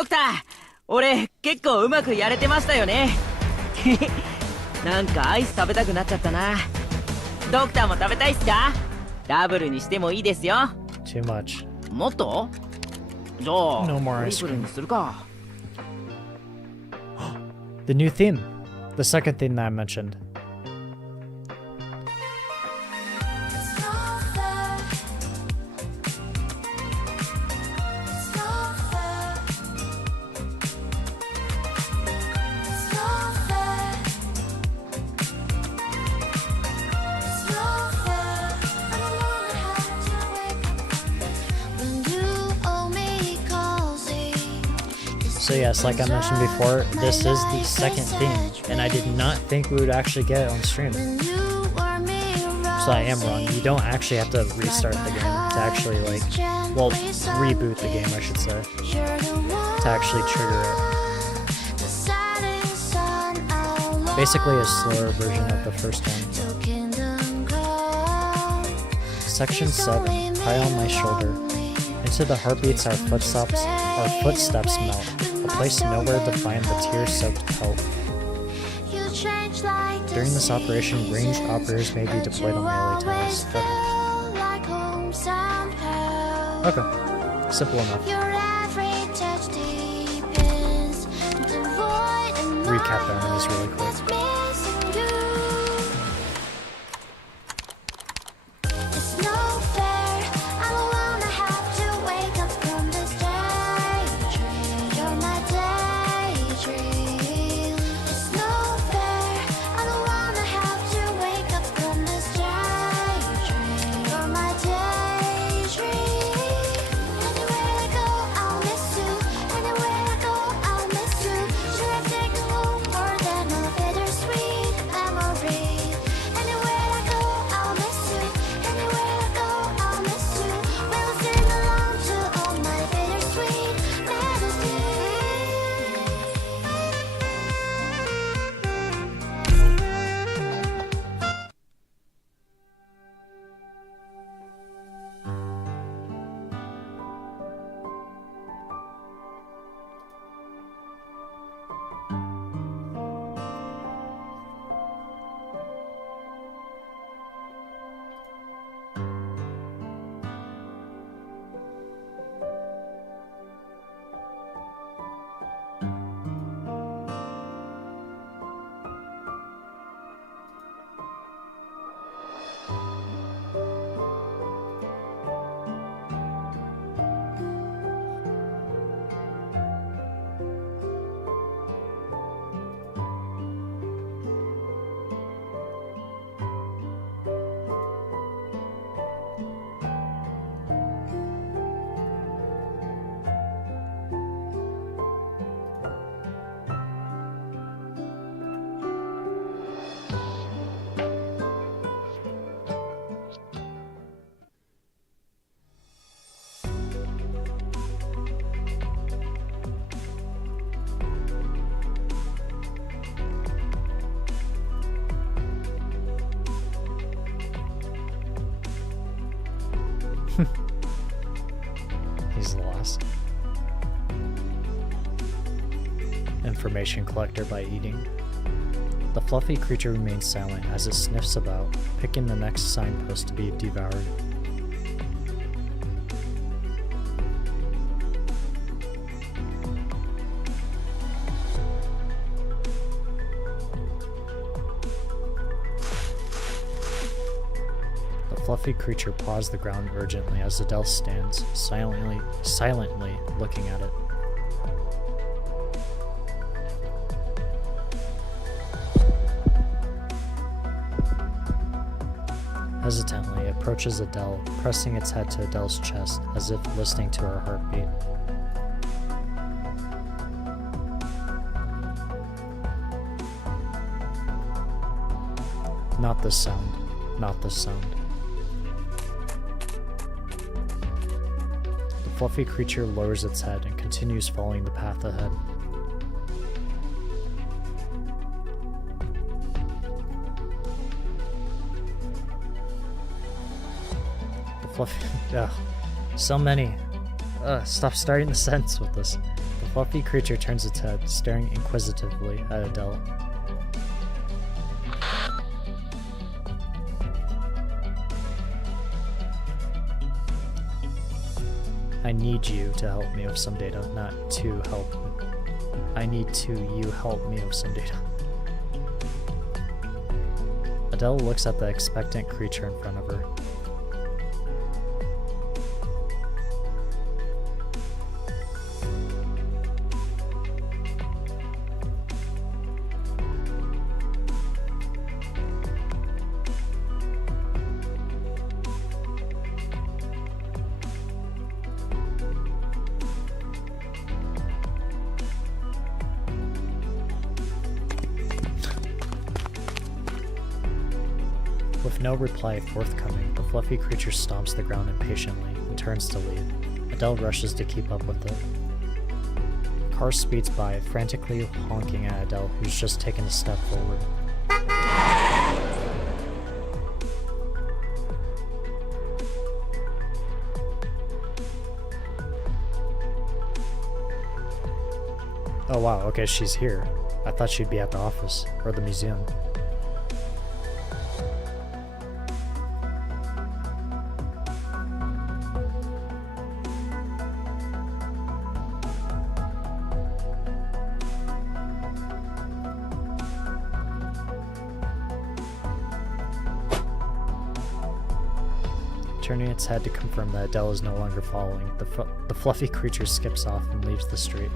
ドクター、俺結構うまくやれてましたよね。なんかアイス食べたくなっちゃったな。ドクターも食べたいっすか？ダブルにしてもいいですよ。 Too much. もっと？じゃあ No more ト ice リプル cream. にするか。 The new theme. The second theme that I mentioned. So yes, like I mentioned before, this is the second theme, and I did not think we would actually get it on stream. So I am wrong. You don't actually have to restart the game to actually well, reboot the game, I should say, to actually trigger it. Basically a slower version of the first one. Section 7, high on my shoulder. Into the heartbeats our footsteps melt. A place nowhere to find the tear-soaked pelt. During this operation, ranged operators may be deployed on melee towers. Okay. Simple enough. Recap the enemies really quick. He's lost. Information collector by eating. The fluffy creature remains silent as it sniffs about, picking the next signpost to be devoured. The fluffy creature paws the ground urgently as Adele stands, silently looking at it. Hesitantly, it approaches Adele, pressing its head to Adele's chest as if listening to her heartbeat. Not this sound. Not this sound. The fluffy creature lowers its head and continues following the path ahead. The fluffy... Ugh. So many. Stop starting the sentence with this. The fluffy creature turns its head, staring inquisitively at Adele. I need you to help me with some data, not to help. I need to you help me with some data. Adele looks at the expectant creature in front of her. With no reply forthcoming, the fluffy creature stomps the ground impatiently and turns to leave. Adele rushes to keep up with it. The car speeds by, frantically honking at Adele, who's just taken a step forward. Oh wow, okay, she's here. I thought she'd be at the office, or the museum. Turning its head to confirm that Adele is no longer following, the fluffy creature skips off and leaves the street.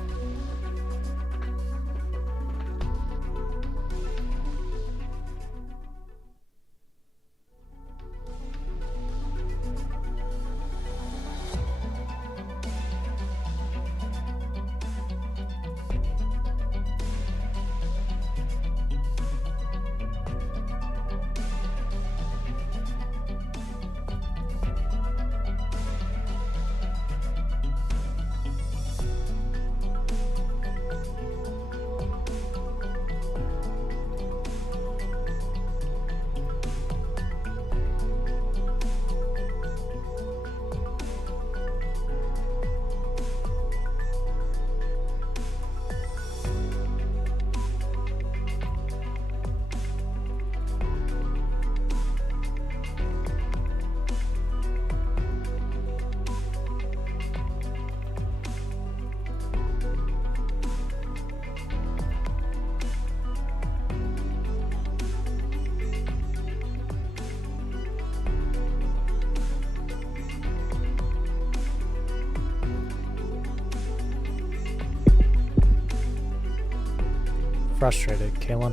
Frustrated, Kalon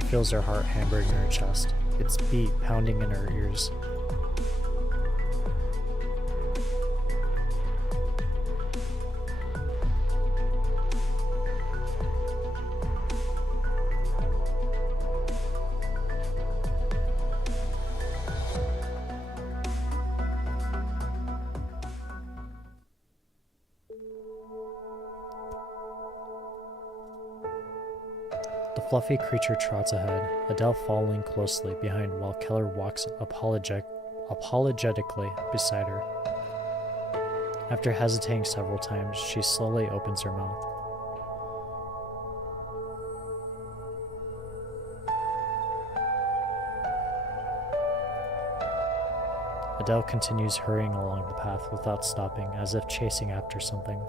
feels her heart hammering in her chest, its beat pounding in her ears. The fluffy creature trots ahead, Adele following closely behind while Keller walks apologetically beside her. After hesitating several times, she slowly opens her mouth. Adele continues hurrying along the path without stopping, as if chasing after something.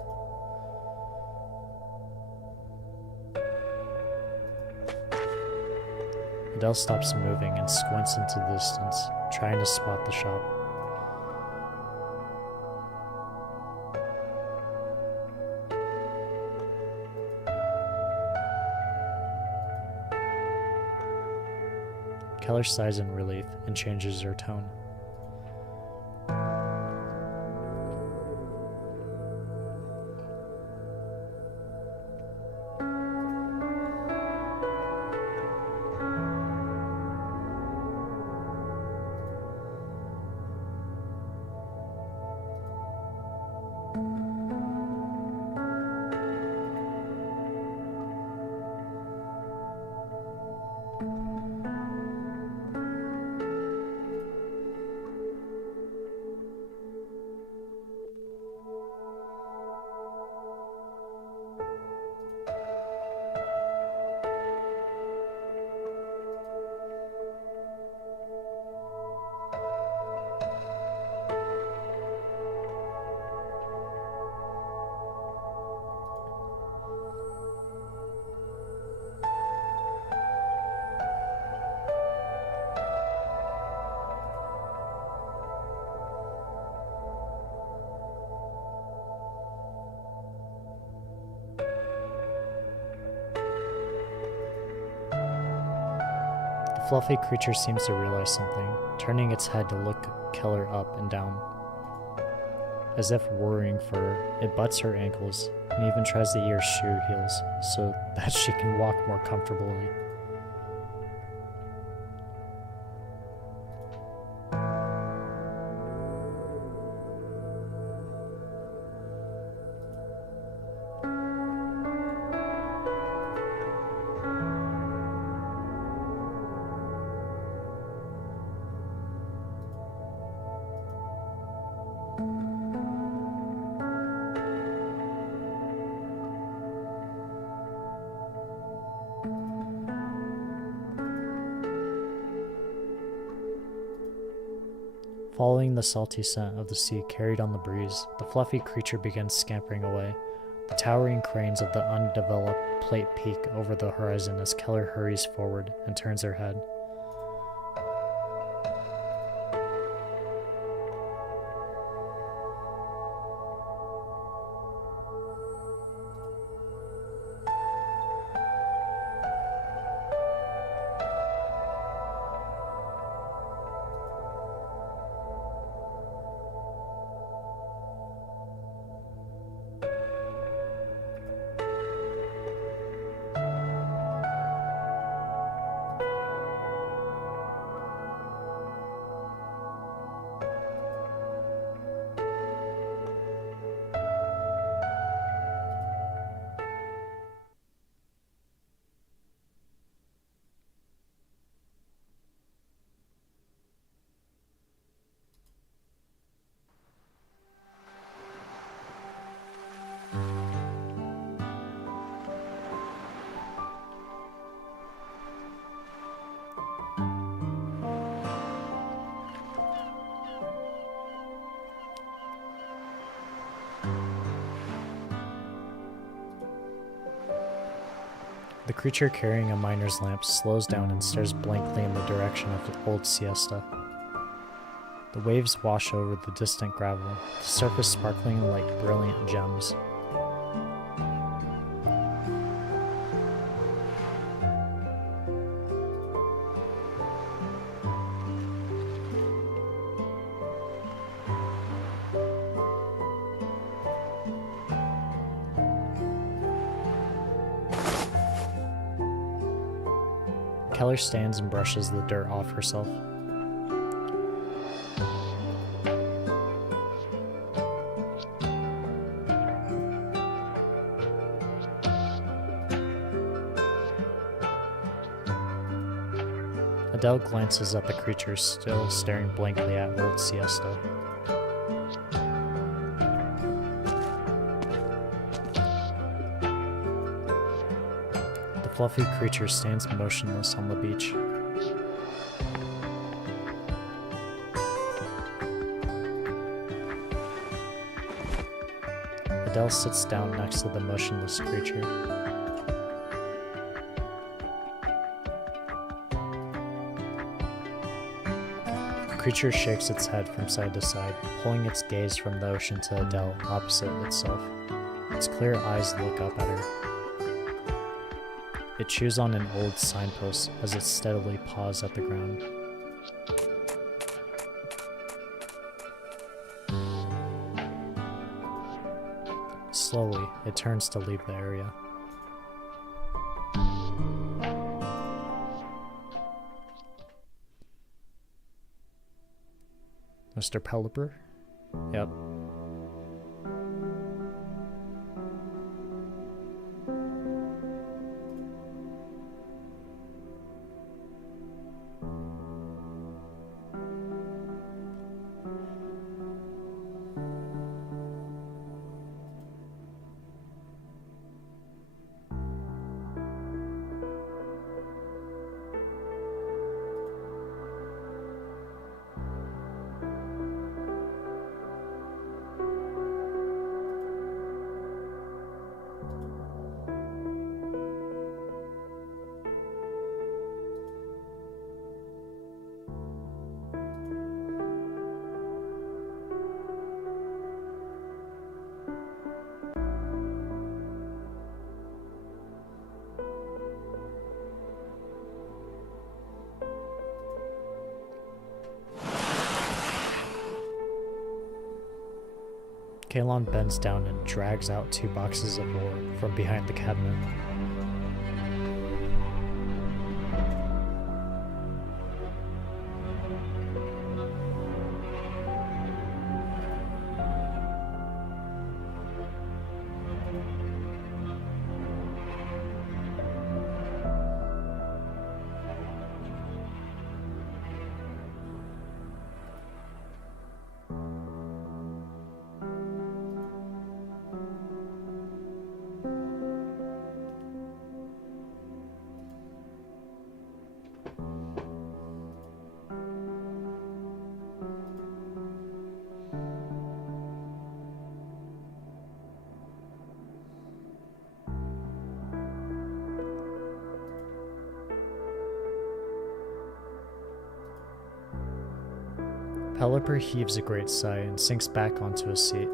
Adele stops moving and squints into the distance, trying to spot the shop. Keller sighs in relief and changes her tone. fluffy creature seems to realize something, turning its head to look Keller up and down. As if worrying for her, it butts her ankles and even tries to eat her shoe heels so that she can walk more comfortably. Following the salty scent of the sea carried on the breeze, the fluffy creature begins scampering away, the towering cranes of the undeveloped plate peak over the horizon as Keller hurries forward and turns her head. The creature carrying a miner's lamp slows down and stares blankly in the direction of the old siesta. The waves wash over the distant gravel, the surface sparkling like brilliant gems. Keller stands and brushes the dirt off herself. Adele glances at the creature still staring blankly at old siesta. The fluffy creature stands motionless on the beach. Adele sits down next to the motionless creature. The creature shakes its head from side to side, pulling its gaze from the ocean to Adele opposite itself. Its clear eyes look up at her. It chews on an old signpost as it steadily paws at the ground. Slowly, it turns to leave the area. Mr. Pelipper? Yep. Kalon bends down and drags out 2 boxes of ore from behind the cabinet. Pelipper heaves a great sigh and sinks back onto his seat.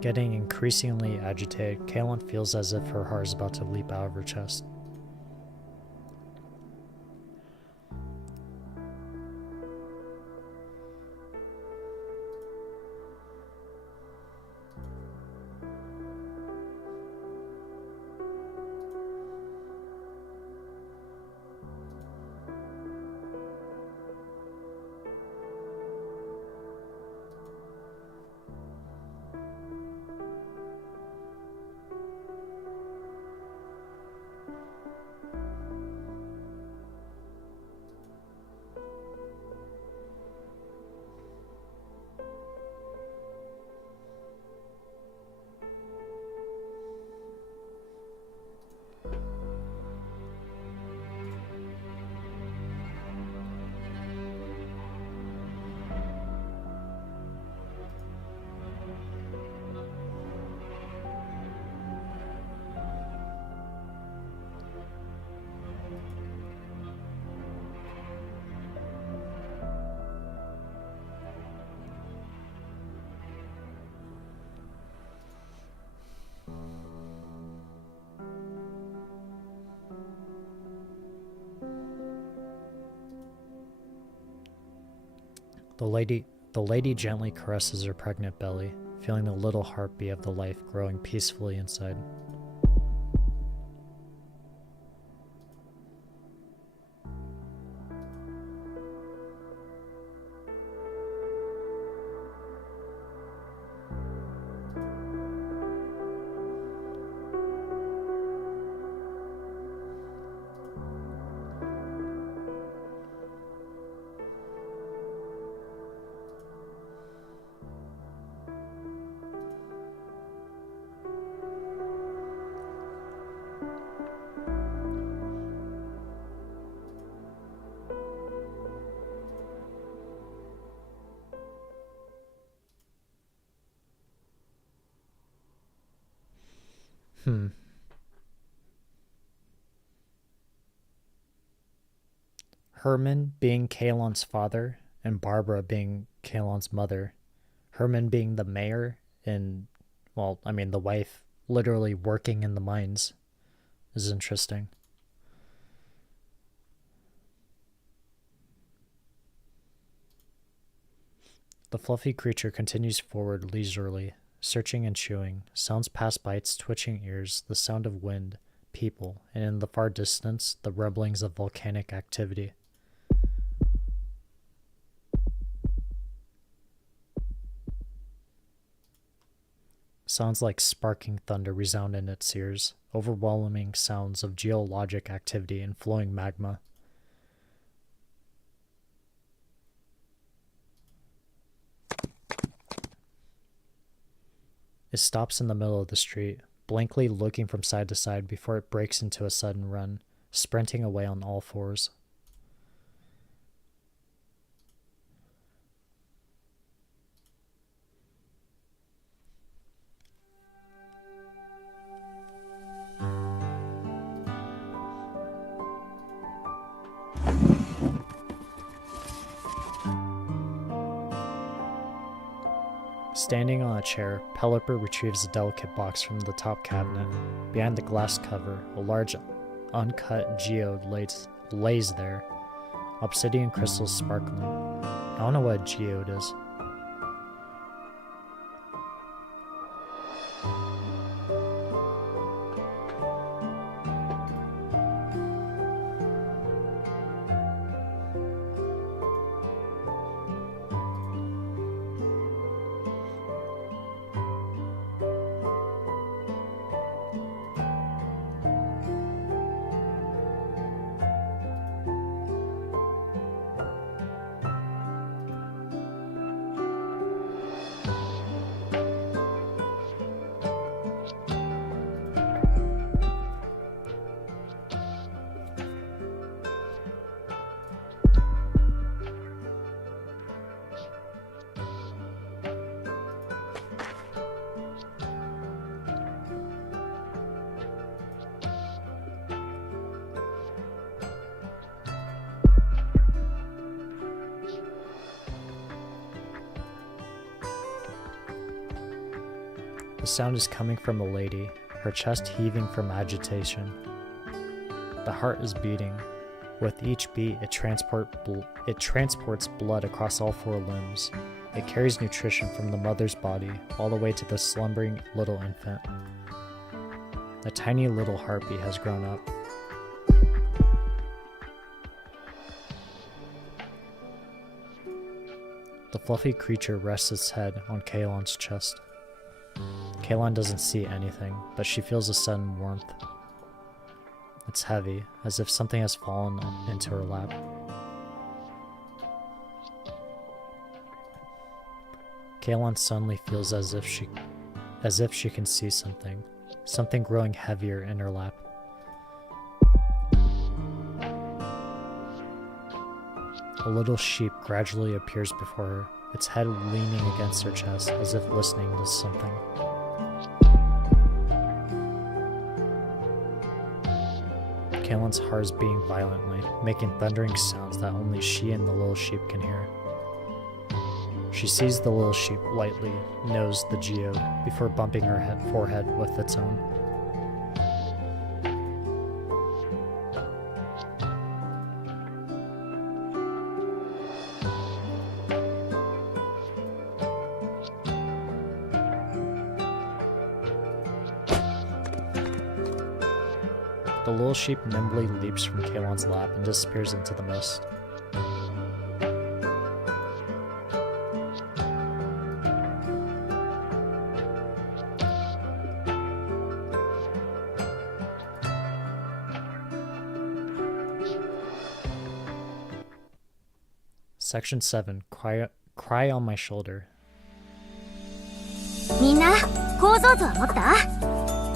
Getting increasingly agitated, Kalon feels as if her heart is about to leap out of her chest. The lady gently caresses her pregnant belly, feeling the little heartbeat of the life growing peacefully inside. Herman being Kalon's father and Barbara being Kalon's mother. Herman being the mayor and, well, I mean the wife literally working in the mines is interesting. The fluffy creature continues forward leisurely, searching and chewing. Sounds pass by its twitching ears, the sound of wind, people, and in the far distance, the rumblings of volcanic activity. Sounds like sparking thunder resound in its ears, overwhelming sounds of geologic activity and flowing magma. It stops in the middle of the street, blankly looking from side to side before it breaks into a sudden run, sprinting away on all fours. Standing on a chair, Pelipper retrieves a delicate box from the top cabinet. Behind the glass cover, a large, uncut geode lays there, obsidian crystals sparkling. I don't know what a geode is. The sound is coming from a lady, her chest heaving from agitation. The heart is beating. With each beat, it transports blood across all four limbs. It carries nutrition from the mother's body all the way to the slumbering little infant. A tiny little heartbeat has grown up. The fluffy creature rests its head on Kalon's chest. Kalon doesn't see anything, but she feels a sudden warmth. It's heavy, as if something has fallen into her lap. Kalon suddenly feels as if she can see something growing heavier in her lap. A little sheep gradually appears before her, its head leaning against her chest as if listening to something. Kalon's heart is beating violently, making thundering sounds that only she and the little sheep can hear. She sees the little sheep lightly nose the geode before bumping her forehead with its own. The little sheep nimbly leaps from Kalon's lap and disappears into the mist. Section 7. Cry on my shoulder. みんな、構造図は持った？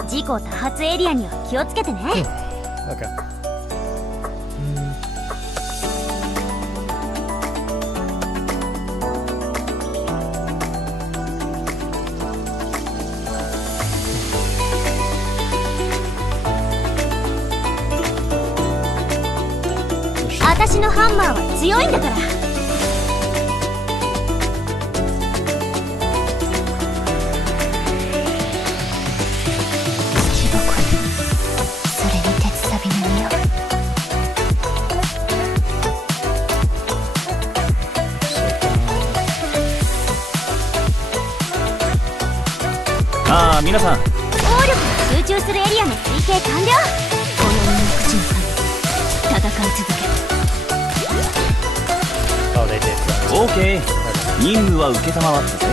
事故多発エリアには気をつけてね。Okay. Mm. 私のハンマーは強いんだから。皆さん、暴力集中するエリアの推計完了。この身の口のため戦い続ける。 Oh, they did. OK 任務は承ったぜ。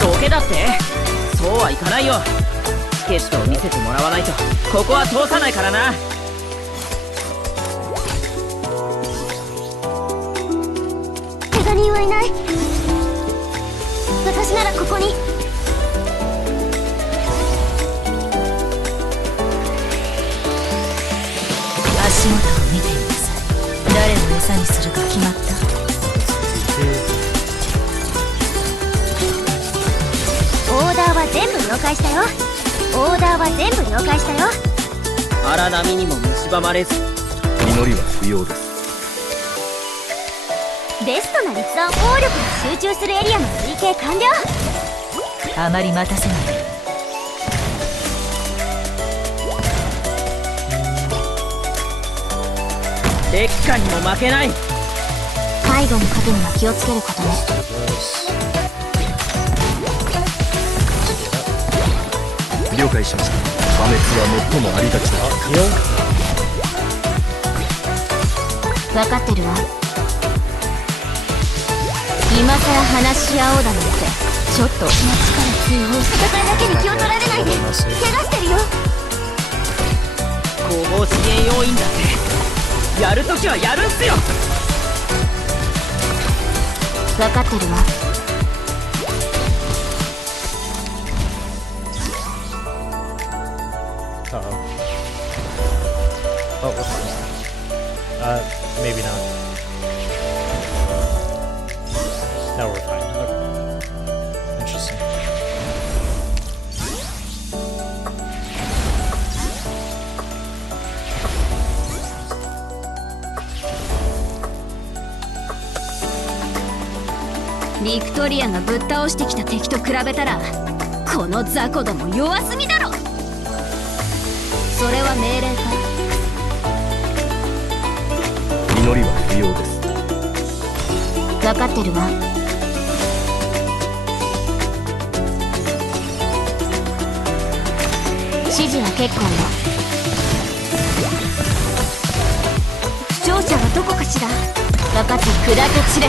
どけだって。そうはいかないよ。チケットを見せてもらわないとここは通さないからな。怪我人はいない。私ならここに。足元を見てみなさい。誰を餌にするか決まった？オーダーは全部了解したよ。オーダーは全部了解したよ。荒波にも蝕まれず。祈りは不要です。ベストな立案効力が集中するエリアの推計完了。あまり待たせないで。劣化にも負けない。背後の影には気をつけることね。了解しました。破滅は最もありがちだ。分かってるわ。今さら話し合おうだなんてちょっと。街から通報。戦いだけに気を取られないで。怪我してるよ。後方支援要員だって。やるときはやるんすよ。分かってるわ。Oh, what's this? Maybe not. No, we're fine. Okay. Interesting.「ビクトリアがぶっ倒してきた敵と比べたらこの雑魚ども弱すぎだろ。それは命令か？祈りは不要です。分かってるわ。指示は結構よ。負傷者はどこかしら？分かって砕け散れ。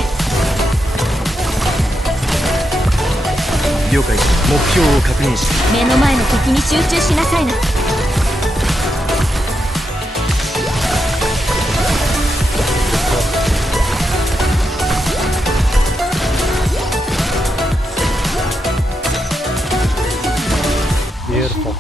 了解し、目標を確認して。目の前の敵に集中しなさいな。Beautiful.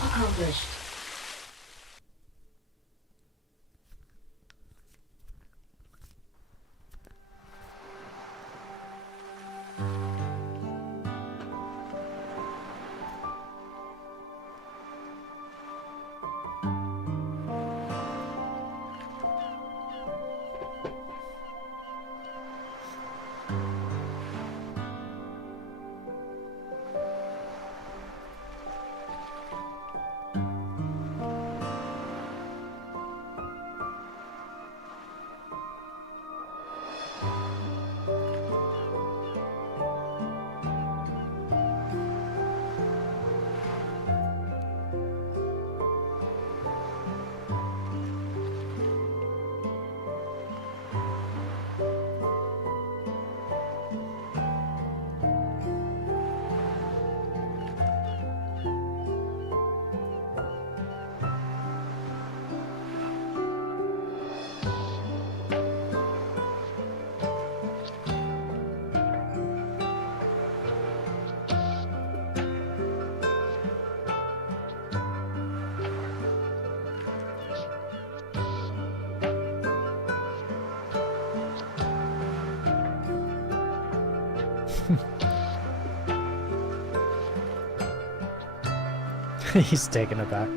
He's taken aback.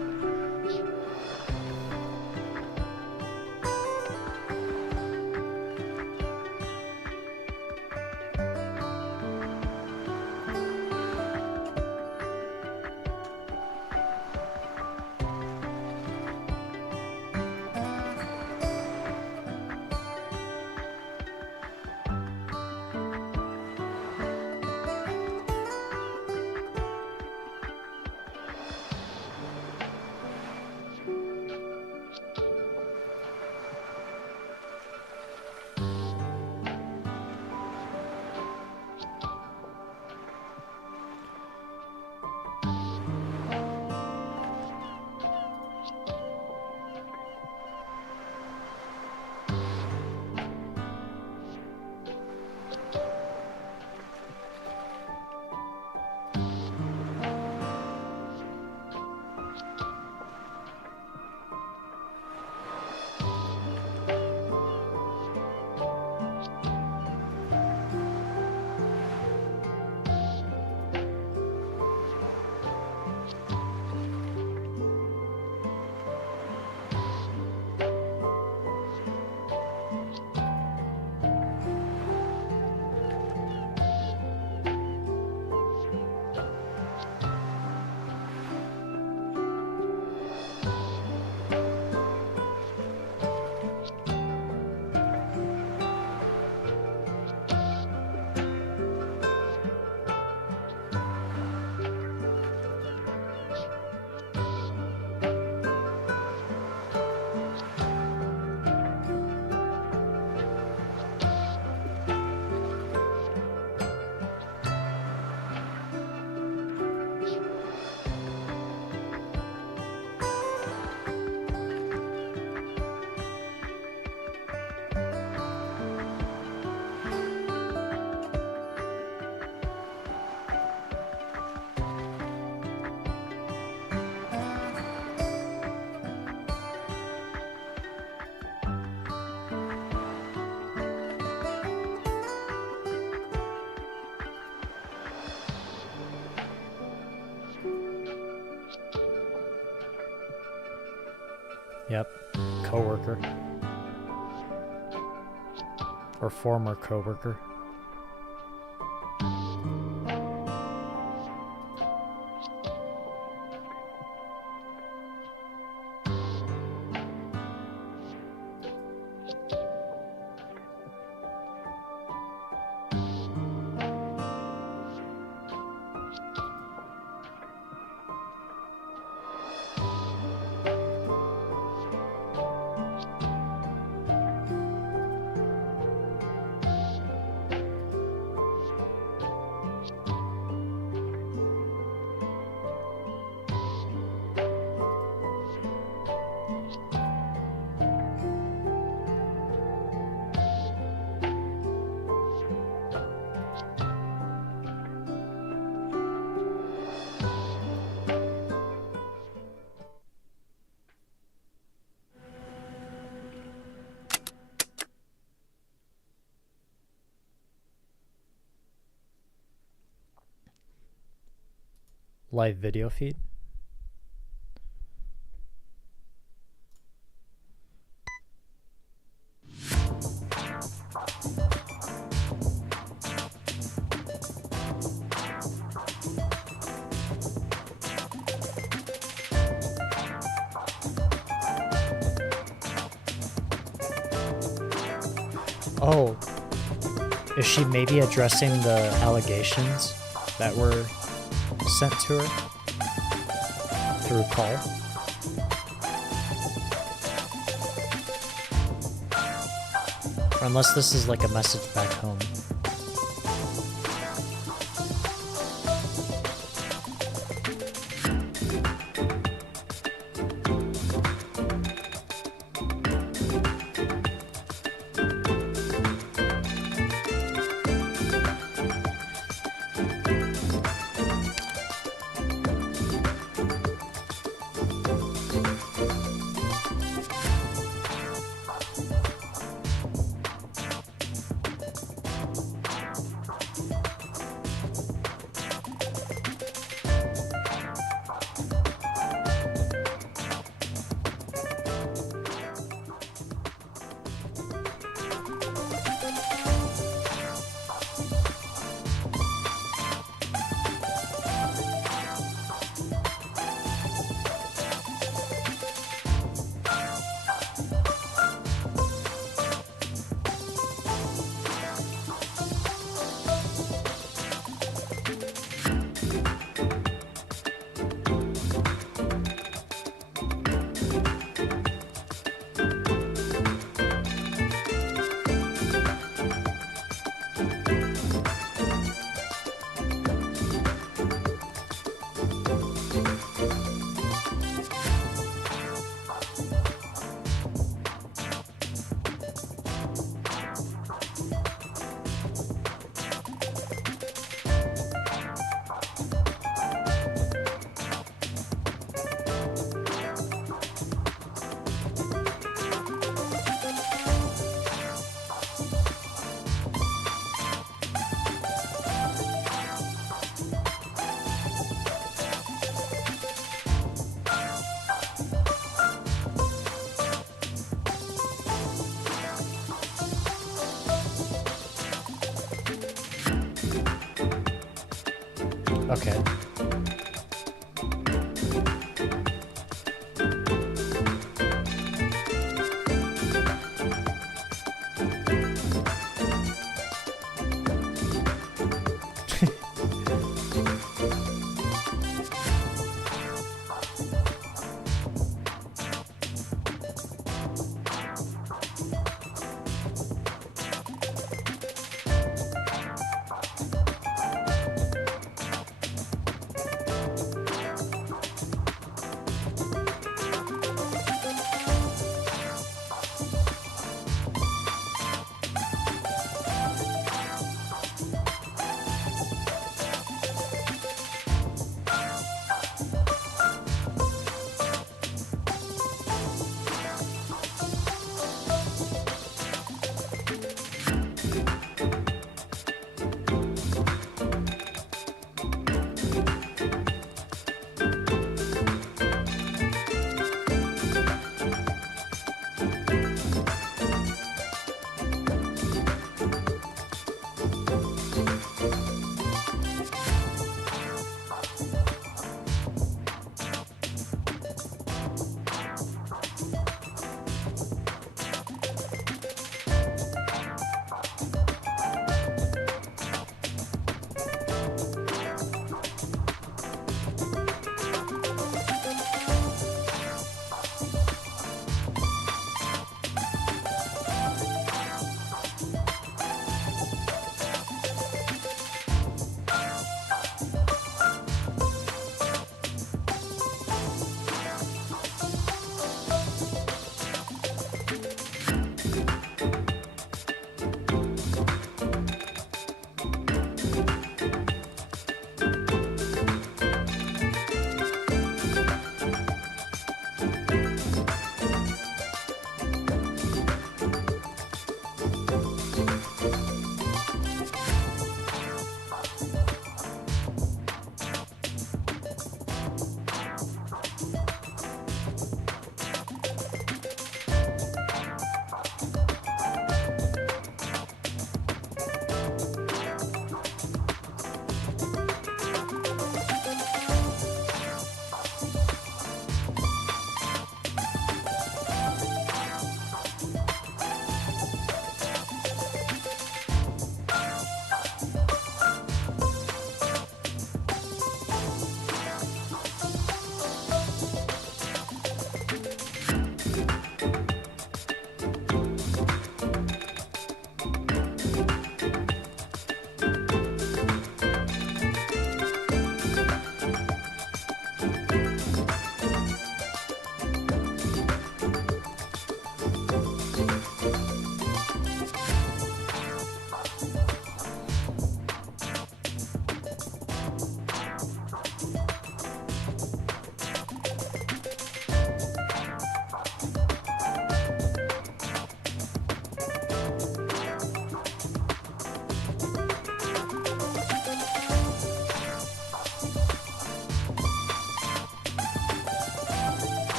Yep, coworker. Or former coworker. Live video feed. Oh, is she maybe addressing the allegations that were sent to her through call? Or unless this is like a message back home. Okay.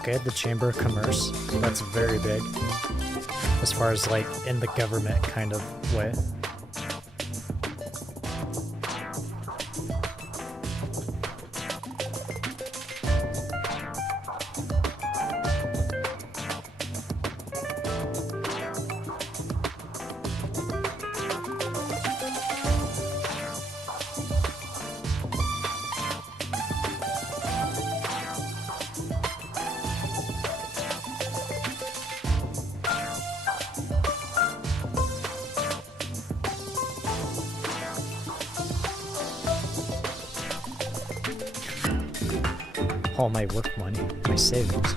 Okay, the Chamber of Commerce. That's very big. As far as like in the government kind of way. All my work money, my savings.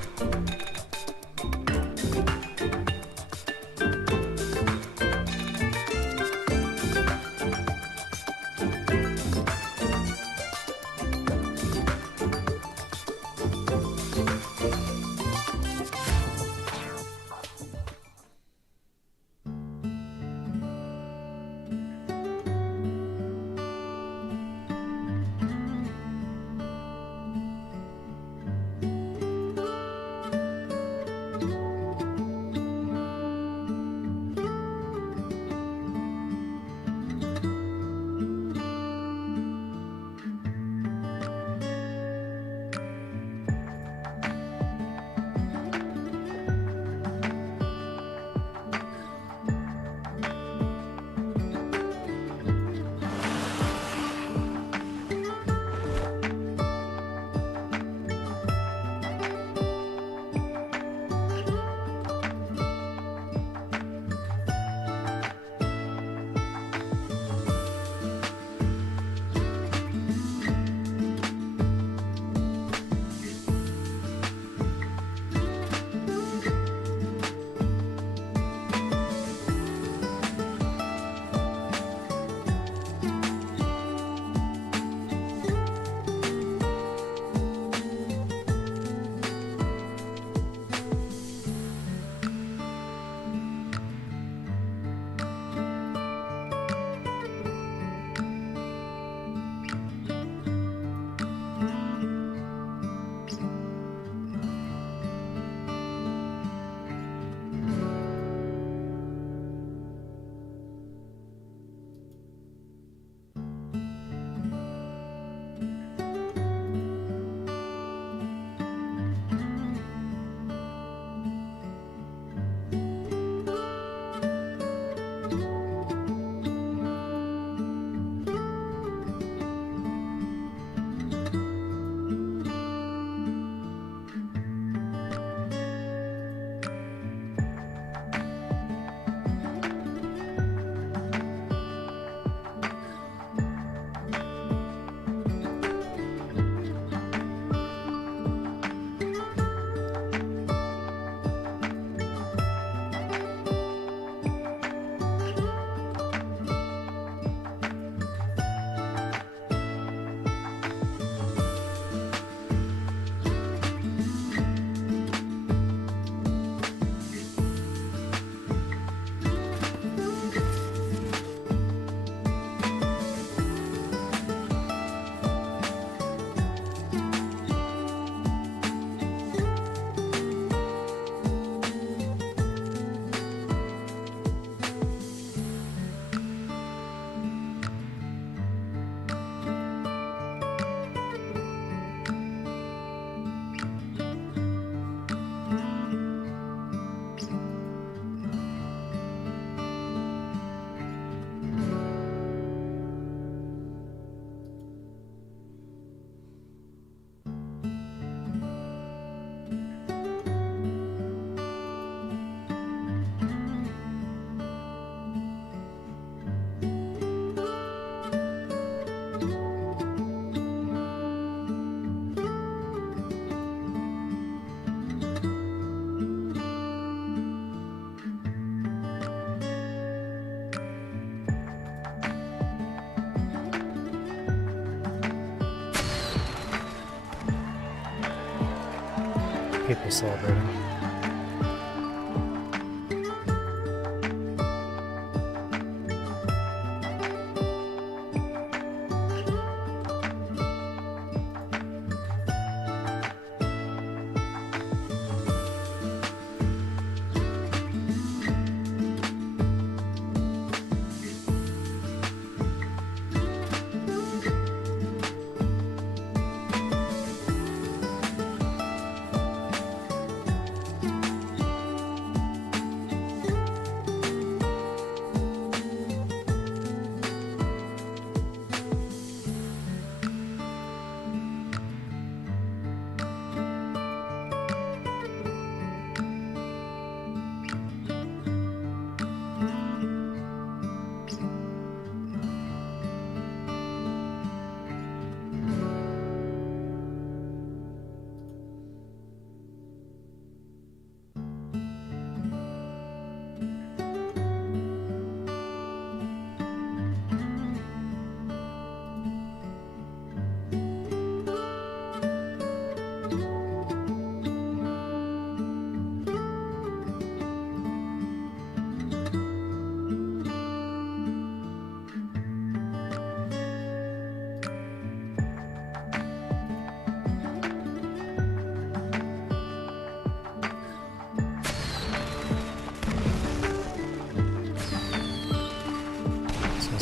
People celebrating.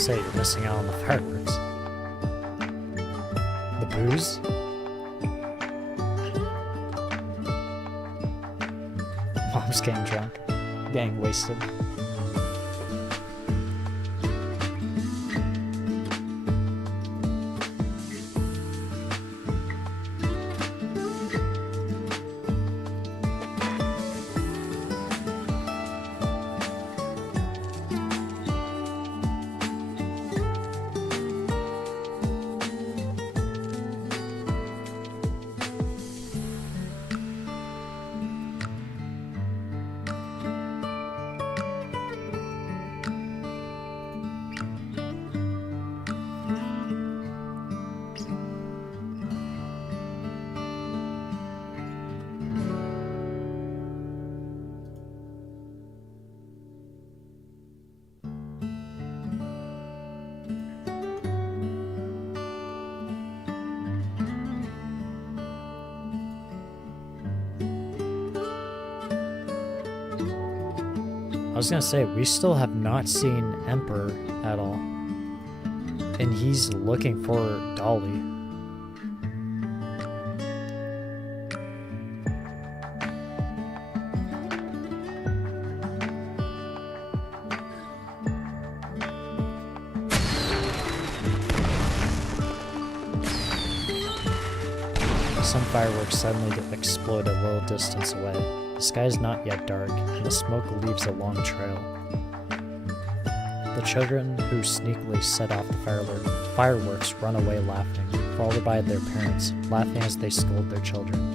say you're missing out on the fireworks. The booze? Mom's getting drunk, getting wasted. I was gonna say, we still have not seen Emperor at all. And he's looking for Dolly. Some fireworks suddenly explode a little distance away. The sky is not yet dark, and the smoke leaves a long trail. The children who sneakily set off the fireworks run away laughing, followed by their parents, laughing as they scold their children.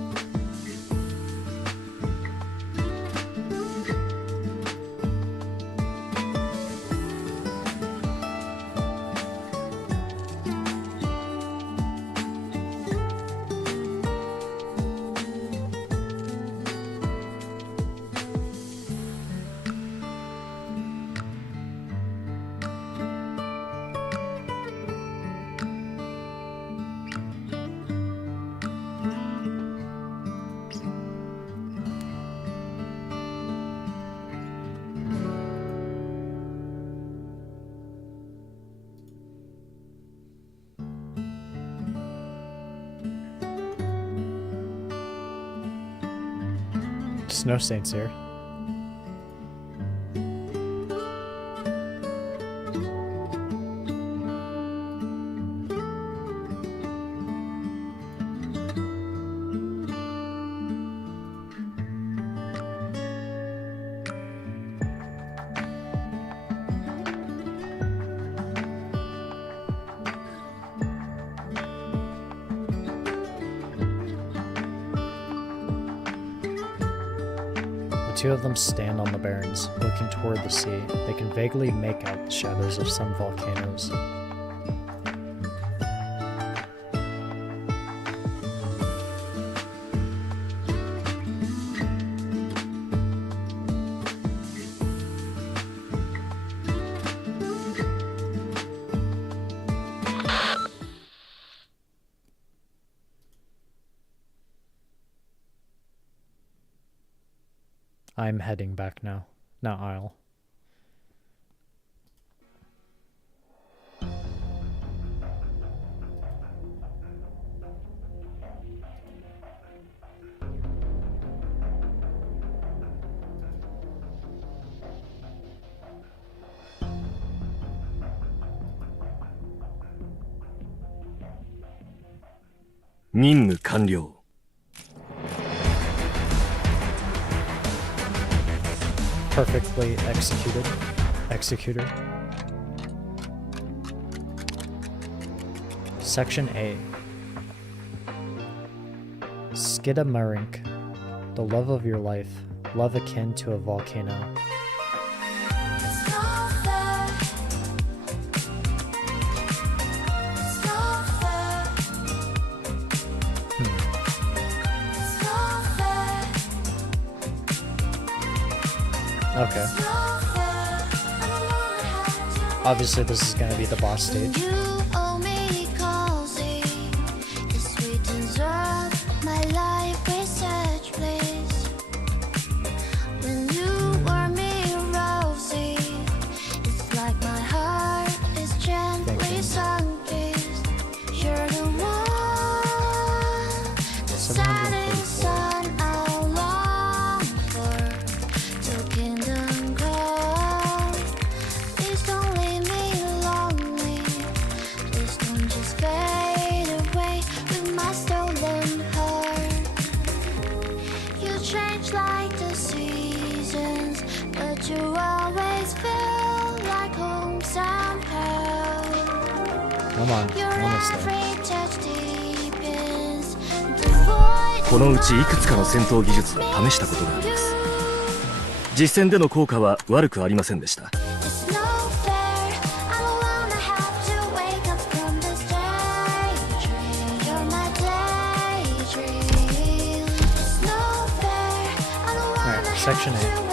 Snow Saints here. Two of them stand on the barrens, looking toward the sea. They can vaguely make out the shadows of some volcanoes. I'm heading back now, not Isle.任務完了。 Perfectly executed. Executor. Section A. Skidamarink. The love of your life. Love akin to a volcano. Okay. Obviously this is going to be the boss stage. 734. Come on, almost there. このうちいくつかの戦闘技術を試したことがあります。実戦での効果は悪くありませんでした。Alright, section 8.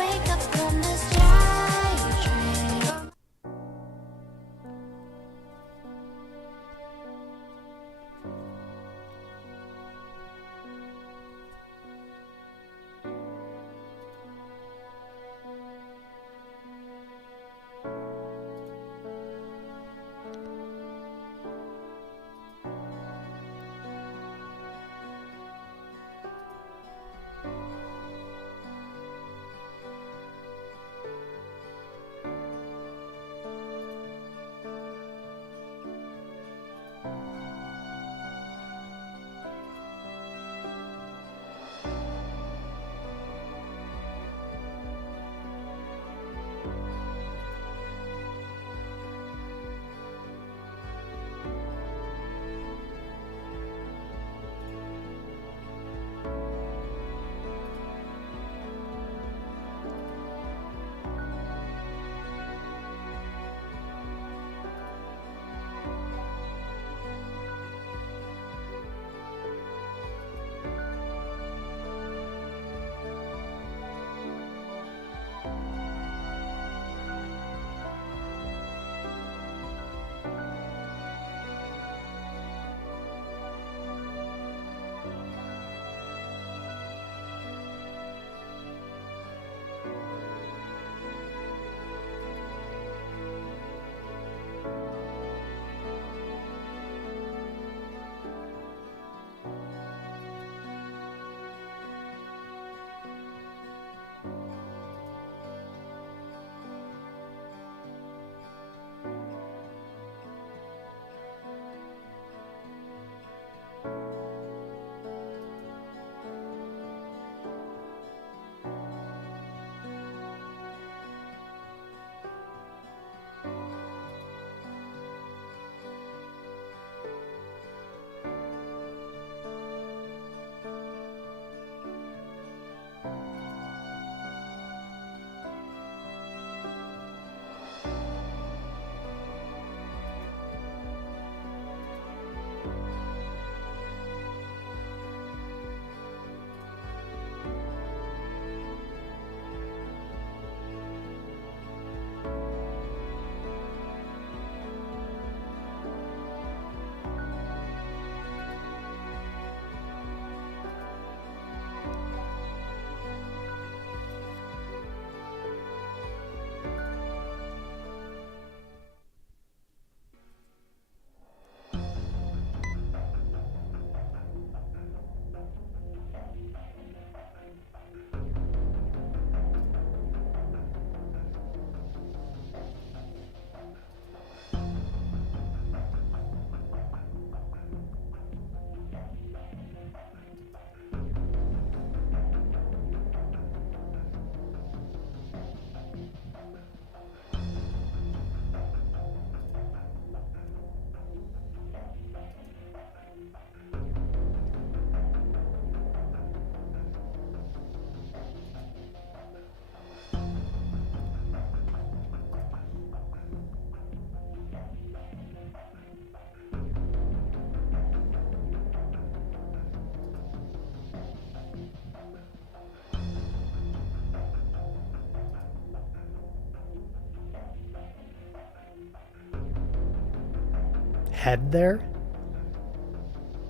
Head there?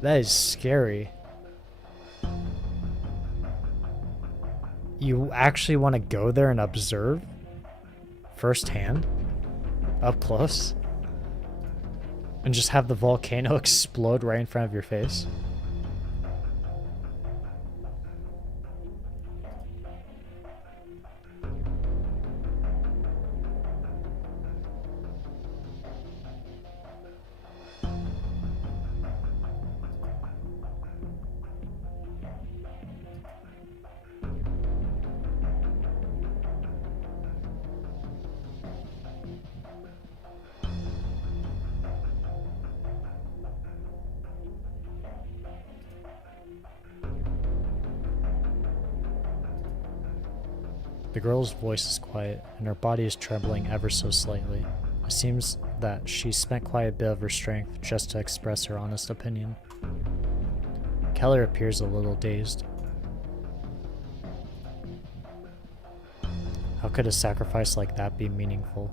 That is scary. You actually want to go there and observe? Firsthand? Up close? And just have the volcano explode right in front of your face? The girl's voice is quiet, and her body is trembling ever so slightly. It seems that she spent quite a bit of her strength just to express her honest opinion. Keller appears a little dazed. How could a sacrifice like that be meaningful?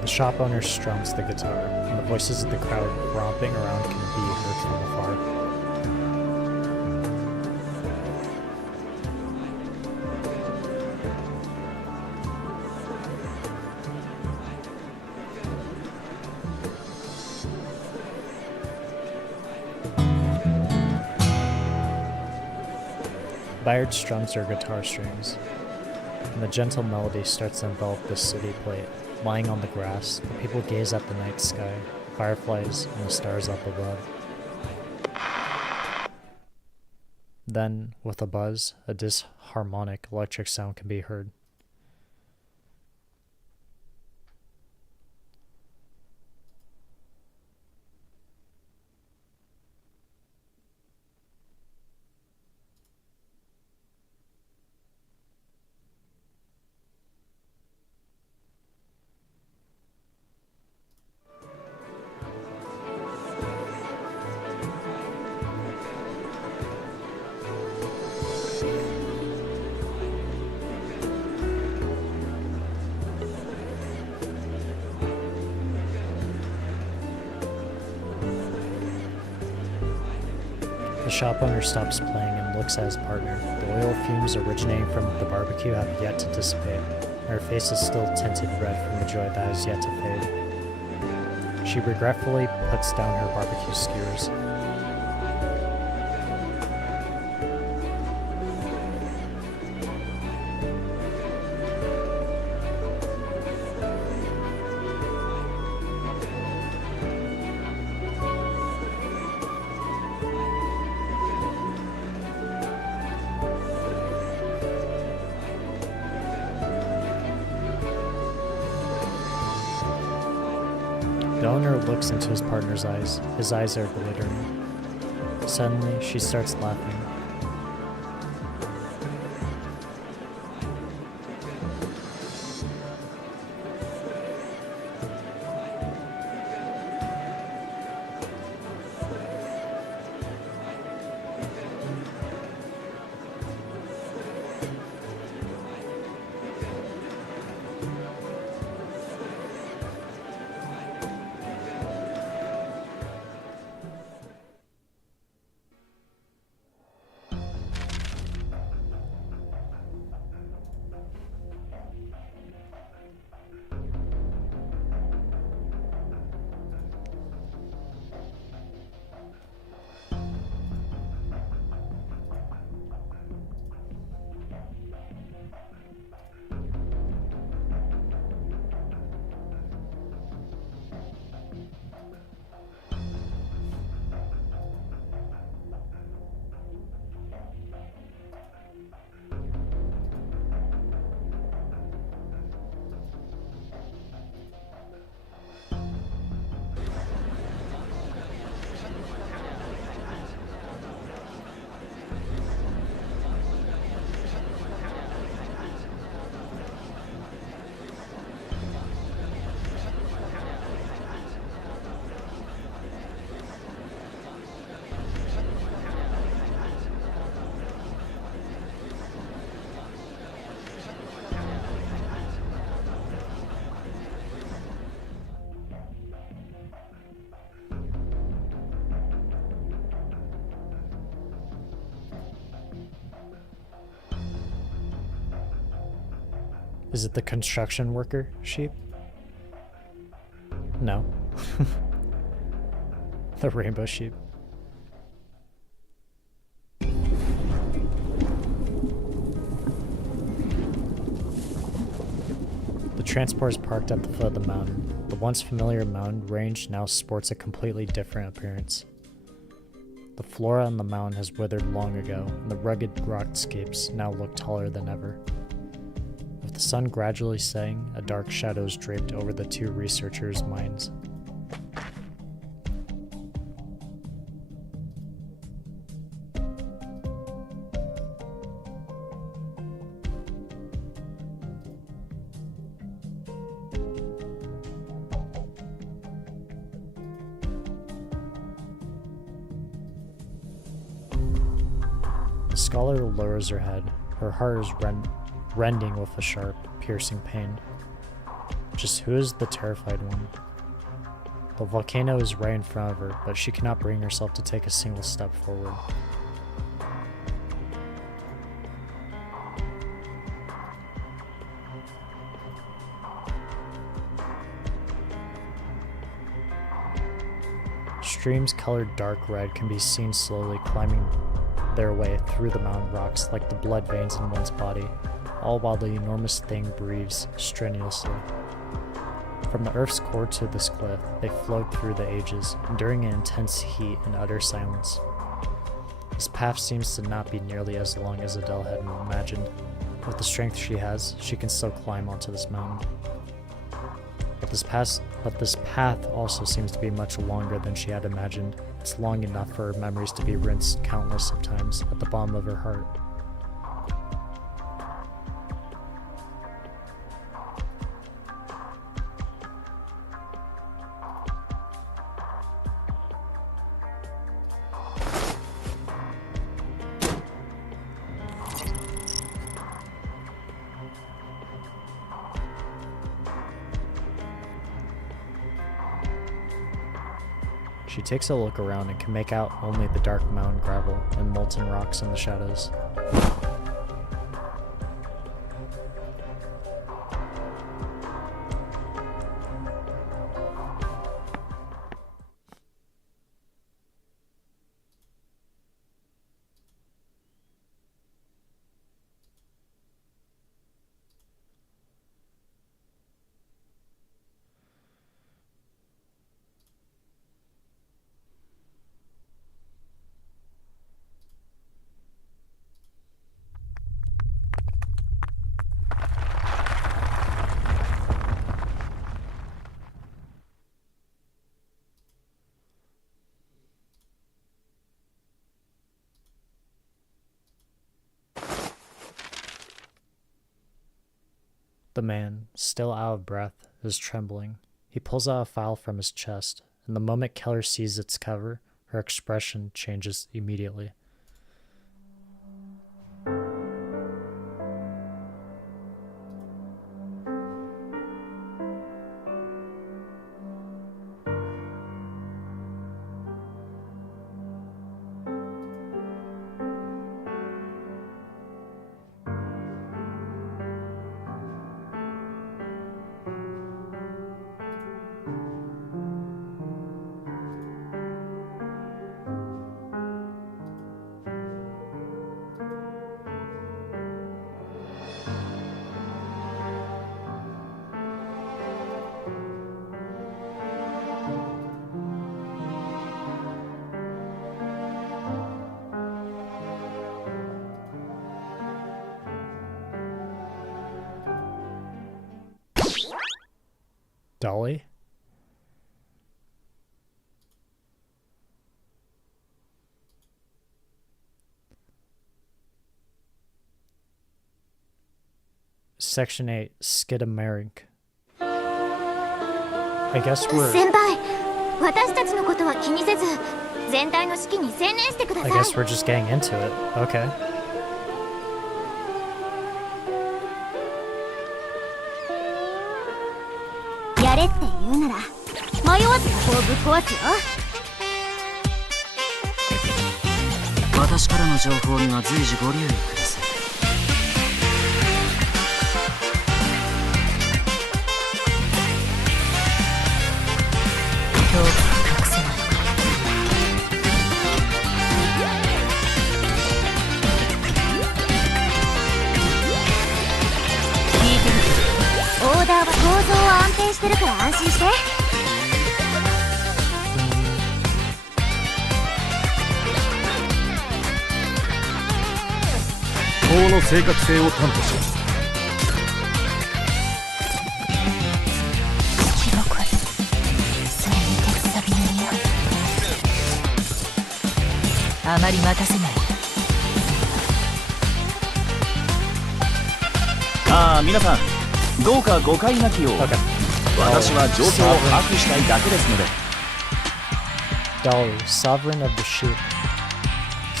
The shop owner strums the guitar, and the voices of the crowd romping around can be heard from afar. Bayard strums her guitar strings, and the gentle melody starts to envelop the city plate. Lying on the grass, the people gaze at the night sky, fireflies, and the stars up above. Then, with a buzz, a disharmonic electric sound can be heard. The shop owner stops playing and looks at his partner. The oil fumes originating from the barbecue have yet to dissipate. Her face is still tinted red from the joy that has yet to fade. She regretfully puts down her barbecue skewers. The owner looks into his partner's eyes. His eyes are glittering. Suddenly, she starts laughing. Is it the construction worker sheep? No. The rainbow sheep. The transport is parked at the foot of the mountain. The once familiar mountain range now sports a completely different appearance. The flora on the mountain has withered long ago, and the rugged rockscapes now look taller than ever. With the sun gradually setting, a dark shadow is draped over the two researchers' minds. The scholar lowers her head. Her heart is rending with a sharp, piercing pain. Just who is the terrified one? The volcano is right in front of her, but she cannot bring herself to take a single step forward. Streams colored dark red can be seen slowly climbing their way through the mountain rocks like the blood veins in one's body, all while the enormous thing breathes strenuously. From the earth's core to this cliff, they flowed through the ages, enduring an intense heat and utter silence. This path seems to not be nearly as long as Adele had imagined. With the strength she has, she can still climb onto this mountain. But this path also seems to be much longer than she had imagined. It's long enough for her memories to be rinsed countless of times at the bottom of her heart. She takes a look around and can make out only the dark mountain gravel and molten rocks in the shadows. The man, still out of breath, is trembling. He pulls out a file from his chest, and the moment Keller sees its cover, her expression changes immediately. Dolly? Section 8, Skidamaric. I guess we're... 先輩、私たちのことは気にせず、全体の指揮に専念してください。 I guess we're just getting into it. Okay. やれって言うなら、迷わずここをぶっ壊すよ。私からの情報には随時ご留意ください。恐怖は隠せない。聞いてる。オーダーは構造は安定してるから安心して。法の正確性を担保します。土ぼこり、それに鉄サビの匂い。あまり待たせない。ああ、皆さんどうか誤解なきよう。 Okay. 私は状況を把握したいだけですので。 Dolly, sovereign of the sheep.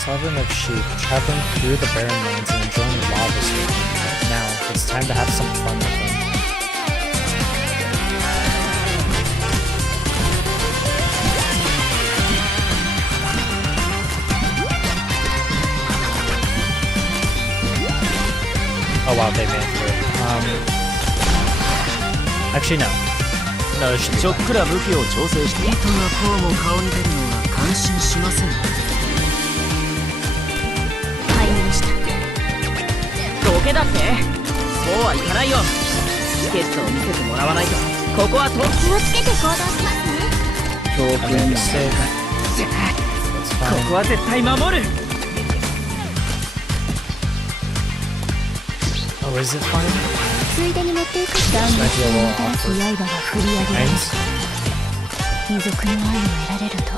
Sovereign of sheep, traveling through the barren lands and enjoying the lava sword. Now, it's time to have some fun with them. Oh wow, they made it. Actually no. No, it should be ちょっ fine. くら武器を調整して。糸がこうも顔に出るのは感心しません。介入した。どけだって。そうはいかないよ。チケットを見せてもらわないとここはと。気をつけて行動しますね。強 I 風 mean, に it's safe. It's こ fine. こは絶対守る。 Oh, is it fine? ついでに持っていく。 This might be a little 刃 awkward. が振り上げられ Thanks. 遺族の愛を得られると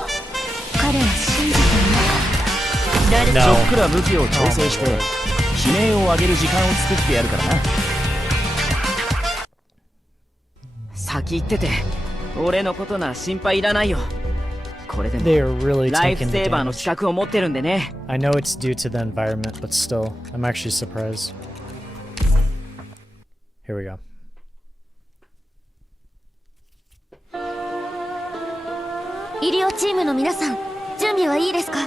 彼は信じていなかった。誰 No. ちょっくら武器を調整して悲鳴を上げる時間を作ってやるからな。先行ってて。俺のことなら心配いらないよ。これでも They are really ライフ taking セ the ーバーの damage. 資格を持ってるんでね。 I know it's due to the environment, but still, I'm actually surprised. Here we go. 医療チームの皆さん、準備はいいですか？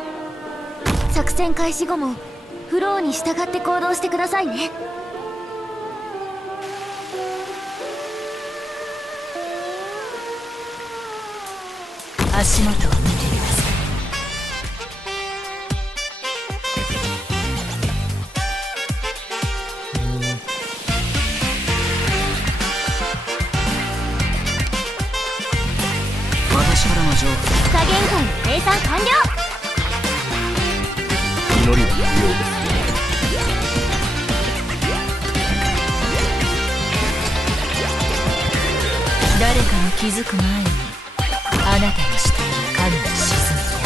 作戦開始後もフローに従って行動してくださいね。足元を見ています。私からの情報。多限界の生産完了。祈りは不要です。誰かに気づく前にあなたの下に影が沈むや。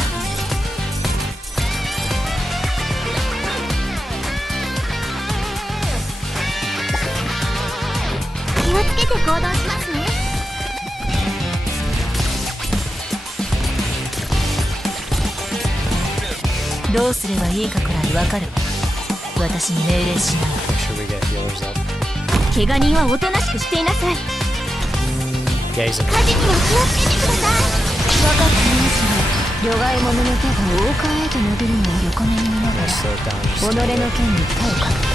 気をつけて行動しますね。どうすればいいかくらいわかるわ。私に命令しない。 Make sure we get healers up. 怪我人はおとなしくしていなさい。 Yeah, he's in 火事には気をつけてください。分かっていますが、両替者の手が王冠へと伸びるのを横目に見ながら slow it down. 己 Just の a 剣 little に手をかけた。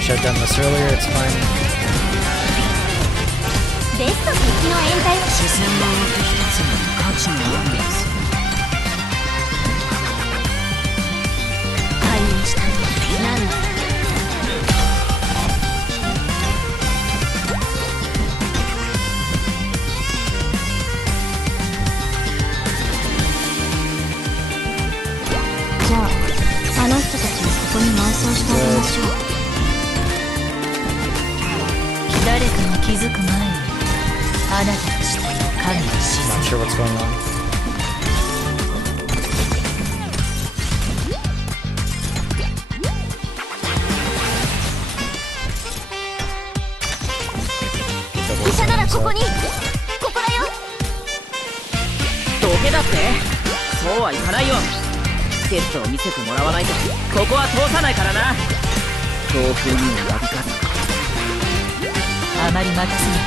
bit. Should have done this earlier, it's fine. ベスト敵の延滞は視線の動き一つに価値があるんです。介入した。なんだ。じゃあ、あの人たちをここに埋葬してあげましょう。誰かが気づく前にあなたの下に影が Not 沈 sure what's going on. 医者ならここに。ここだよ。どけだって。そうはいかないよ。チケットを見せてもらわないとここは通さないからな。強風にもなびかず。あまり待たせない。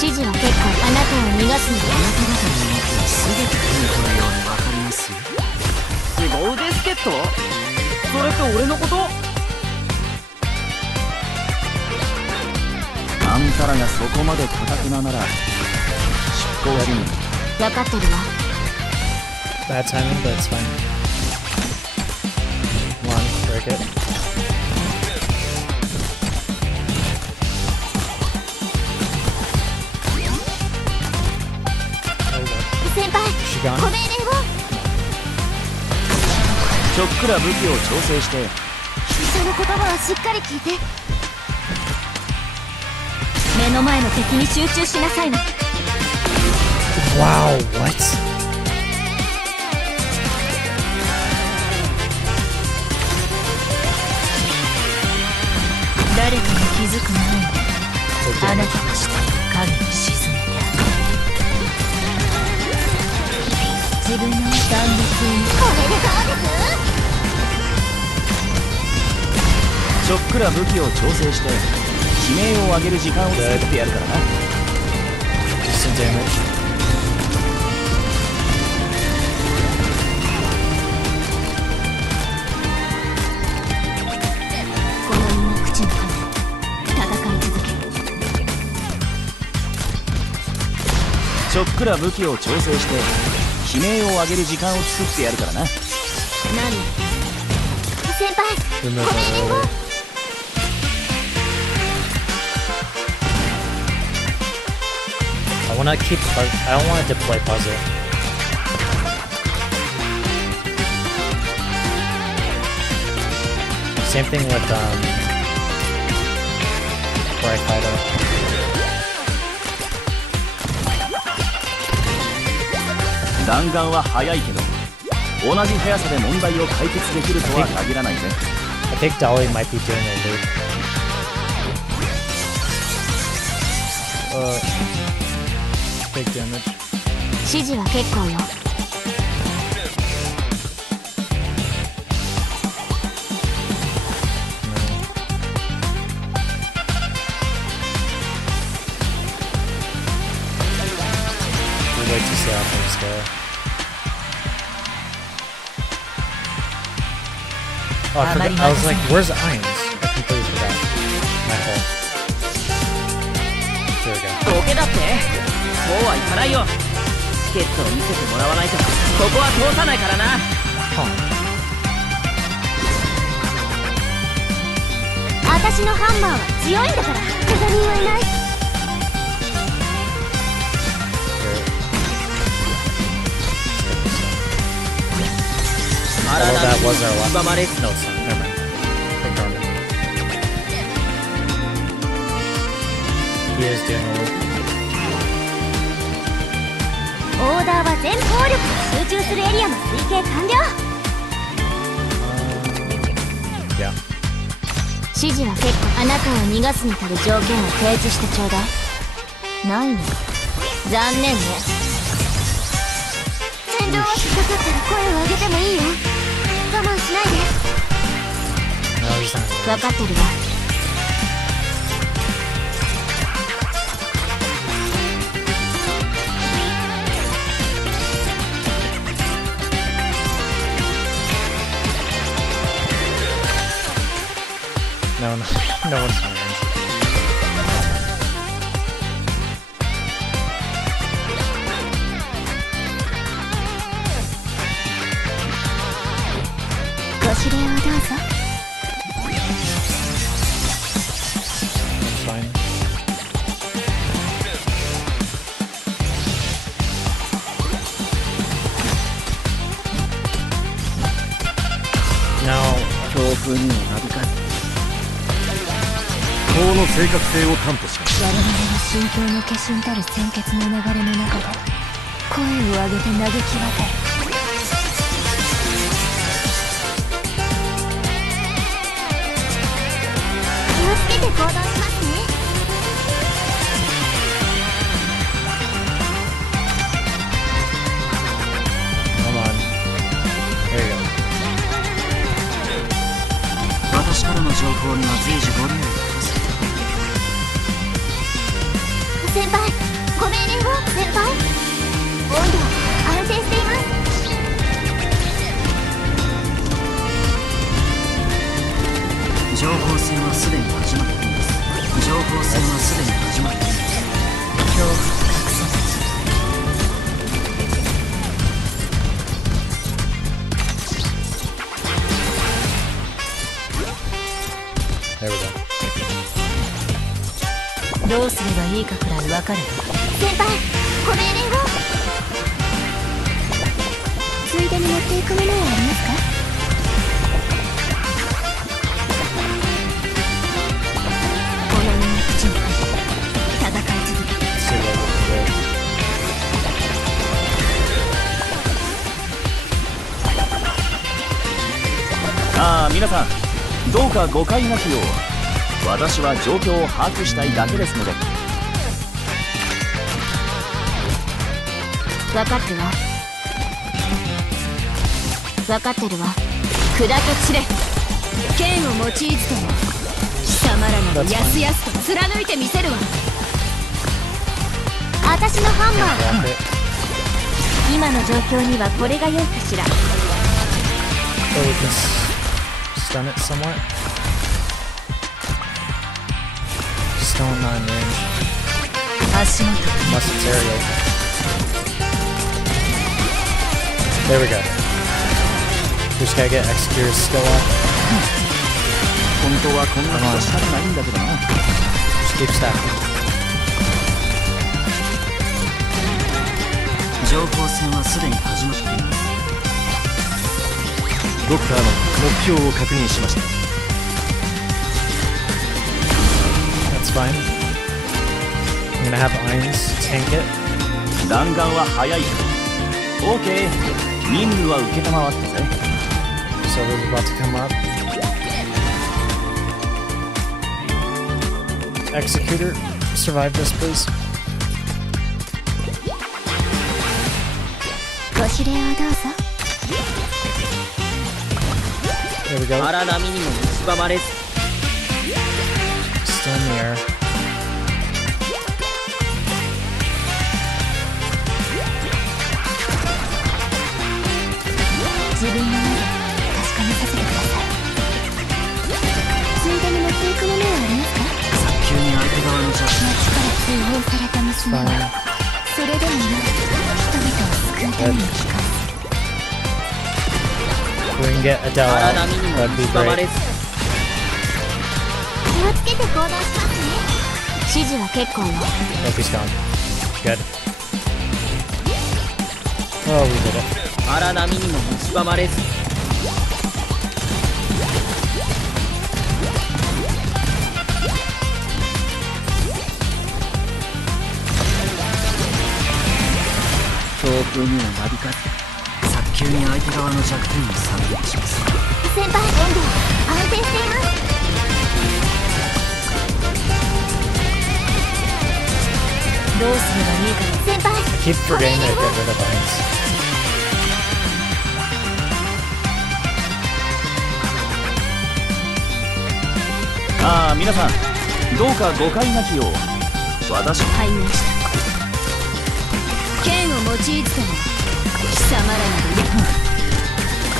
指示は結構。あなたを逃がすの。あなた方の動きは全て変化のようにわかりますよ。凄腕助っ人？それって俺のこと？あんたらがそこまで堅くななら執行人分かってるわ。 Bad timing, but it's fine. Come on, break it. There we go. 先輩、 She gone? ご命令を。ちょっくら武器を調整して人の言葉はしっかり聞いて。目の前の敵に集中しなさいな。 Wow, what? 誰かが気づく前にあなたの下に影に沈めてあげる。自分の断絶にこれでどうです？ちょっくら武器を調整して悲鳴を上げる時間を作ってやるからな。 Just some damage. この身の口の中戦い続ける。ちょっくら武器を調整して悲鳴を上げる時間を作ってやるからな。何？先輩、 Remove ご命 that 令を。 earlier. I wanna keep. I don't want to deploy puzzle. Same thing with where I fight her. 弾丸は速いけど同じ速さで問題を解決できるとは限らないぜ。 I think Dolly might be doing a loop. Big damage. 指示は結構よ。 We'll wait to see how things go. Oh, I forgot. I was like, where's Irons? I completely forgot. My fault. Here we go. ボケだって？そうはいかないよ。チケットを見せてもらわないとここは通さないからな。私のハンマーは強いんだから。怪我人はいない。 Although that was our last. No, it's not. Never mind. Ignore me. He is doing a loop. オーダーは全効力で集中するエリアの推計完了。 Yeah. 指示は結構。あなたを逃がすに足る条件を提示してちょうだい。ないね。残念ね。戦場が引っかかったら声を上げてもいいよ。我慢しないで。 No, he's not. 分かってるわ。 No, no, no one's doing it. ご指令をどうぞ。 It's fine. No. 強風にもなびかず法の正確性を担保します。我々は心境の化身たる鮮血の流れの中で声を上げて嘆き渡る。気をつけて行動しますね。 Come on. There you go. 私からの情報には随時ご留意ください。先輩、ご命令を。先輩、温度は安定しています。情報戦はすでに始まっています。情報戦はすでに始まっている。恐怖と隠さない There we go. どうすればいいかくらい分かる。先輩、ご命令を。ついでに持っていくものはありますか？この身の口にかけ戦い続け。 See what we can do. ああ皆さんどうか誤解なきよう。私は状況を把握したいだけですので。分かってるわ。分かってるわ。砕け散れ。剣を用いずとも貴様らなどやすやすと貫いてみせるわ。私のハンマー。 Wrap it. 今の状況にはこれが良いかしら。 Oh, we can stun it somewhat. Still not in range. 足元 Unless it's aerial. There we go. We just gotta get Executor's skill off. 本当はこんなことしたくないんだけどな。 Just keep stacking. 情報戦はすでに始まっている。ドクターの目標を確認しました。 That's fine. I'm gonna have Ainz tank it. 弾丸は早い。OK。任務は受けたまわったぜ。 Soda's about to come up. Executor, survive this, please. ご指令をどうぞ。 There we go. 荒波にも蝕まれず。 Still in the air. 自分の目で確かめさせてください。ついでに持っていくものはありますか？早急に相手側の邪気。町から追放された娘は Fine. それでもな人々を救うために帰還する。 If we can get Adele 荒 out, 波にも that'd be 蝕まれ great. ず。気をつけて行動しますね。指示は結構よ。 Nope, he's gone. Good. Oh, we did it. 荒波にも蝕まれず。強風にはなびかず早急に相手側の弱点を探り出します。先輩、温度安定しています。どうすればいいか。先輩、 I keep forgetting to get rid of Ainz. ああ皆さんどうか誤解なきよう。私拝命した。剣を用いずとも貴様らなどや。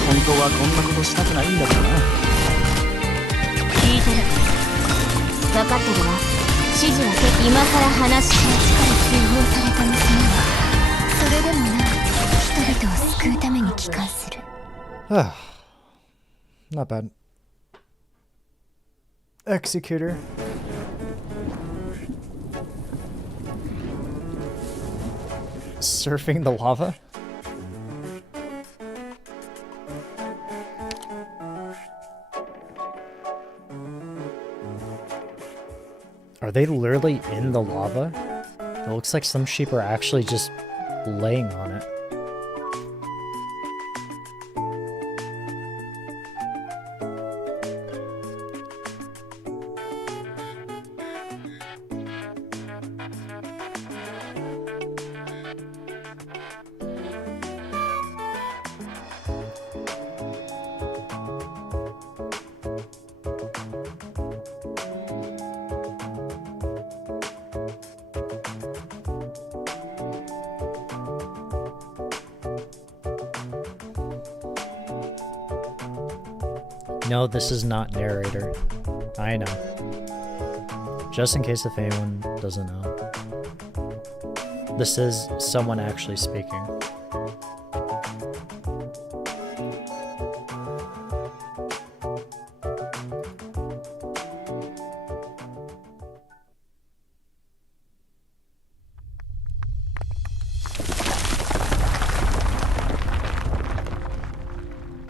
本当はこんなことしたくないんだからな。聞いてる。分かってるわ。指示は今さら話し町から追放された娘はそれでもな人々を救うために帰還する。 Not bad. Executor. Surfing the lava? Are they literally in the lava? It looks like some sheep are actually just laying on it. No, this is not narrator. I know. Just in case if anyone doesn't know. This is someone actually speaking.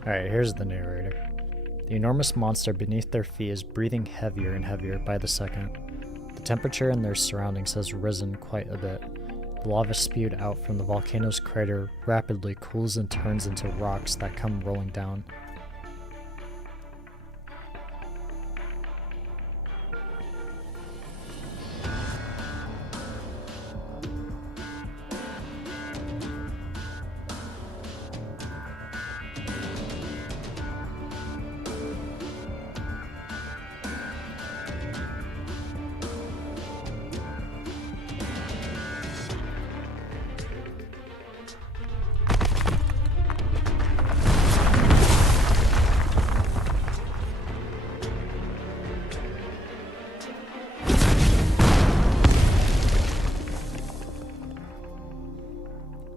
Alright, here's the narrator. The enormous monster beneath their feet is breathing heavier and heavier by the second. The temperature in their surroundings has risen quite a bit. The lava spewed out from the volcano's crater rapidly cools and turns into rocks that come rolling down.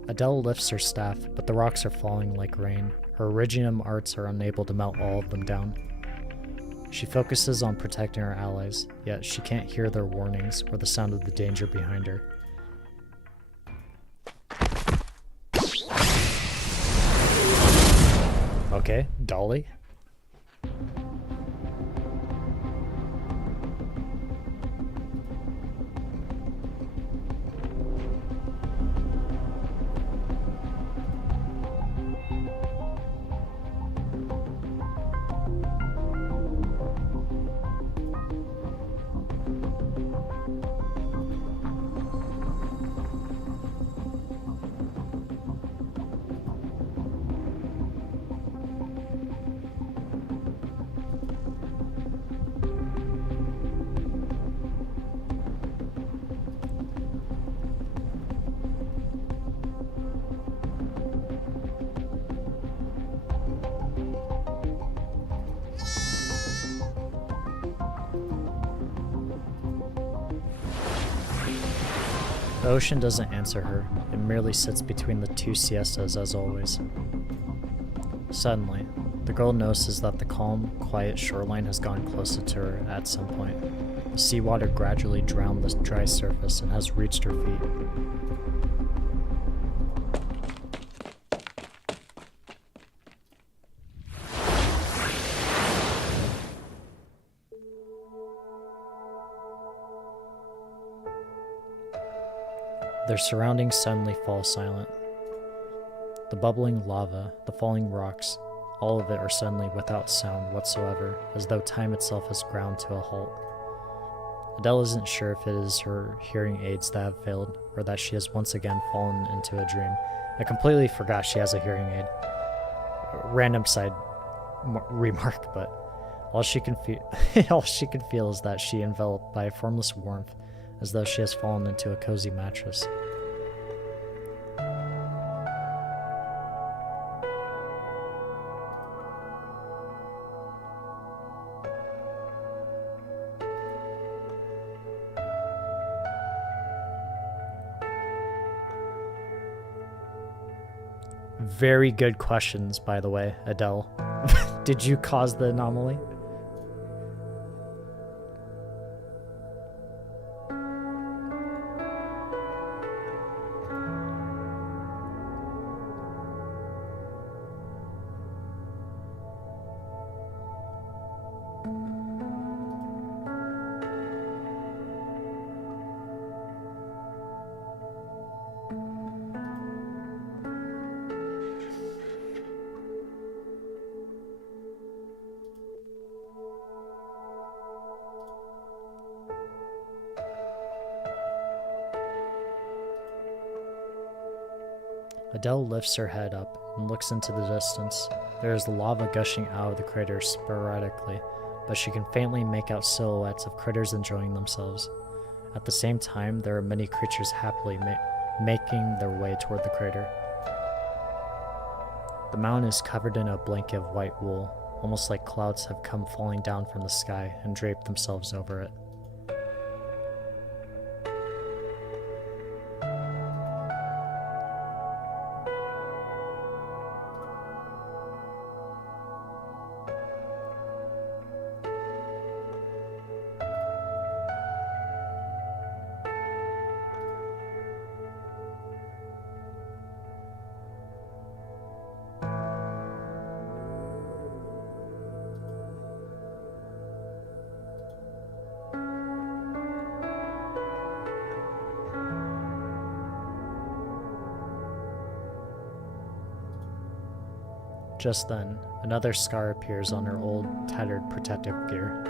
Adele lifts her staff, but the rocks are falling like rain. Her Iridium arts are unable to melt all of them down. She focuses on protecting her allies, yet she can't hear their warnings or the sound of the danger behind her. Okay, Dolly? The ocean doesn't answer her, it merely sits between the two siestas as always. Suddenly, the girl notices that the calm, quiet shoreline has gone closer to her at some point. The seawater gradually drowned the dry surface and has reached her feet. Their surroundings suddenly fall silent. The bubbling lava, the falling rocks, all of it are suddenly without sound whatsoever, as though time itself has ground to a halt. Adele isn't sure if it is her hearing aids that have failed, or that she has once again fallen into a dream. I completely forgot she has a hearing aid. Random side remark, but all she can feel is that she enveloped by a formless warmth, as though she has fallen into a cozy mattress. Very good questions, by the way, Adele. Did you cause the anomaly? Adele lifts her head up and looks into the distance. There is lava gushing out of the crater sporadically, but she can faintly make out silhouettes of critters enjoying themselves. At the same time, there are many creatures happily making their way toward the crater. The mountain is covered in a blanket of white wool, almost like clouds have come falling down from the sky and draped themselves over it. Just then, another scar appears on her old, tattered protective gear.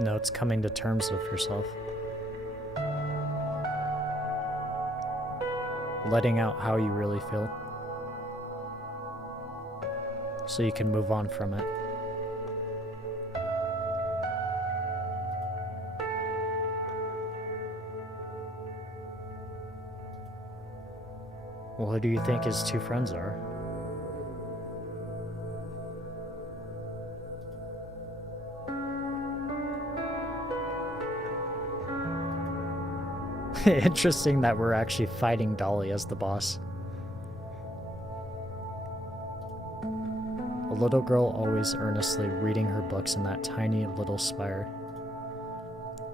Notes coming to terms with yourself. Letting out how you really feel. So you can move on from it. Well, who do you think his two friends are? Interesting that we're actually fighting Dolly as the boss. A little girl always earnestly reading her books in that tiny little spire.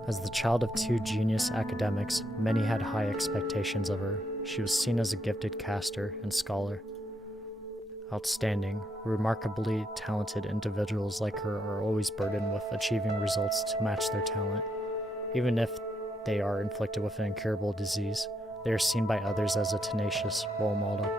As the child of two genius academics, many had high expectations of her. She was seen as a gifted caster and scholar. Outstanding, remarkably talented individuals like her are always burdened with achieving results to match their talent. Even if they are inflicted with an incurable disease, they are seen by others as a tenacious role model.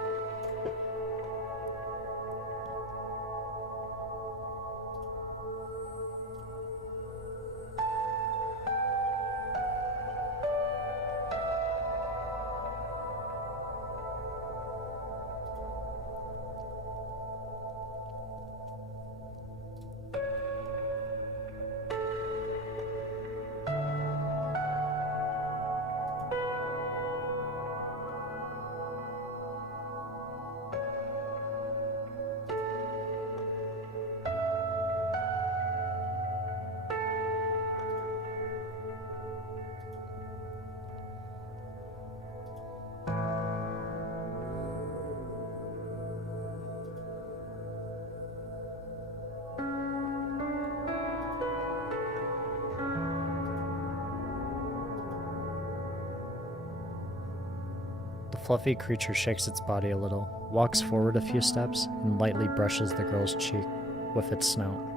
The fluffy creature shakes its body a little, walks forward a few steps, and lightly brushes the girl's cheek with its snout.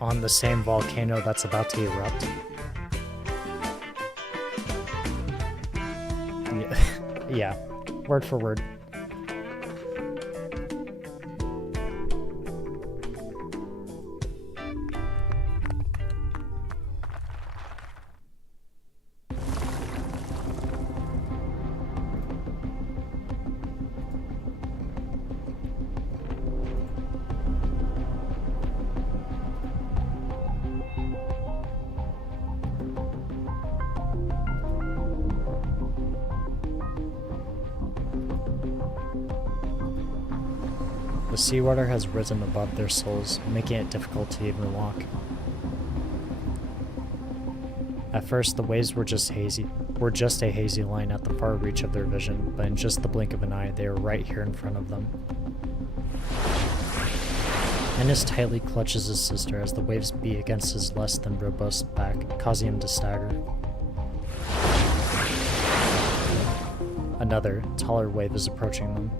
On the same volcano that's about to erupt. Yeah, word for word. The seawater has risen above their souls, making it difficult to even walk. At first, the waves were just a hazy line at the far reach of their vision, but in just the blink of an eye, they were right here in front of them. Ennis tightly clutches his sister as the waves beat against his less than robust back, causing him to stagger. Another, taller wave is approaching them.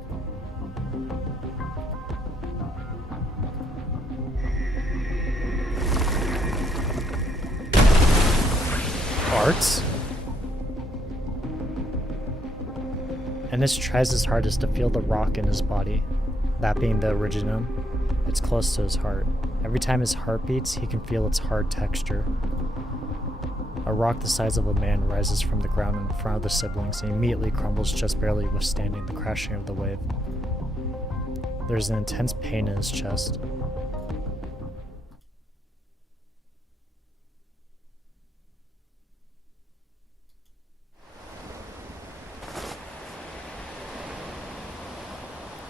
Arts? Ennis tries his hardest to feel the rock in his body, that being the originum. It's close to his heart. Every time his heart beats, he can feel its hard texture. A rock the size of a man rises from the ground in front of the siblings and immediately crumbles, just barely withstanding the crashing of the wave. There's an intense pain in his chest.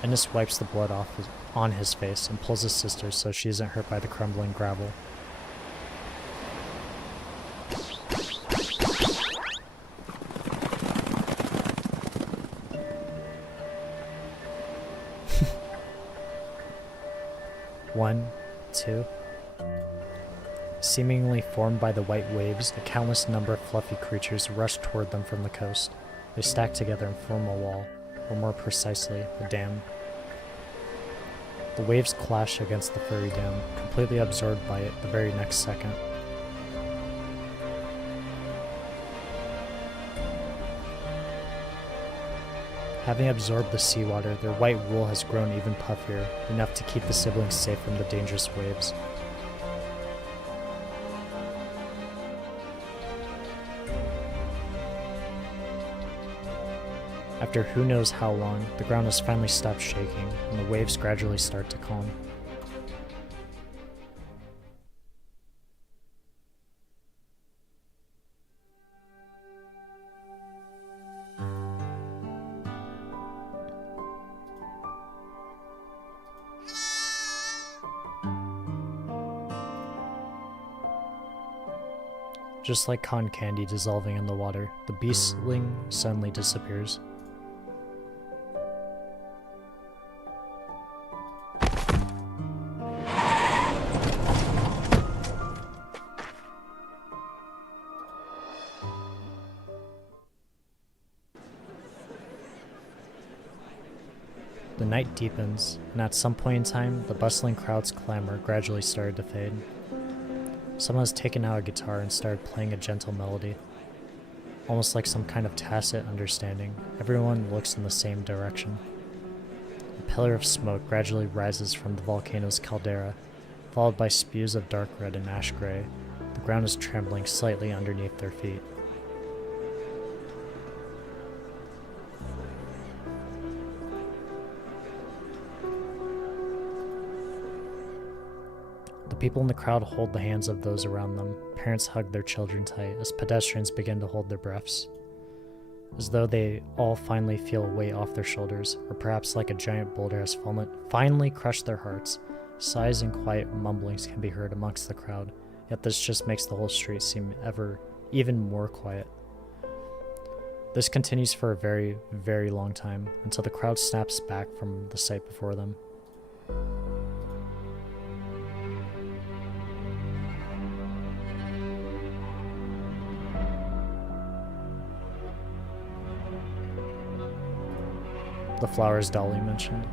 Ennis wipes the blood on his face and pulls his sister so she isn't hurt by the crumbling gravel. One, two. Seemingly formed by the white waves, a countless number of fluffy creatures rush toward them from the coast. They stack together and form a wall, or more precisely, a dam. The waves clash against the furry dam, completely absorbed by it the very next second. Having absorbed the seawater, their white wool has grown even puffier, enough to keep the siblings safe from the dangerous waves. After who knows how long, the ground has finally stopped shaking, and the waves gradually start to calm. Just like cotton candy dissolving in the water, the beastling suddenly disappears. The night deepens, and at some point in time, the bustling crowd's clamor gradually started to fade. Someone has taken out a guitar and started playing a gentle melody. Almost like some kind of tacit understanding, everyone looks in the same direction. A pillar of smoke gradually rises from the volcano's caldera, followed by spews of dark red and ash gray. The ground is trembling slightly underneath their feet. The people in the crowd hold the hands of those around them. Parents hug their children tight as pedestrians begin to hold their breaths, as though they all finally feel a weight off their shoulders, or perhaps like a giant boulder has finally crushed their hearts. Sighs and quiet mumblings can be heard amongst the crowd, yet this just makes the whole street seem even more quiet. This continues for a very, very long time, until the crowd snaps back from the sight before them. The flowers Dolly mentioned.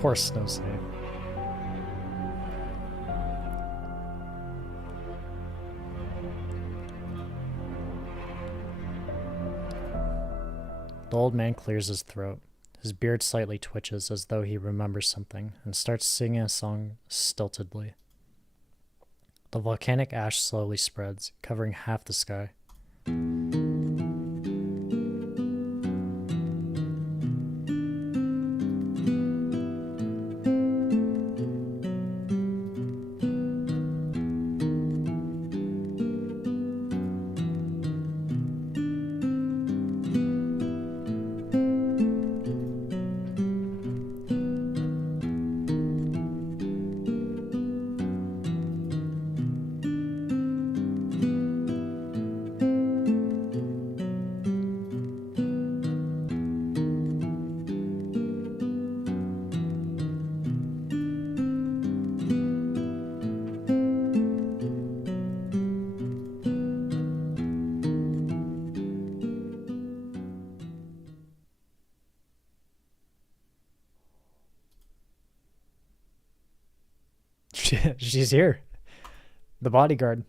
Poor Snow City. The old man clears his throat. His beard slightly twitches as though he remembers something and starts singing a song stiltedly. The volcanic ash slowly spreads, covering half the sky. She's here. The bodyguard.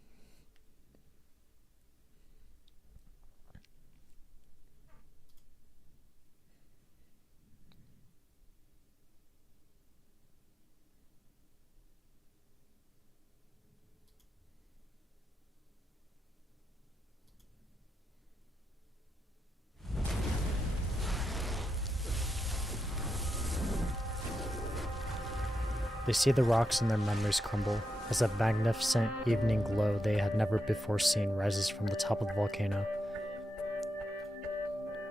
They see the rocks and their memories crumble as a magnificent evening glow they had never before seen rises from the top of the volcano.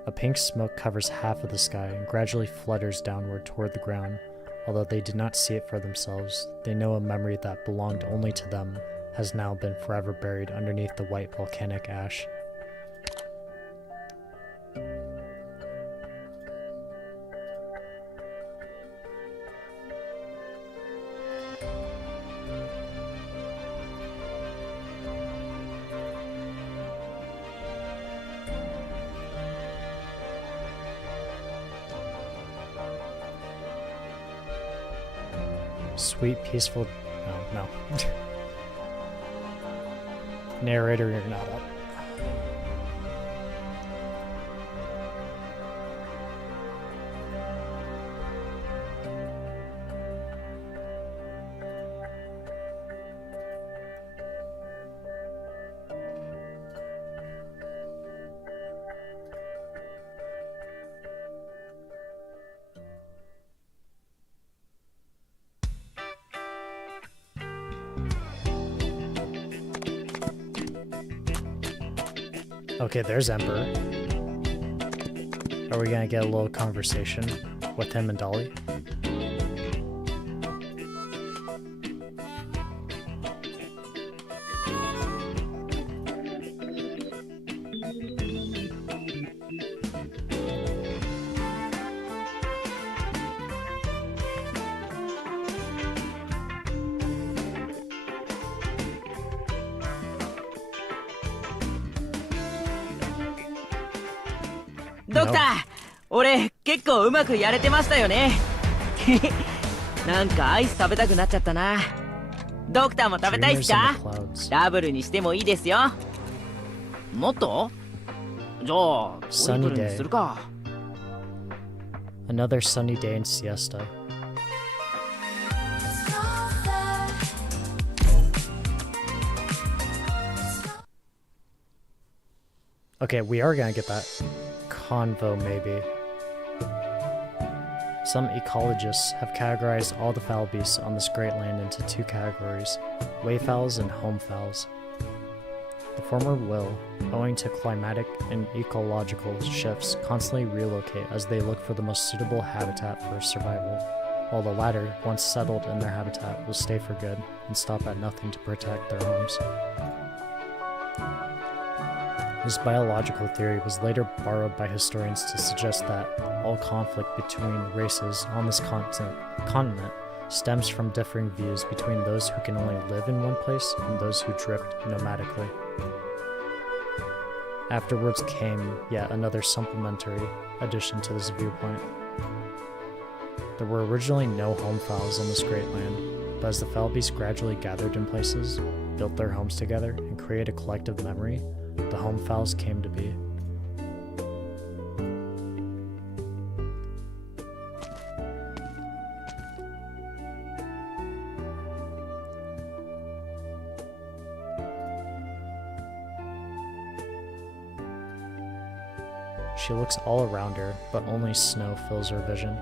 A pink smoke covers half of the sky and gradually flutters downward toward the ground. Although they did not see it for themselves, they know a memory that belonged only to them has now been forever buried underneath the white volcanic ash. Sweet, peaceful... No. Narrator, you're not up. Okay, there's Emperor. Are we gonna get a little conversation with him and Dolly?ドクター、俺結構うまくやれてましたよね。なんかアイス食べたくなっちゃったな。ドクターも食べたいっすか？ダブルにしてもいいですよ。もっと？じゃあトリプルにするか。Another sunny day in siesta. Okay, we are gonna get that convo, maybe. Some ecologists have categorized all the fowl beasts on this great land into two categories, wayfowls and homefowls. The former will, owing to climatic and ecological shifts, constantly relocate as they look for the most suitable habitat for survival, while the latter, once settled in their habitat, will stay for good and stop at nothing to protect their homes. This biological theory was later borrowed by historians to suggest that all conflict between races on this continent stems from differing views between those who can only live in one place and those who drift nomadically. Afterwards came yet another supplementary addition to this viewpoint. There were originally no home files in this great land, but as the Falbies gradually gathered in places, built their homes together, and created a collective memory, the home files came to be. She looks all around her, but only snow fills her vision.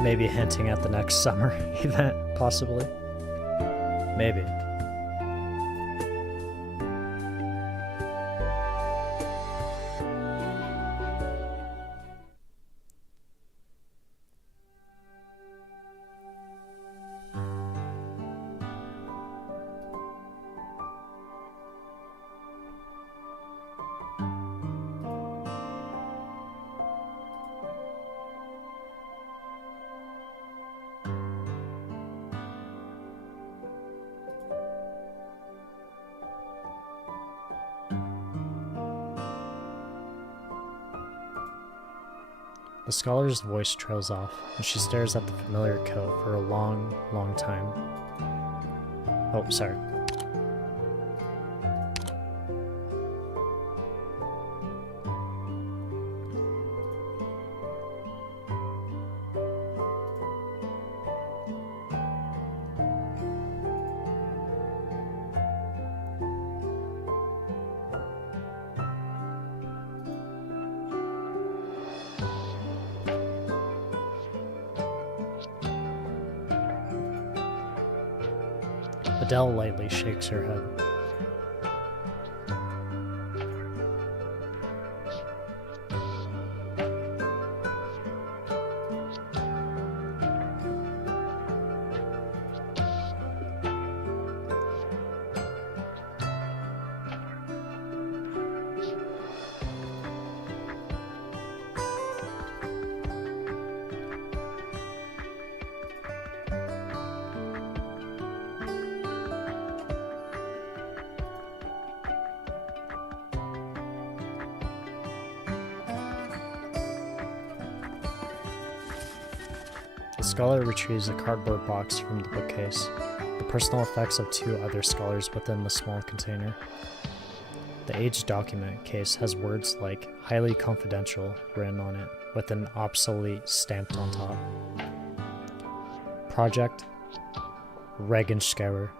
Maybe hinting at the next summer event, possibly. Maybe. The scholar's voice trails off, and she stares at the familiar coat for a long, long time. Oh, sorry. Adele lightly shakes her head. The scholar retrieves a cardboard box from the bookcase, the personal effects of two other scholars within the small container. The aged document case has words like highly confidential written on it, with an obsolete stamped on top. Project Regenschauer.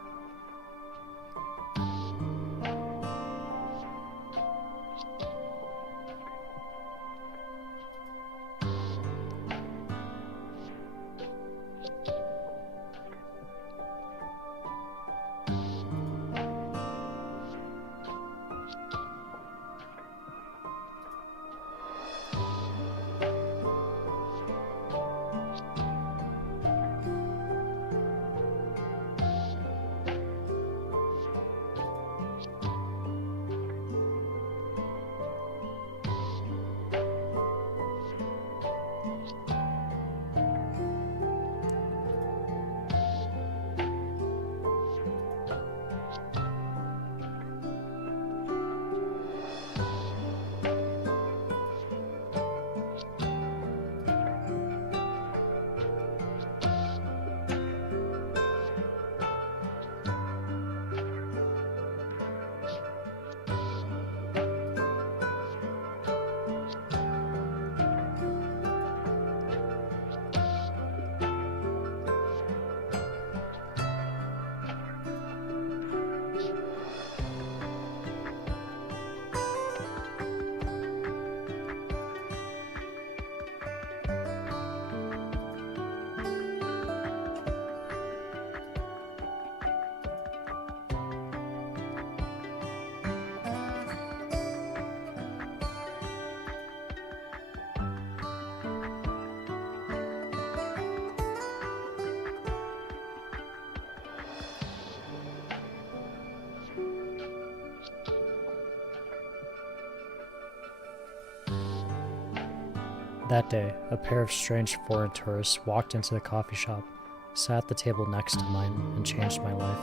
That day, a pair of strange foreign tourists walked into the coffee shop, sat at the table next to mine, and changed my life.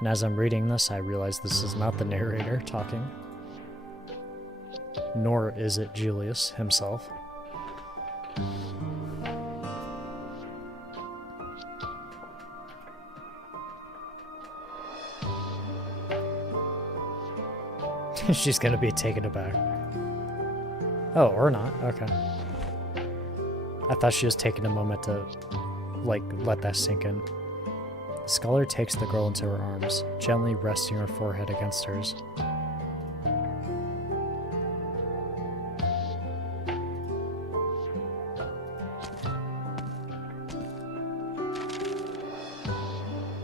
And as I'm reading this, I realize this is not the narrator talking, nor is it Julius himself. She's gonna be taken aback. Oh, or not. Okay. I thought she was taking a moment to, like, let that sink in. The scholar takes the girl into her arms, gently resting her forehead against hers.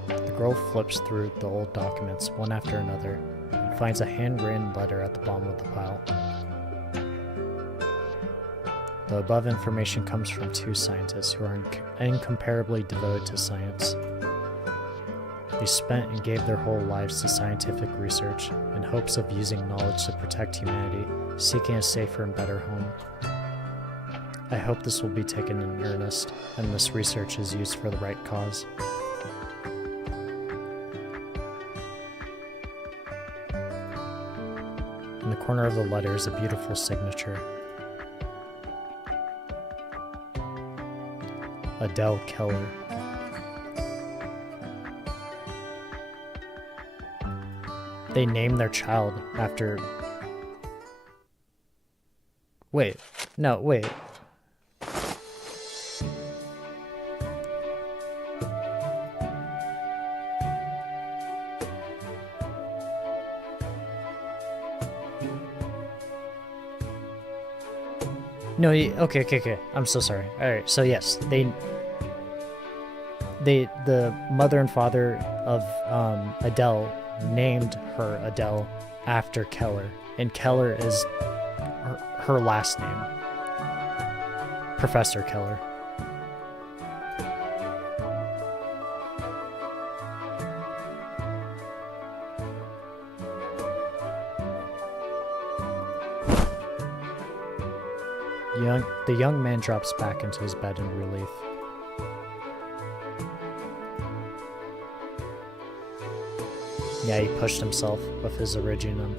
The girl flips through the old documents, one after another, and finds a handwritten letter at the bottom of the pile. The above information comes from two scientists who are incomparably devoted to science. They spent and gave their whole lives to scientific research in hopes of using knowledge to protect humanity, seeking a safer and better home. I hope this will be taken in earnest, and this research is used for the right cause. In the corner of the letter is a beautiful signature. Adele Keller. They named their child after... Wait. No, wait. No, okay. I'm so sorry. Alright, so yes, the mother and father of Adele named her Adele after Keller, and Keller is her last name. Professor Keller. The young man drops back into his bed in relief. Yeah, he pushed himself with his originum.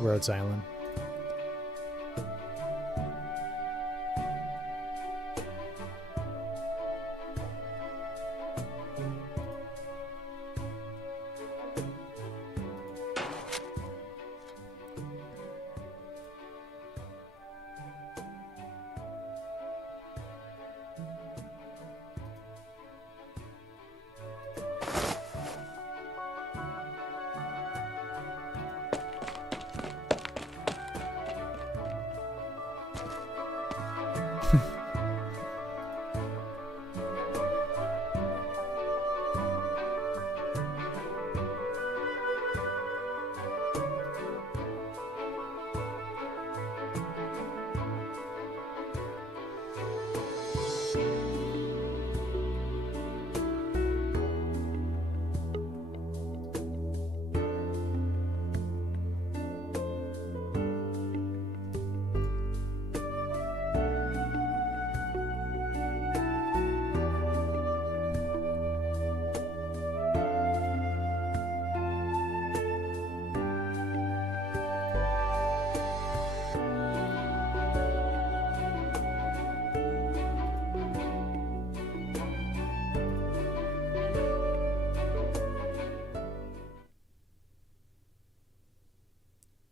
Rhodes Island.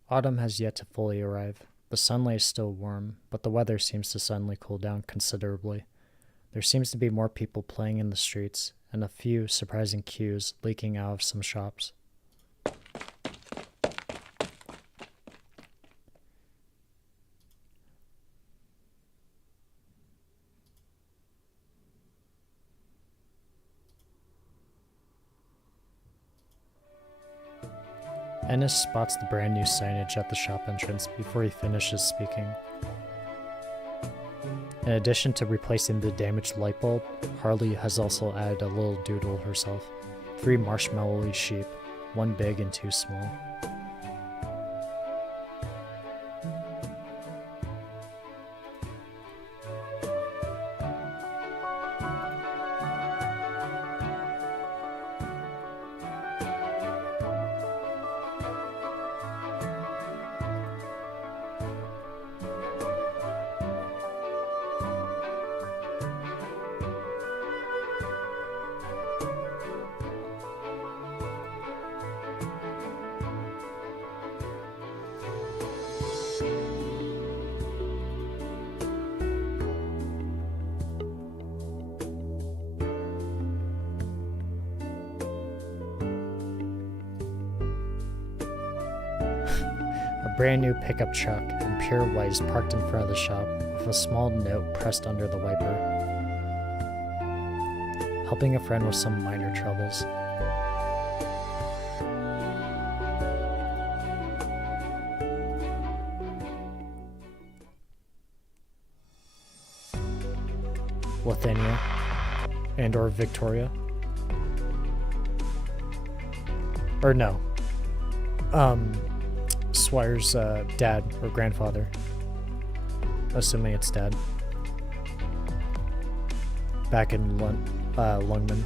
Autumn has yet to fully arrive. The sunlight is still warm, but the weather seems to suddenly cool down considerably. There seems to be more people playing in the streets, and a few surprising queues leaking out of some shops. Ennis spots the brand new signage at the shop entrance before he finishes speaking. In addition to replacing the damaged light bulb, Harley has also added a little doodle herself. 3 marshmallowy sheep, 1 big and 2 small. A brand new pickup truck in pure white is parked in front of the shop with a small note pressed under the wiper. Helping a friend with some minor troubles. Lithania and or Victoria. Or no. Swire's dad or grandfather. Assuming it's dad. Back in Lungman.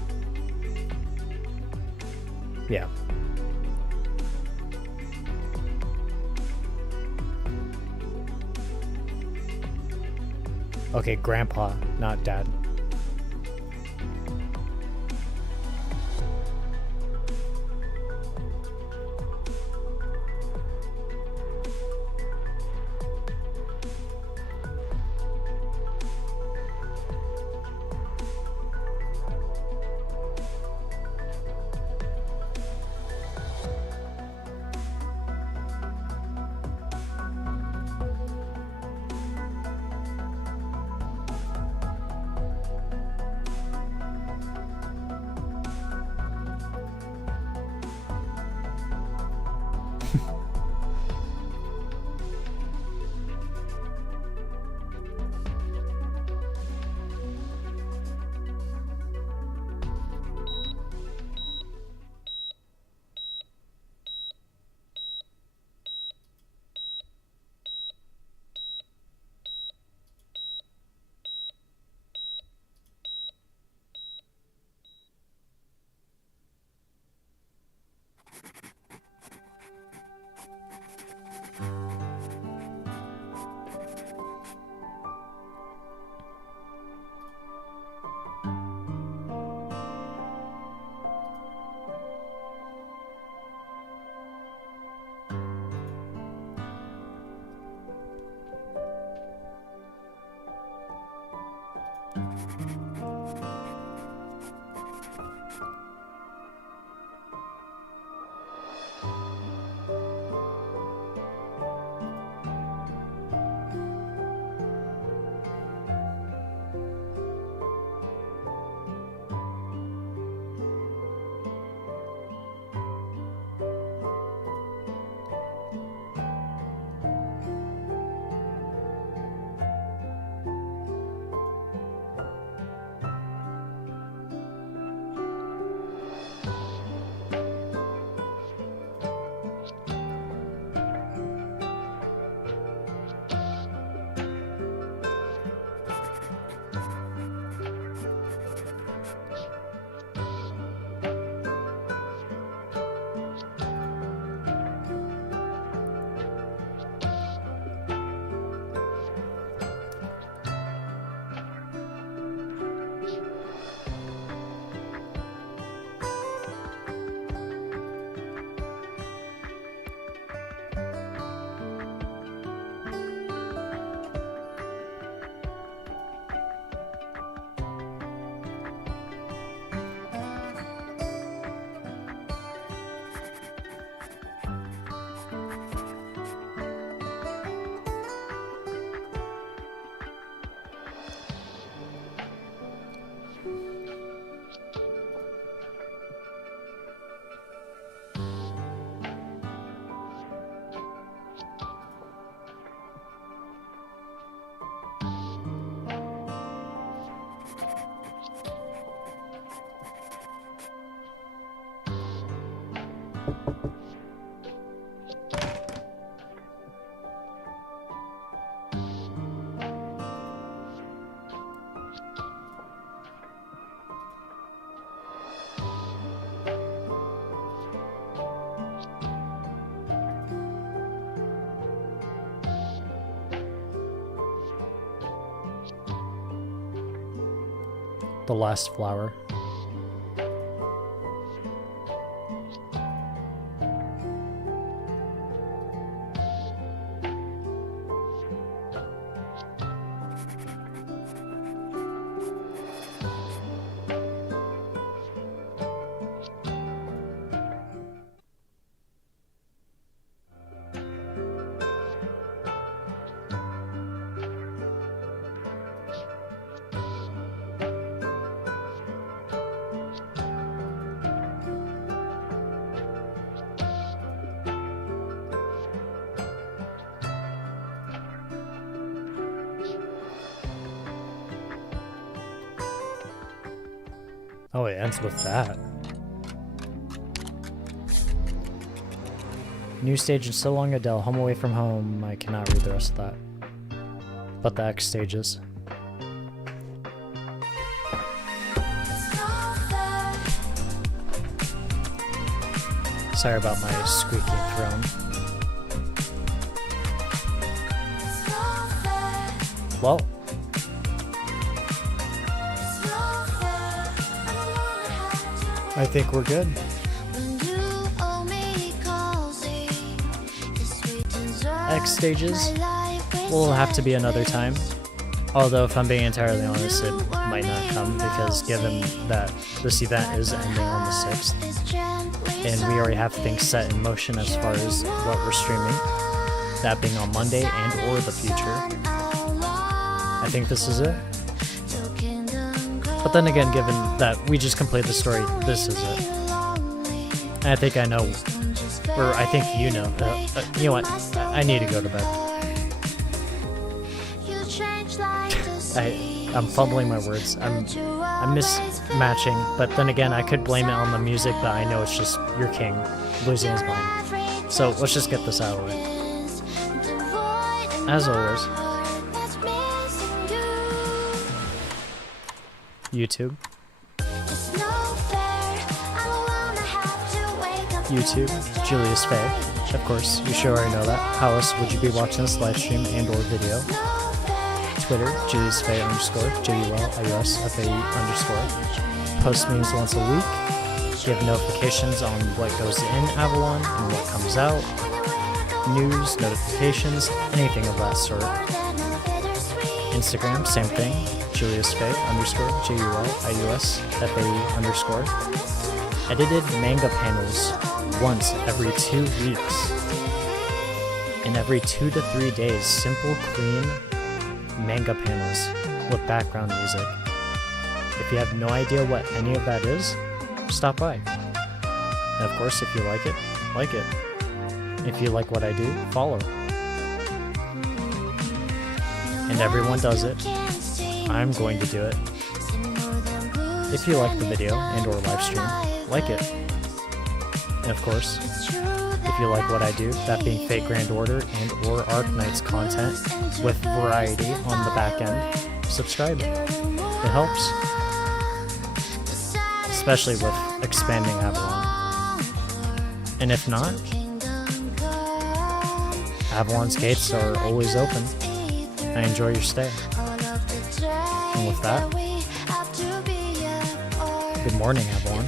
Yeah. Okay, grandpa, not dad. the last flower. Oh, it ends with that. New stage in So Long Adele, Home Away from Home. I cannot read the rest of that. But the X stages. Sorry about my squeaky throne. Well. I think we're good. X stages will have to be another time. Although, if I'm being entirely honest, it might not come because given that this event is ending on the 6th, and we already have things set in motion as far as what we're streaming, that being on Monday and or the future, I think this is it. But then again, given that we just completed the story, this is it. And I think I know, or I think you know, you know what, I need to go to bed. I'm fumbling my words, I'm mismatching, but then again, I could blame it on the music, but I know it's just your king losing his mind. So let's just get this out of the way. As always, YouTube. YouTube, Julius Faye. Of course, you sure already know that. How else would you be watching this live stream and or video? Twitter, Julius Faye _ JULIUSFAE_. Post memes once a week. Give notifications on what goes in Avalon and what comes out. News, notifications, anything of that sort. Instagram, same thing. Julius Faye _ JULIUSFAE_. Edited manga panels once every 2 weeks. And every 2 to 3 days, simple, clean manga panels with background music. If you have no idea what any of that is, stop by. And of course, if you like it, like it. If you like what I do, follow. And everyone does it. I'm going to do it. If you like the video and or live stream, like it. And of course, if you like what I do, that being Fate Grand Order and or Arknights content with variety on the back end, subscribe. It helps. Especially with expanding Avalon. And if not, Avalon's gates are always open. I enjoy your stay. And with that, good morning, Avalon.